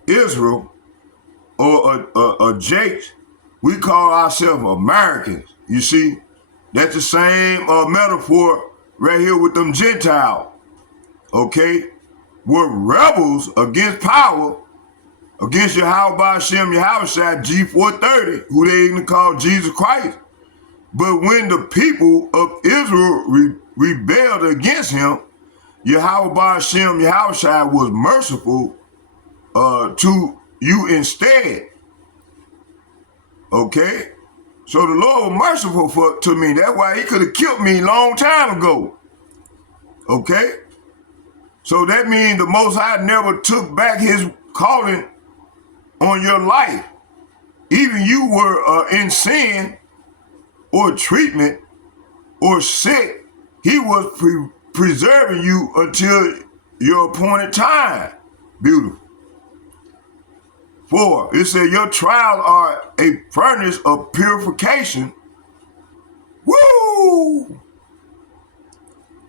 Israel or Jakes, we call ourselves Americans. You see, that's the same metaphor right here with them Gentiles. Okay, we're rebels against power, against BAHASHAM, YAHAWASHI, G430, who they even call Jesus Christ. But when the people of Israel rebelled against him, BAHASHAM, YAHAWASHI was merciful to you instead. Okay? So the Lord was merciful to me. That's why he could have killed me a long time ago. Okay? So that means the Most High never took back his calling on your life. Even you were in sin or treatment or sick, he was preserving you until your appointed time. Beautiful. 4, it said your trials are a furnace of purification. Woo!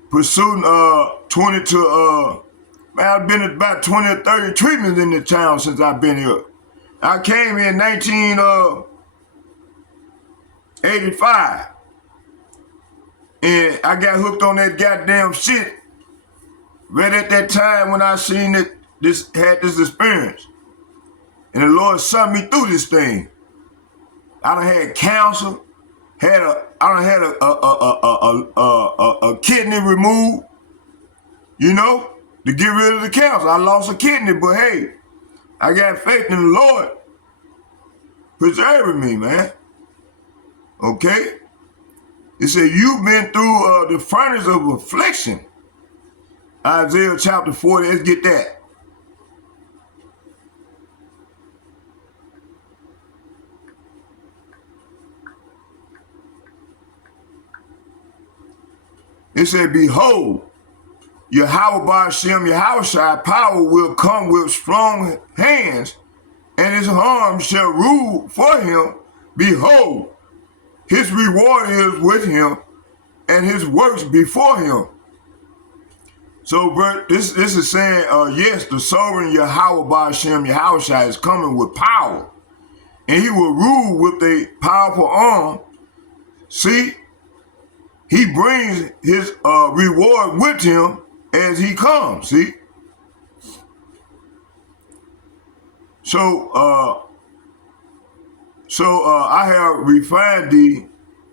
Pursuing 20 to man, I've been at about 20 or 30 treatments in the town since I've been here. I came in 1985, and I got hooked on that goddamn shit right at that time when I seen had this experience. And the Lord sent me through this thing. I done had cancer, I done had a kidney removed, you know, to get rid of the cancer. I lost a kidney, but hey, I got faith in the Lord preserving me, man. Okay? It said, you've been through the furnace of affliction. Isaiah chapter 40, let's get that. It said, behold, BAHASHAM, YAHAWASHI, power will come with strong hands, and his arm shall rule for him. Behold, his reward is with him, and his works before him. So, but this is saying, yes, the sovereign BAHASHAM, YAHAWASHI is coming with power, and he will rule with a powerful arm. See? He brings his reward with him as he comes, see? So I have refined thee,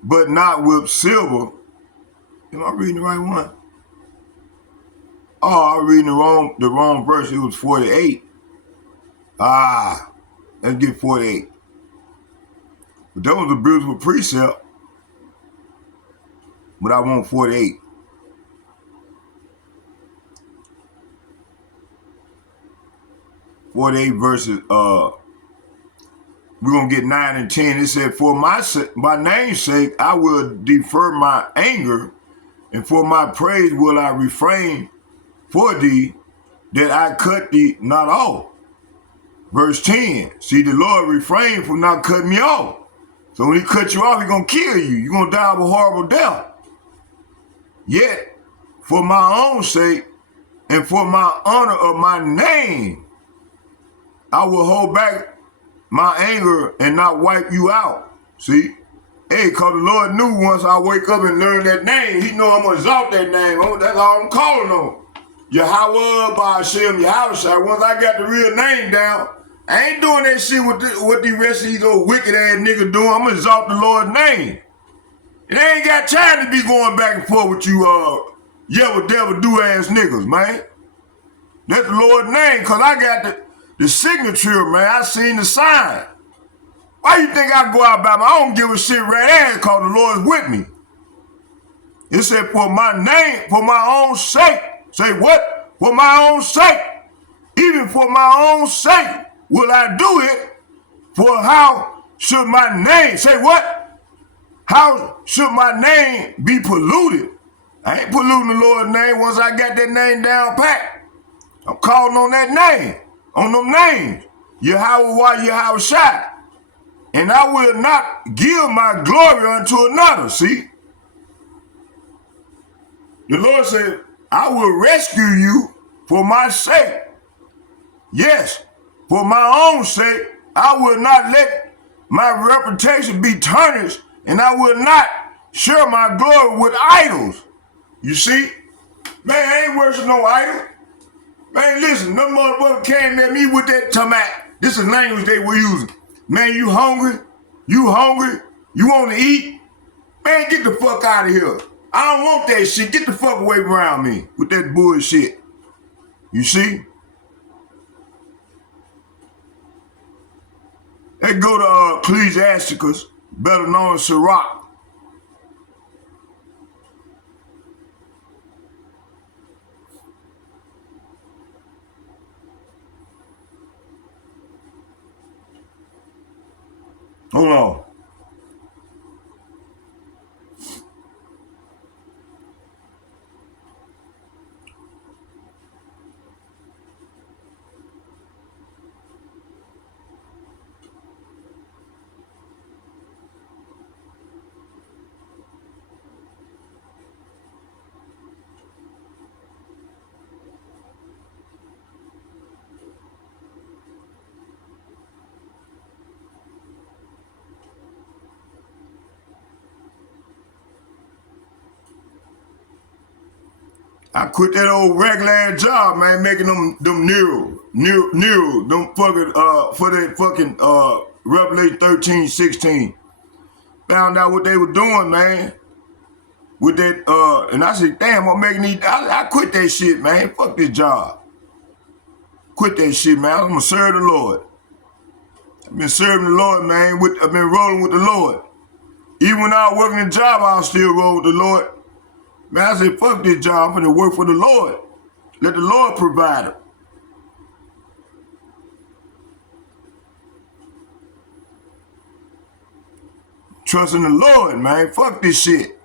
but not with silver. Am I reading the right one? Oh, I'm reading the wrong verse. It was 48. Let's get 48. But that was a beautiful precept. But I want 48. Verses, we're going to get 9 and 10. It said, for my name's sake, I will defer my anger, and for my praise will I refrain for thee, that I cut thee not off. Verse 10, see, the Lord refrained from not cutting me off. So when he cut you off, he's going to kill you. You're going to die of a horrible death. Yet, for my own sake, and for my honor of my name, I will hold back my anger and not wipe you out. See? Hey, because the Lord knew once I wake up and learn that name, he know I'm going to exalt that name. That's all I'm calling on. YAHAWAH, BAHASHAM, YAHAWASHI. Once I got the real name down, I ain't doing that shit with what the rest of these old wicked ass niggas doing. I'm going to exalt the Lord's name. And they ain't got time to be going back and forth with you, yellow devil do-ass niggas, man. That's the Lord's name, cause I got the signature, man. I seen the sign. Why you think I go out by my, I don't give a shit red ass, cause the Lord is with me. It said, for my name, for my own sake. Say what? For my own sake. Even for my own sake will I do it. For how should my name, say what? How should my name be polluted? I ain't polluting the Lord's name once I got that name down pat. I'm calling on that name, on them names. YAHAWAH, YAHAWASHI. And I will not give my glory unto another, see? The Lord said, I will rescue you for my sake. Yes, for my own sake, I will not let my reputation be tarnished, and I will not share my glory with idols. You see? Man, I ain't worship no idol. Man, listen, no motherfucker came at me with that tomato. This is language they were using. Man, you hungry? You hungry? You want to eat? Man, get the fuck out of here. I don't want that shit. Get the fuck away from around me with that bullshit. You see? They go to Ecclesiasticus, better known as Sirach. Hold on. I quit that old regular ass job, man, making them Nero, them fucking, for that fucking, Revelation 13:16. Found out what they were doing, man, with that, and I said, damn, I'm making these, I quit that shit, man, fuck this job. Quit that shit, man, I'm gonna serve the Lord. I've been serving the Lord, man, I've been rolling with the Lord. Even when I was working a job, I was still rolling with the Lord. Man, I said, fuck this job, I'm gonna work for the Lord. Let the Lord provide it. Trust in the Lord, man, fuck this shit.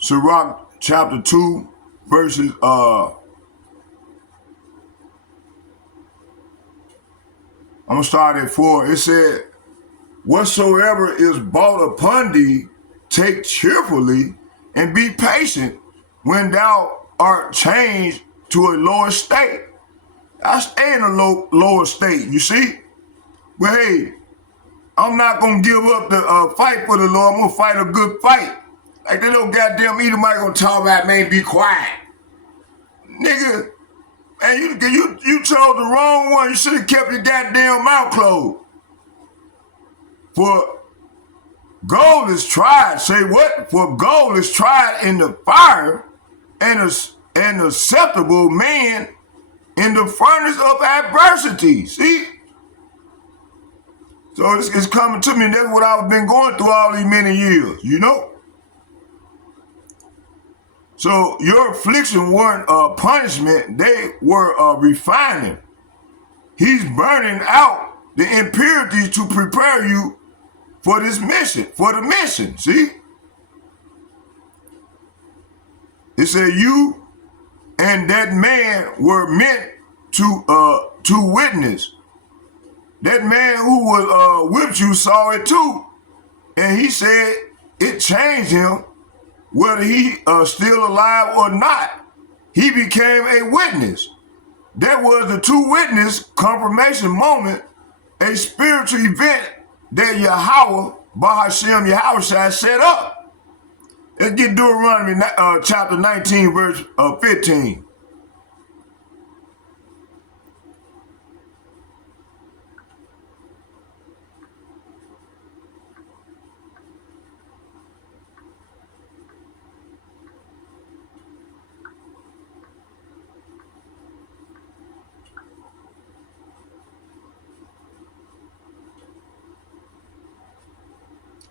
Sirach chapter 2, verses, I'm gonna start at 4. It said, whatsoever is bought upon thee, take cheerfully and be patient when thou art changed to a lower state. I stay in a lower state, you see? But hey, I'm not gonna give up the fight for the Lord. I'm gonna fight a good fight. Like that little goddamn Edomite gonna talk about, man, be quiet. Nigga, man, you chose the wrong one. You should have kept your goddamn mouth closed. For gold is tried, say what? For gold is tried in the fire, and an acceptable man in the furnace of adversity. See? So it's coming to me, and that's what I've been going through all these many years, you know? So your affliction weren't punishment, they were refining. He's burning out the impurities to prepare you for this mission, for the mission, see? It said you and that man were meant to witness. That man who was with you saw it too. And he said it changed him, whether he still alive or not. He became a witness. That was the two witness confirmation moment, a spiritual event that YAHAWAH, BAHASHAM, YAHAWASHI set up. Let's get Deuteronomy chapter 19, verse 15.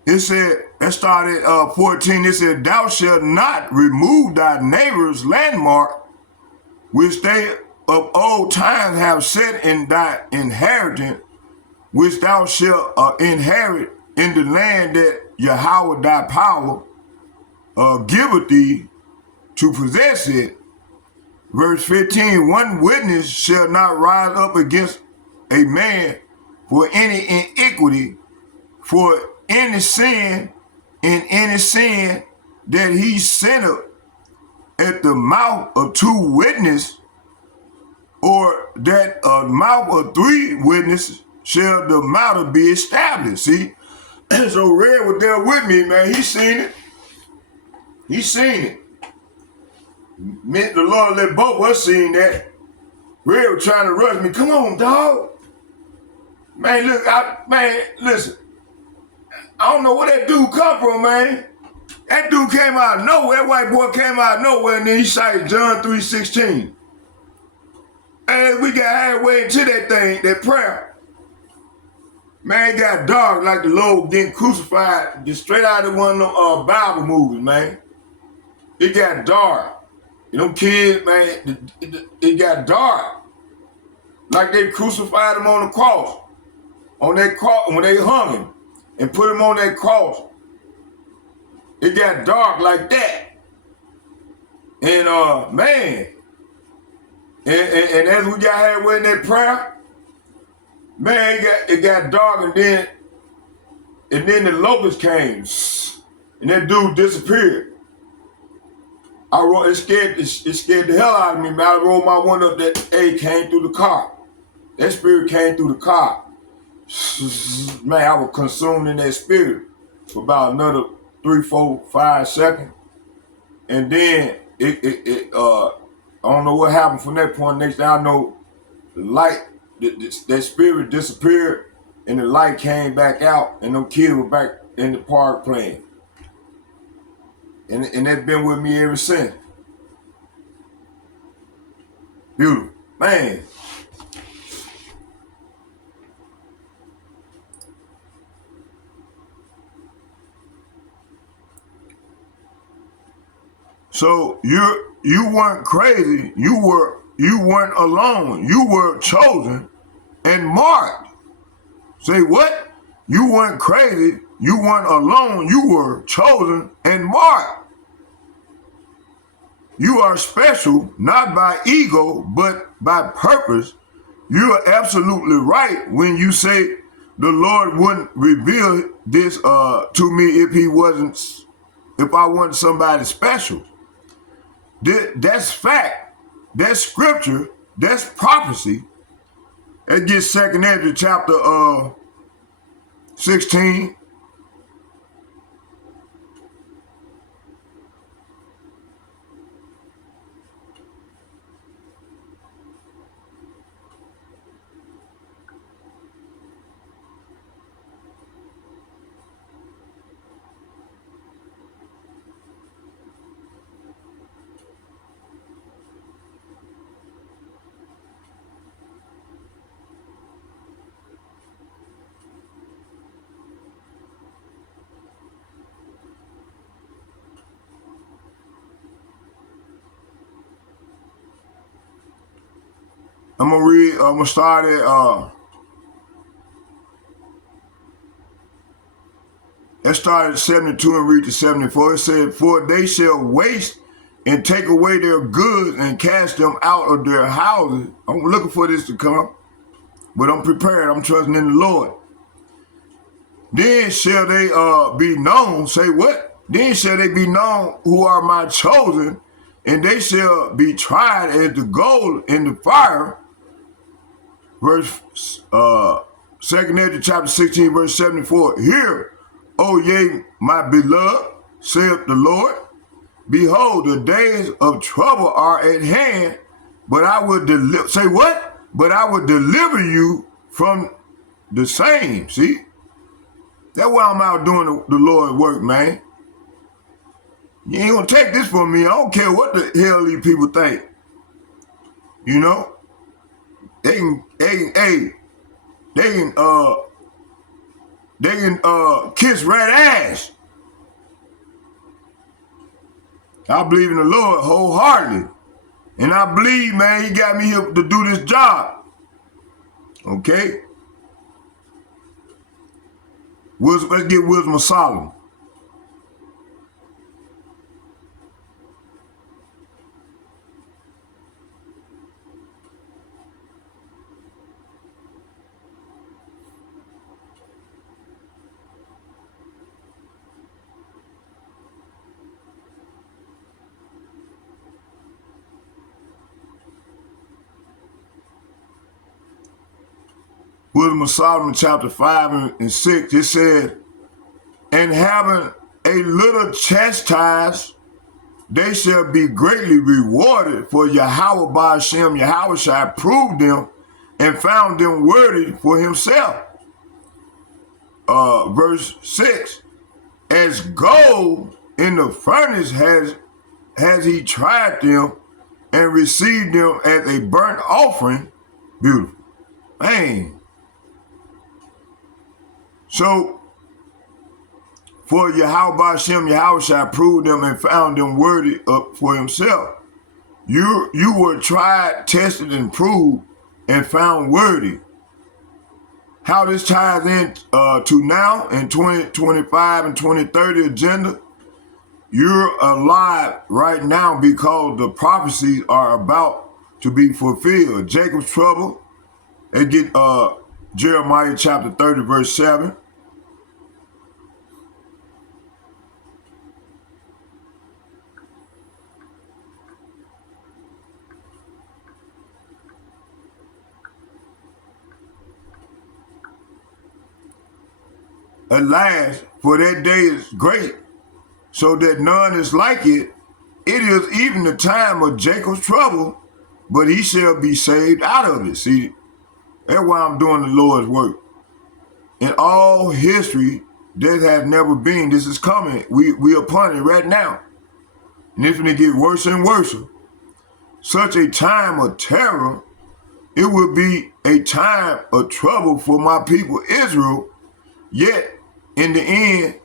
It said, let's start at 14. It said, thou shalt not remove thy neighbor's landmark, which they of old times have set in thy inheritance, which thou shalt inherit in the land that Yahawah thy power giveth thee to possess it. Verse 15, one witness shall not rise up against a man for any iniquity, for any sin that he sinneth at the mouth of two witnesses, or that mouth of three witnesses, shall the matter be established. See? So Red was there with me, man. He seen it. He seen it. Meant the Lord let both of us seen that. Red was trying to rush me. Come on, dog. Man, look, listen. I don't know where that dude come from, man. That dude came out of nowhere. That white boy came out of nowhere, and then he cited John 3:16. And we got halfway into that thing, that prayer. Man, it got dark like the Lord getting crucified, just straight out of one of them Bible movies, man. It got dark. You know, kids, man, it got dark. Like they crucified him on the cross. On that cross, when they hung him and put him on that cross, it got dark like that. And man, and as we got halfway in that prayer, man, it got dark, and then the locusts came, and that dude disappeared. It scared the hell out of me, man. I rolled my window up, that came through the car. That spirit came through the car. Man, I was consumed in that spirit for about another 3, 4, 5 seconds. And then I don't know what happened from that point. Next thing I know, the light, that spirit disappeared, and the light came back out, and them kids were back in the park playing. And they've been with me ever since. Beautiful. Man. So you weren't crazy. You weren't alone. You were chosen and marked. Say what? You weren't crazy. You weren't alone. You were chosen and marked. You are special, not by ego, but by purpose. You are absolutely right when you say the Lord wouldn't reveal this to me if I wasn't somebody special. That's fact. That's scripture. That's prophecy. That gets 2 Ezra chapter 16. I'm gonna start at let's start at 72 and read to 74. It said, for they shall waste and take away their goods and cast them out of their houses. I'm looking for this to come, but I'm prepared. I'm trusting in the Lord. Then shall they be known, say what? Then shall they be known who are my chosen, and they shall be tried as the gold in the fire. Verse 2 Ezra chapter 16, verse 74. Hear, O ye my beloved, saith the Lord. Behold, the days of trouble are at hand, but I will deliver. Say what? But I will deliver you from the same. See? That's why I'm out doing the Lord's work, man. You ain't gonna take this from me. I don't care what the hell these people think. You know? They can kiss red ass. I believe in the Lord wholeheartedly. And I believe, man, he got me here to do this job. Okay? Let's get Wisdom of Solomon. Wisdom of Solomon chapter 5 and 6, it said, and having a little chastised, they shall be greatly rewarded, for YAHAWAH BAHASHAM YAHAWASHI proved them and found them worthy for himself. Verse 6, as gold in the furnace has he tried them and received them as a burnt offering. Beautiful. Man. So, for YAHAWAH BAHASHAM YAHAWASHI proved them and found them worthy for himself. You were tried, tested, and proved and found worthy. How this ties in to now in 2025 and 2030 agenda, you're alive right now because the prophecies are about to be fulfilled. Jacob's trouble, they get Jeremiah chapter 30 verse 7. Alas, for that day is great, so that none is like it. It is even the time of Jacob's trouble, but he shall be saved out of it. See, that's why I'm doing the Lord's work. In all history, there has never been. This is coming. We upon it right now. And it's going to get worse and worse. Such a time of terror, it will be a time of trouble for my people Israel, yet in the end,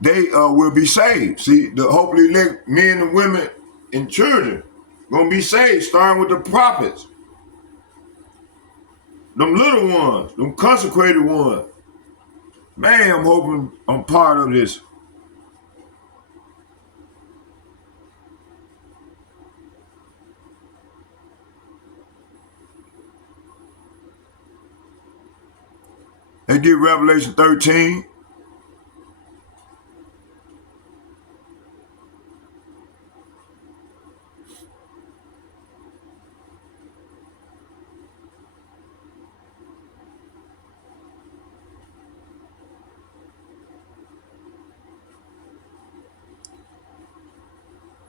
they will be saved. See, the hopefully elect men and women and children going to be saved, starting with the prophets. Them little ones, them consecrated ones. Man, I'm hoping I'm part of this. They get Revelation 13.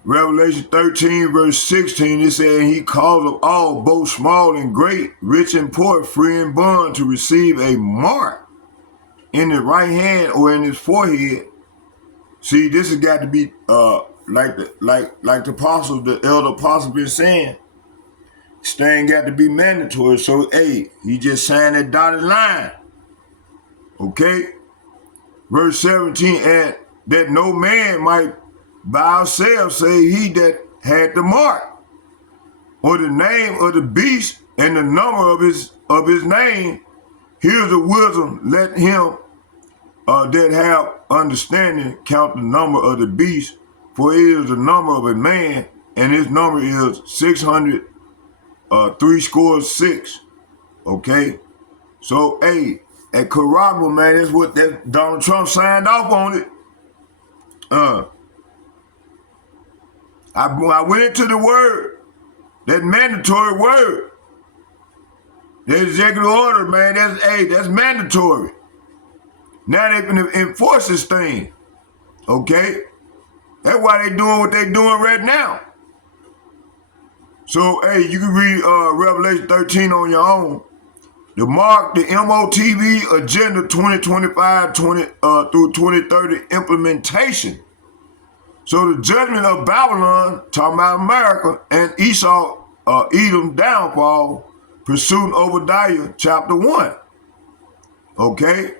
Revelation 13 verse 16, it said, he calls of all, both small and great, rich and poor, free and bond, to receive a mark in his right hand or in his forehead. See, this has got to be like the apostles, the elder apostles been saying. Staying got to be mandatory. So, hey, he just signed that dotted line. Okay? Verse 17, and that no man might by ourselves say he that had the mark, or the name of the beast and the number of his name. Here's the wisdom, let him that have understanding count the number of the beast, for it is the number of a man, and his number is 666. Okay? So, hey, at Caragua, man, that's what Donald Trump signed off on it. I went into the word, that mandatory word. The executive order, man, that's mandatory. Now they can enforce this thing. Okay? That's why they doing what they doing right now. So, hey, you can read Revelation 13 on your own. The MOTV Agenda 2025 through 2030 implementation. So the judgment of Babylon, talking about America, and Esau, Edom downfall, pursuing Obadiah chapter 1. Okay?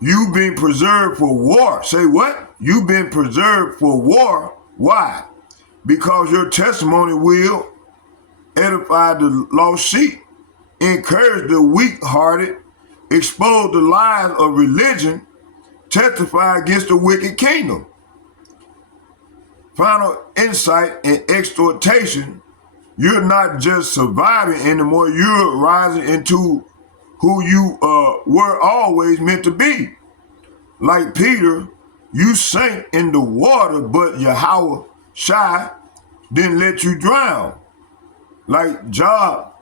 You've been preserved for war. Say what? You've been preserved for war. Why? Because your testimony will edify the lost sheep, encourage the weak-hearted, expose the lies of religion, testify against the wicked kingdom. Final insight and exhortation, you're not just surviving anymore, you're rising into who you were always meant to be. Like Peter, you sank in the water, but YAHAWASHI didn't let you drown. Like Job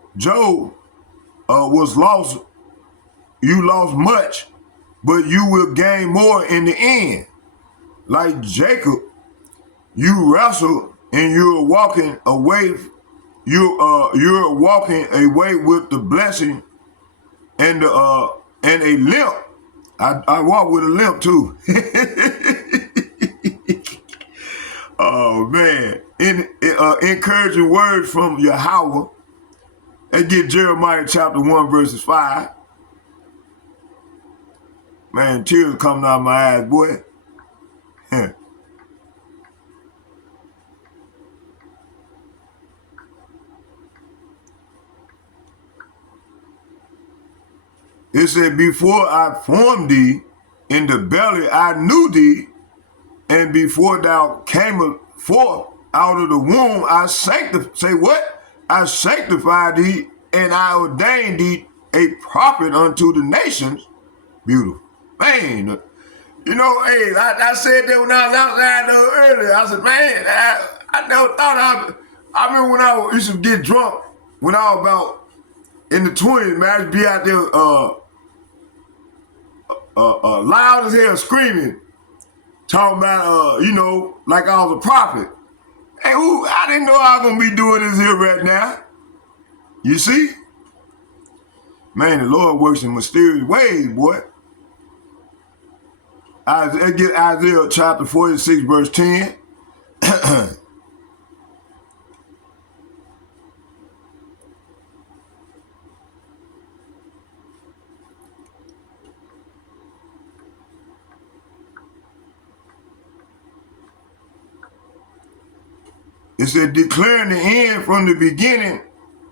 was lost, you lost much, but you will gain more in the end. Like Jacob, you wrestle and you're walking away. You're walking away with the blessing and a limp. I walk with a limp too. Oh man! Encouraging words from Yahweh. They get Jeremiah chapter 1 verses 5. Man, tears coming out of my eyes, boy. It said, before I formed thee in the belly, I knew thee, and before thou camest forth out of the womb, I sanctified. Say what? I sanctified thee, and I ordained thee a prophet unto the nations. Beautiful. Man, you know, hey, I said that when I was outside earlier. I said, man, I never thought I remember when I used to get drunk when I was about in the 20s, man. I used to be out there loud as hell screaming, talking about, you know, like I was a prophet. Hey, I didn't know I was going to be doing this here right now. You see? Man, the Lord works in mysterious ways, boy. Isaiah chapter 46, verse 10. It said, declaring the end from the beginning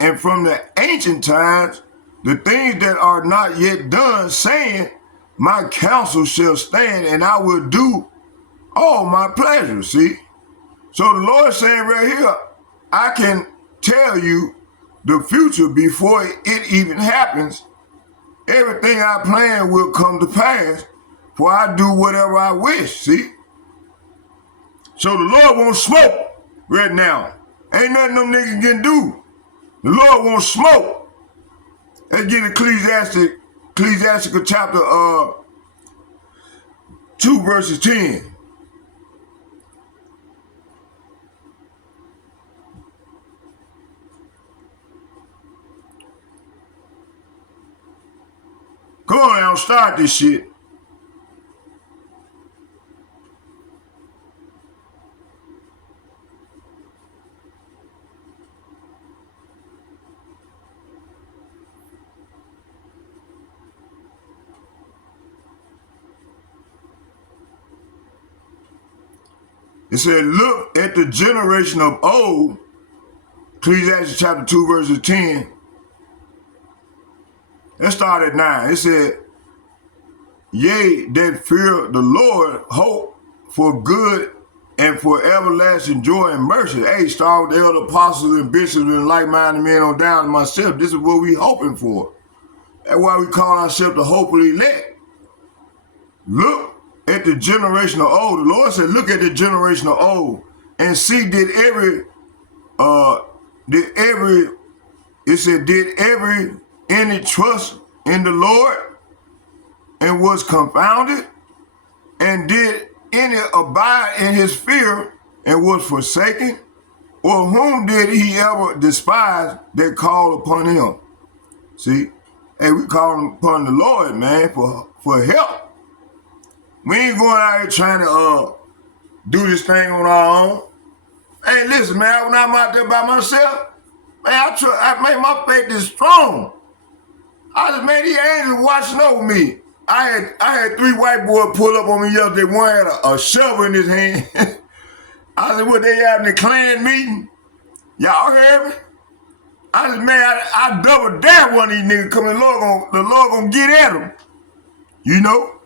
and from the ancient times, the things that are not yet done, saying, my counsel shall stand and I will do all my pleasure. See? So the Lord saying right here, I can tell you the future before it even happens. Everything I plan will come to pass, for I do whatever I wish. See? So the Lord won't smoke right now. Ain't nothing them niggas can do. The Lord won't smoke. Let's get Ecclesiastical chapter 2 verses 10. Come on now, start this shit. It said, look at the generation of old, Ecclesiastes chapter 2, verses 10. Let's start at 9. It said, yea, that fear the Lord, hope for good and for everlasting joy and mercy. Hey, start with the elder apostles and bishops and like-minded men on down to myself. This is what we hoping for. That's why we call ourselves the hopefully elect. Look at the generation of old. The Lord said, look at the generation of old and see did every any trust in the Lord and was confounded? And did any abide in his fear and was forsaken? Or whom did he ever despise that called upon him? See, hey, we call upon the Lord, man, for help. We ain't going out here trying to do this thing on our own. Hey, listen, man, when I'm out there by myself, man, I my faith is strong. Man, these angels watching over me. I had 3 white boys pull up on me yesterday. One had a shovel in his hand. I said, what, they having a Klan meeting? Y'all heard me? I said, man, I double dare one of these niggas coming. The Lord gonna get at them. You know?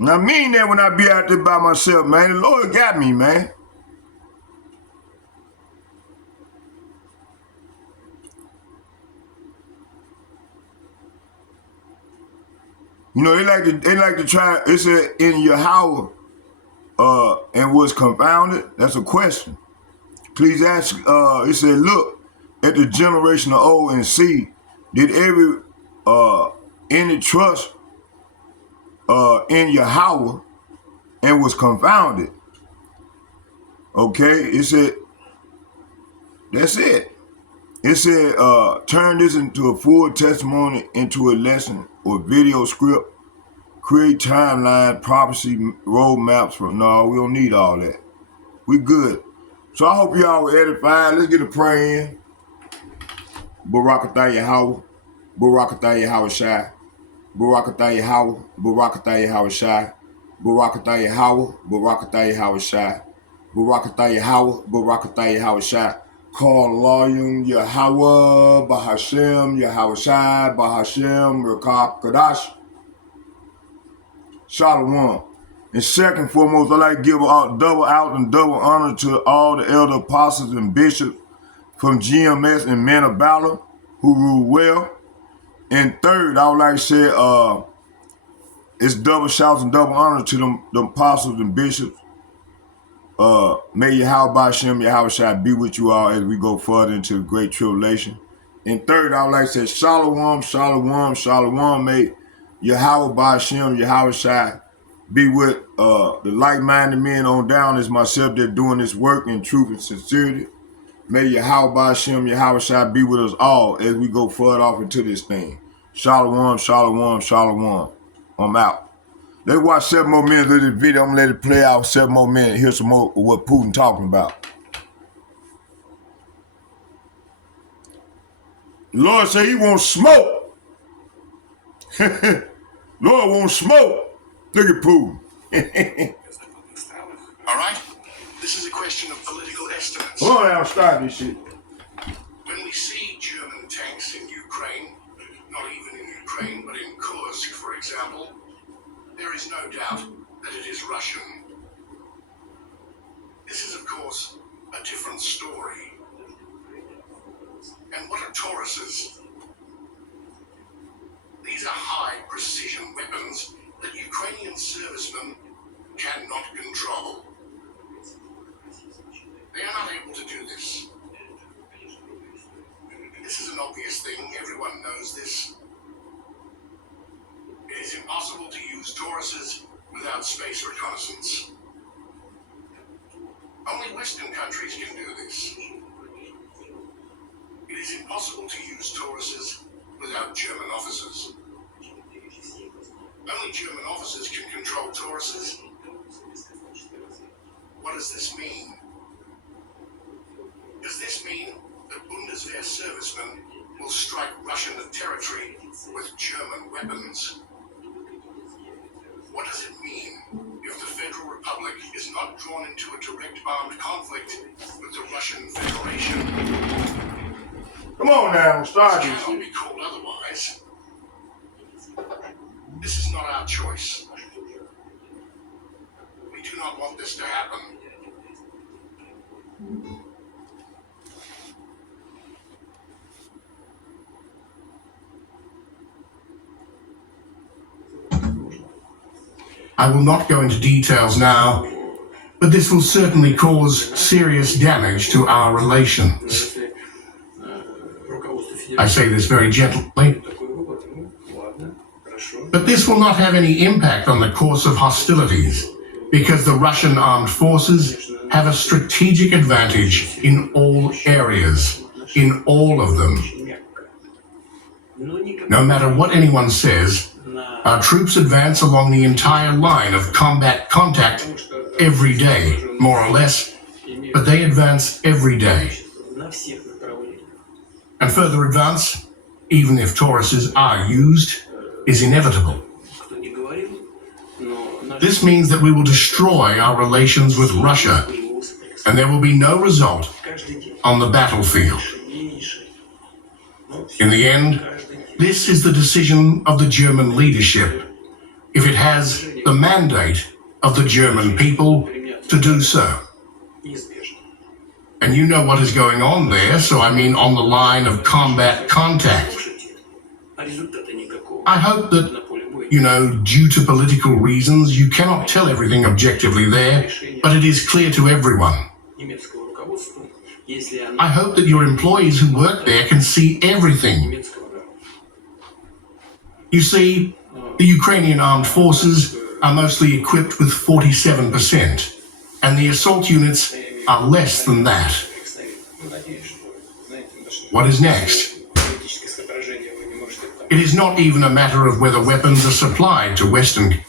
And I mean that when I be out there by myself, man. The Lord got me, man. You know, they like to try, it said in YAHAWAH and was confounded. That's a question. Please ask, it said, look at the generation of O and see, did any trust in YAHAWAH and was confounded? Okay, it said, that's it. It said, turn this into a full testimony, into a lesson or video script, create timeline, prophecy, roadmaps. No, we don't need all that. We good. So I hope y'all were edified. Let's get a prayer in. Barakatah Yahawah, Barakatah Yahawashi, Barakatah Yahawah, Barakatah Yahawashi, Barakatah Yahawah, Barakatah Yahawashi, Barakatah Yahawah, Barakatah Yahawashi. Call Layum YAHAWAH, BAHASHAM, YAHAWASHI, BAHASHAM, Rakah Kadash. Shalom. And second foremost, I'd like to give double out and double honor to all the elder apostles and bishops from GMS and men of valor who rule well. And third, I would like to say it's double shouts and double honor to them apostles and bishops. May YAHAWASHI, YAHAWASHI be with you all as we go further into the great tribulation. And third, I would like to say Shalom, Shalom, Shalom. May YAHAWASHI, YAHAWASHI be with the like-minded men on down as myself that doing this work in truth and sincerity. May YAHAWASHI, YAHAWASHI be with us all as we go further off into this thing. Shalom, Shalom, Shalom. I'm out. Let's watch 7 more minutes of this video. I'm gonna let it play out 7 more minutes. Hear some more of what Putin talking about. The Lord said he won't smoke. Lord won't smoke. Look at Putin. All right? This is a question of political estimates. Hold on, I'll start this shit. When we see German tanks in Ukraine, not even in Ukraine, but in Kursk, for example, there is no doubt that it is Russian. This is, of course, a different story. And what are Tauruses? These are high-precision weapons that Ukrainian servicemen cannot control. They are not able to do this. This is an obvious thing. Everyone knows this. It is impossible to use Tauruses without space reconnaissance. Only Western countries can do this. It is impossible to use Tauruses without German officers. Only German officers can control Tauruses. What does this mean? Does this mean that Bundeswehr servicemen will strike Russian territory with German weapons? What does it mean if the Federal Republic is not drawn into a direct armed conflict with the Russian Federation? Come on now, start this. It cannot be called otherwise. This is not our choice. We do not want this to happen. I will not go into details now, but this will certainly cause serious damage to our relations. I say this very gently. But this will not have any impact on the course of hostilities, because the Russian armed forces have a strategic advantage in all areas, in all of them. No matter what anyone says, our troops advance along the entire line of combat contact every day, more or less, but they advance every day. And further advance, even if Tauruses are used, is inevitable. This means that we will destroy our relations with Russia, and there will be no result on the battlefield. In the end, this is the decision of the German leadership, if it has the mandate of the German people to do so. And you know what is going on there, so I mean on the line of combat contact. I hope that, due to political reasons, you cannot tell everything objectively there, but it is clear to everyone. I hope that your employees who work there can see everything. You see, the Ukrainian armed forces are mostly equipped with 47%, and the assault units are less than that. What is next? It is not even a matter of whether weapons are supplied to Western.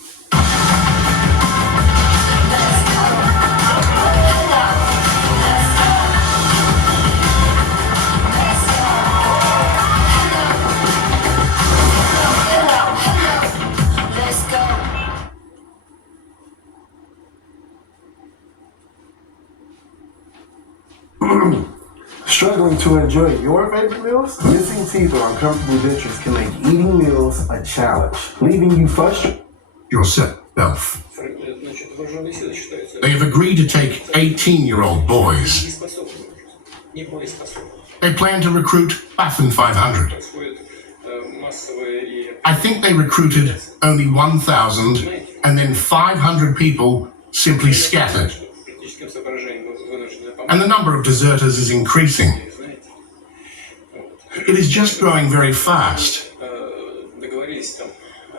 Struggling to enjoy your favorite meals? Missing teeth or uncomfortable dentures can make eating meals a challenge, leaving you frustrated. Yourself. They have agreed to take 18-year-old boys. They plan to recruit Waffen 500. I think they recruited only 1,000, and then 500 people simply scattered. And the number of deserters is increasing. It is just growing very fast.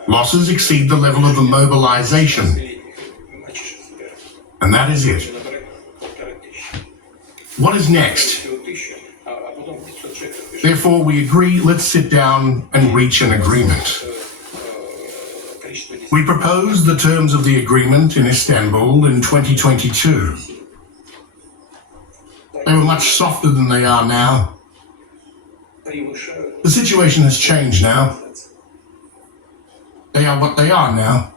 Losses exceed the level of the mobilization. And that is it. What is next? Therefore, we agree, let's sit down and reach an agreement. We proposed the terms of the agreement in Istanbul in 2022. They were much softer than they are now. The situation has changed now. They are what they are now.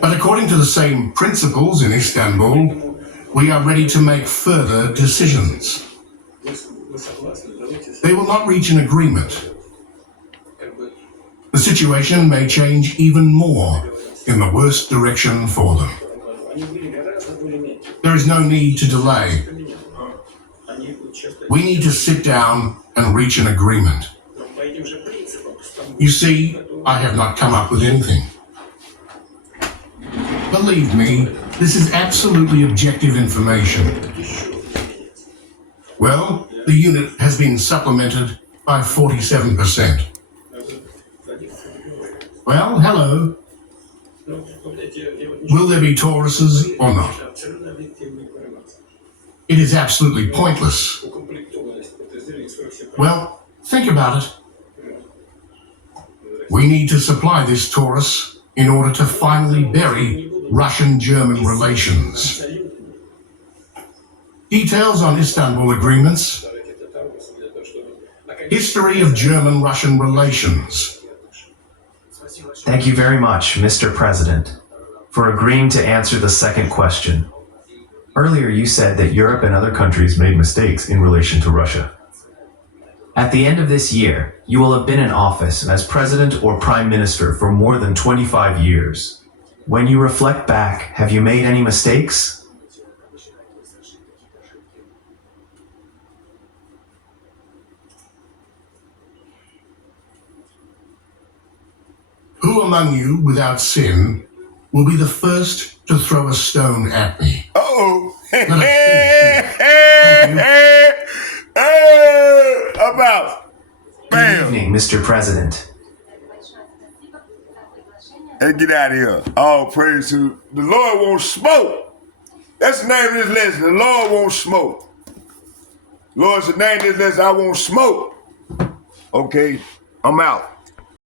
But according to the same principles in Istanbul, we are ready to make further decisions. They will not reach an agreement. The situation may change even more in the worst direction for them. There is no need to delay. We need to sit down and reach an agreement. You see, I have not come up with anything. Believe me, this is absolutely objective information. Well, the unit has been supplemented by 47%. Well, hello. Will there be Tauruses or not? It is absolutely pointless. Well, think about it. We need to supply this Taurus in order to finally bury Russian-German relations. Details on Istanbul agreements. History of German-Russian relations. Thank you very much, Mr. President, for agreeing to answer the second question. Earlier you said that Europe and other countries made mistakes in relation to Russia. At the end of this year, you will have been in office as President or Prime Minister for more than 25 years. When you reflect back, have you made any mistakes? Who among you, without sin, will be the first to throw a stone at me? Uh-oh. I'm out. Good evening, Mr. President. Let's get out of here. All praise to the Lord won't smoke. That's the name of this lesson. The Lord won't smoke. Lord's the name of this lesson. I won't smoke. Okay, I'm out.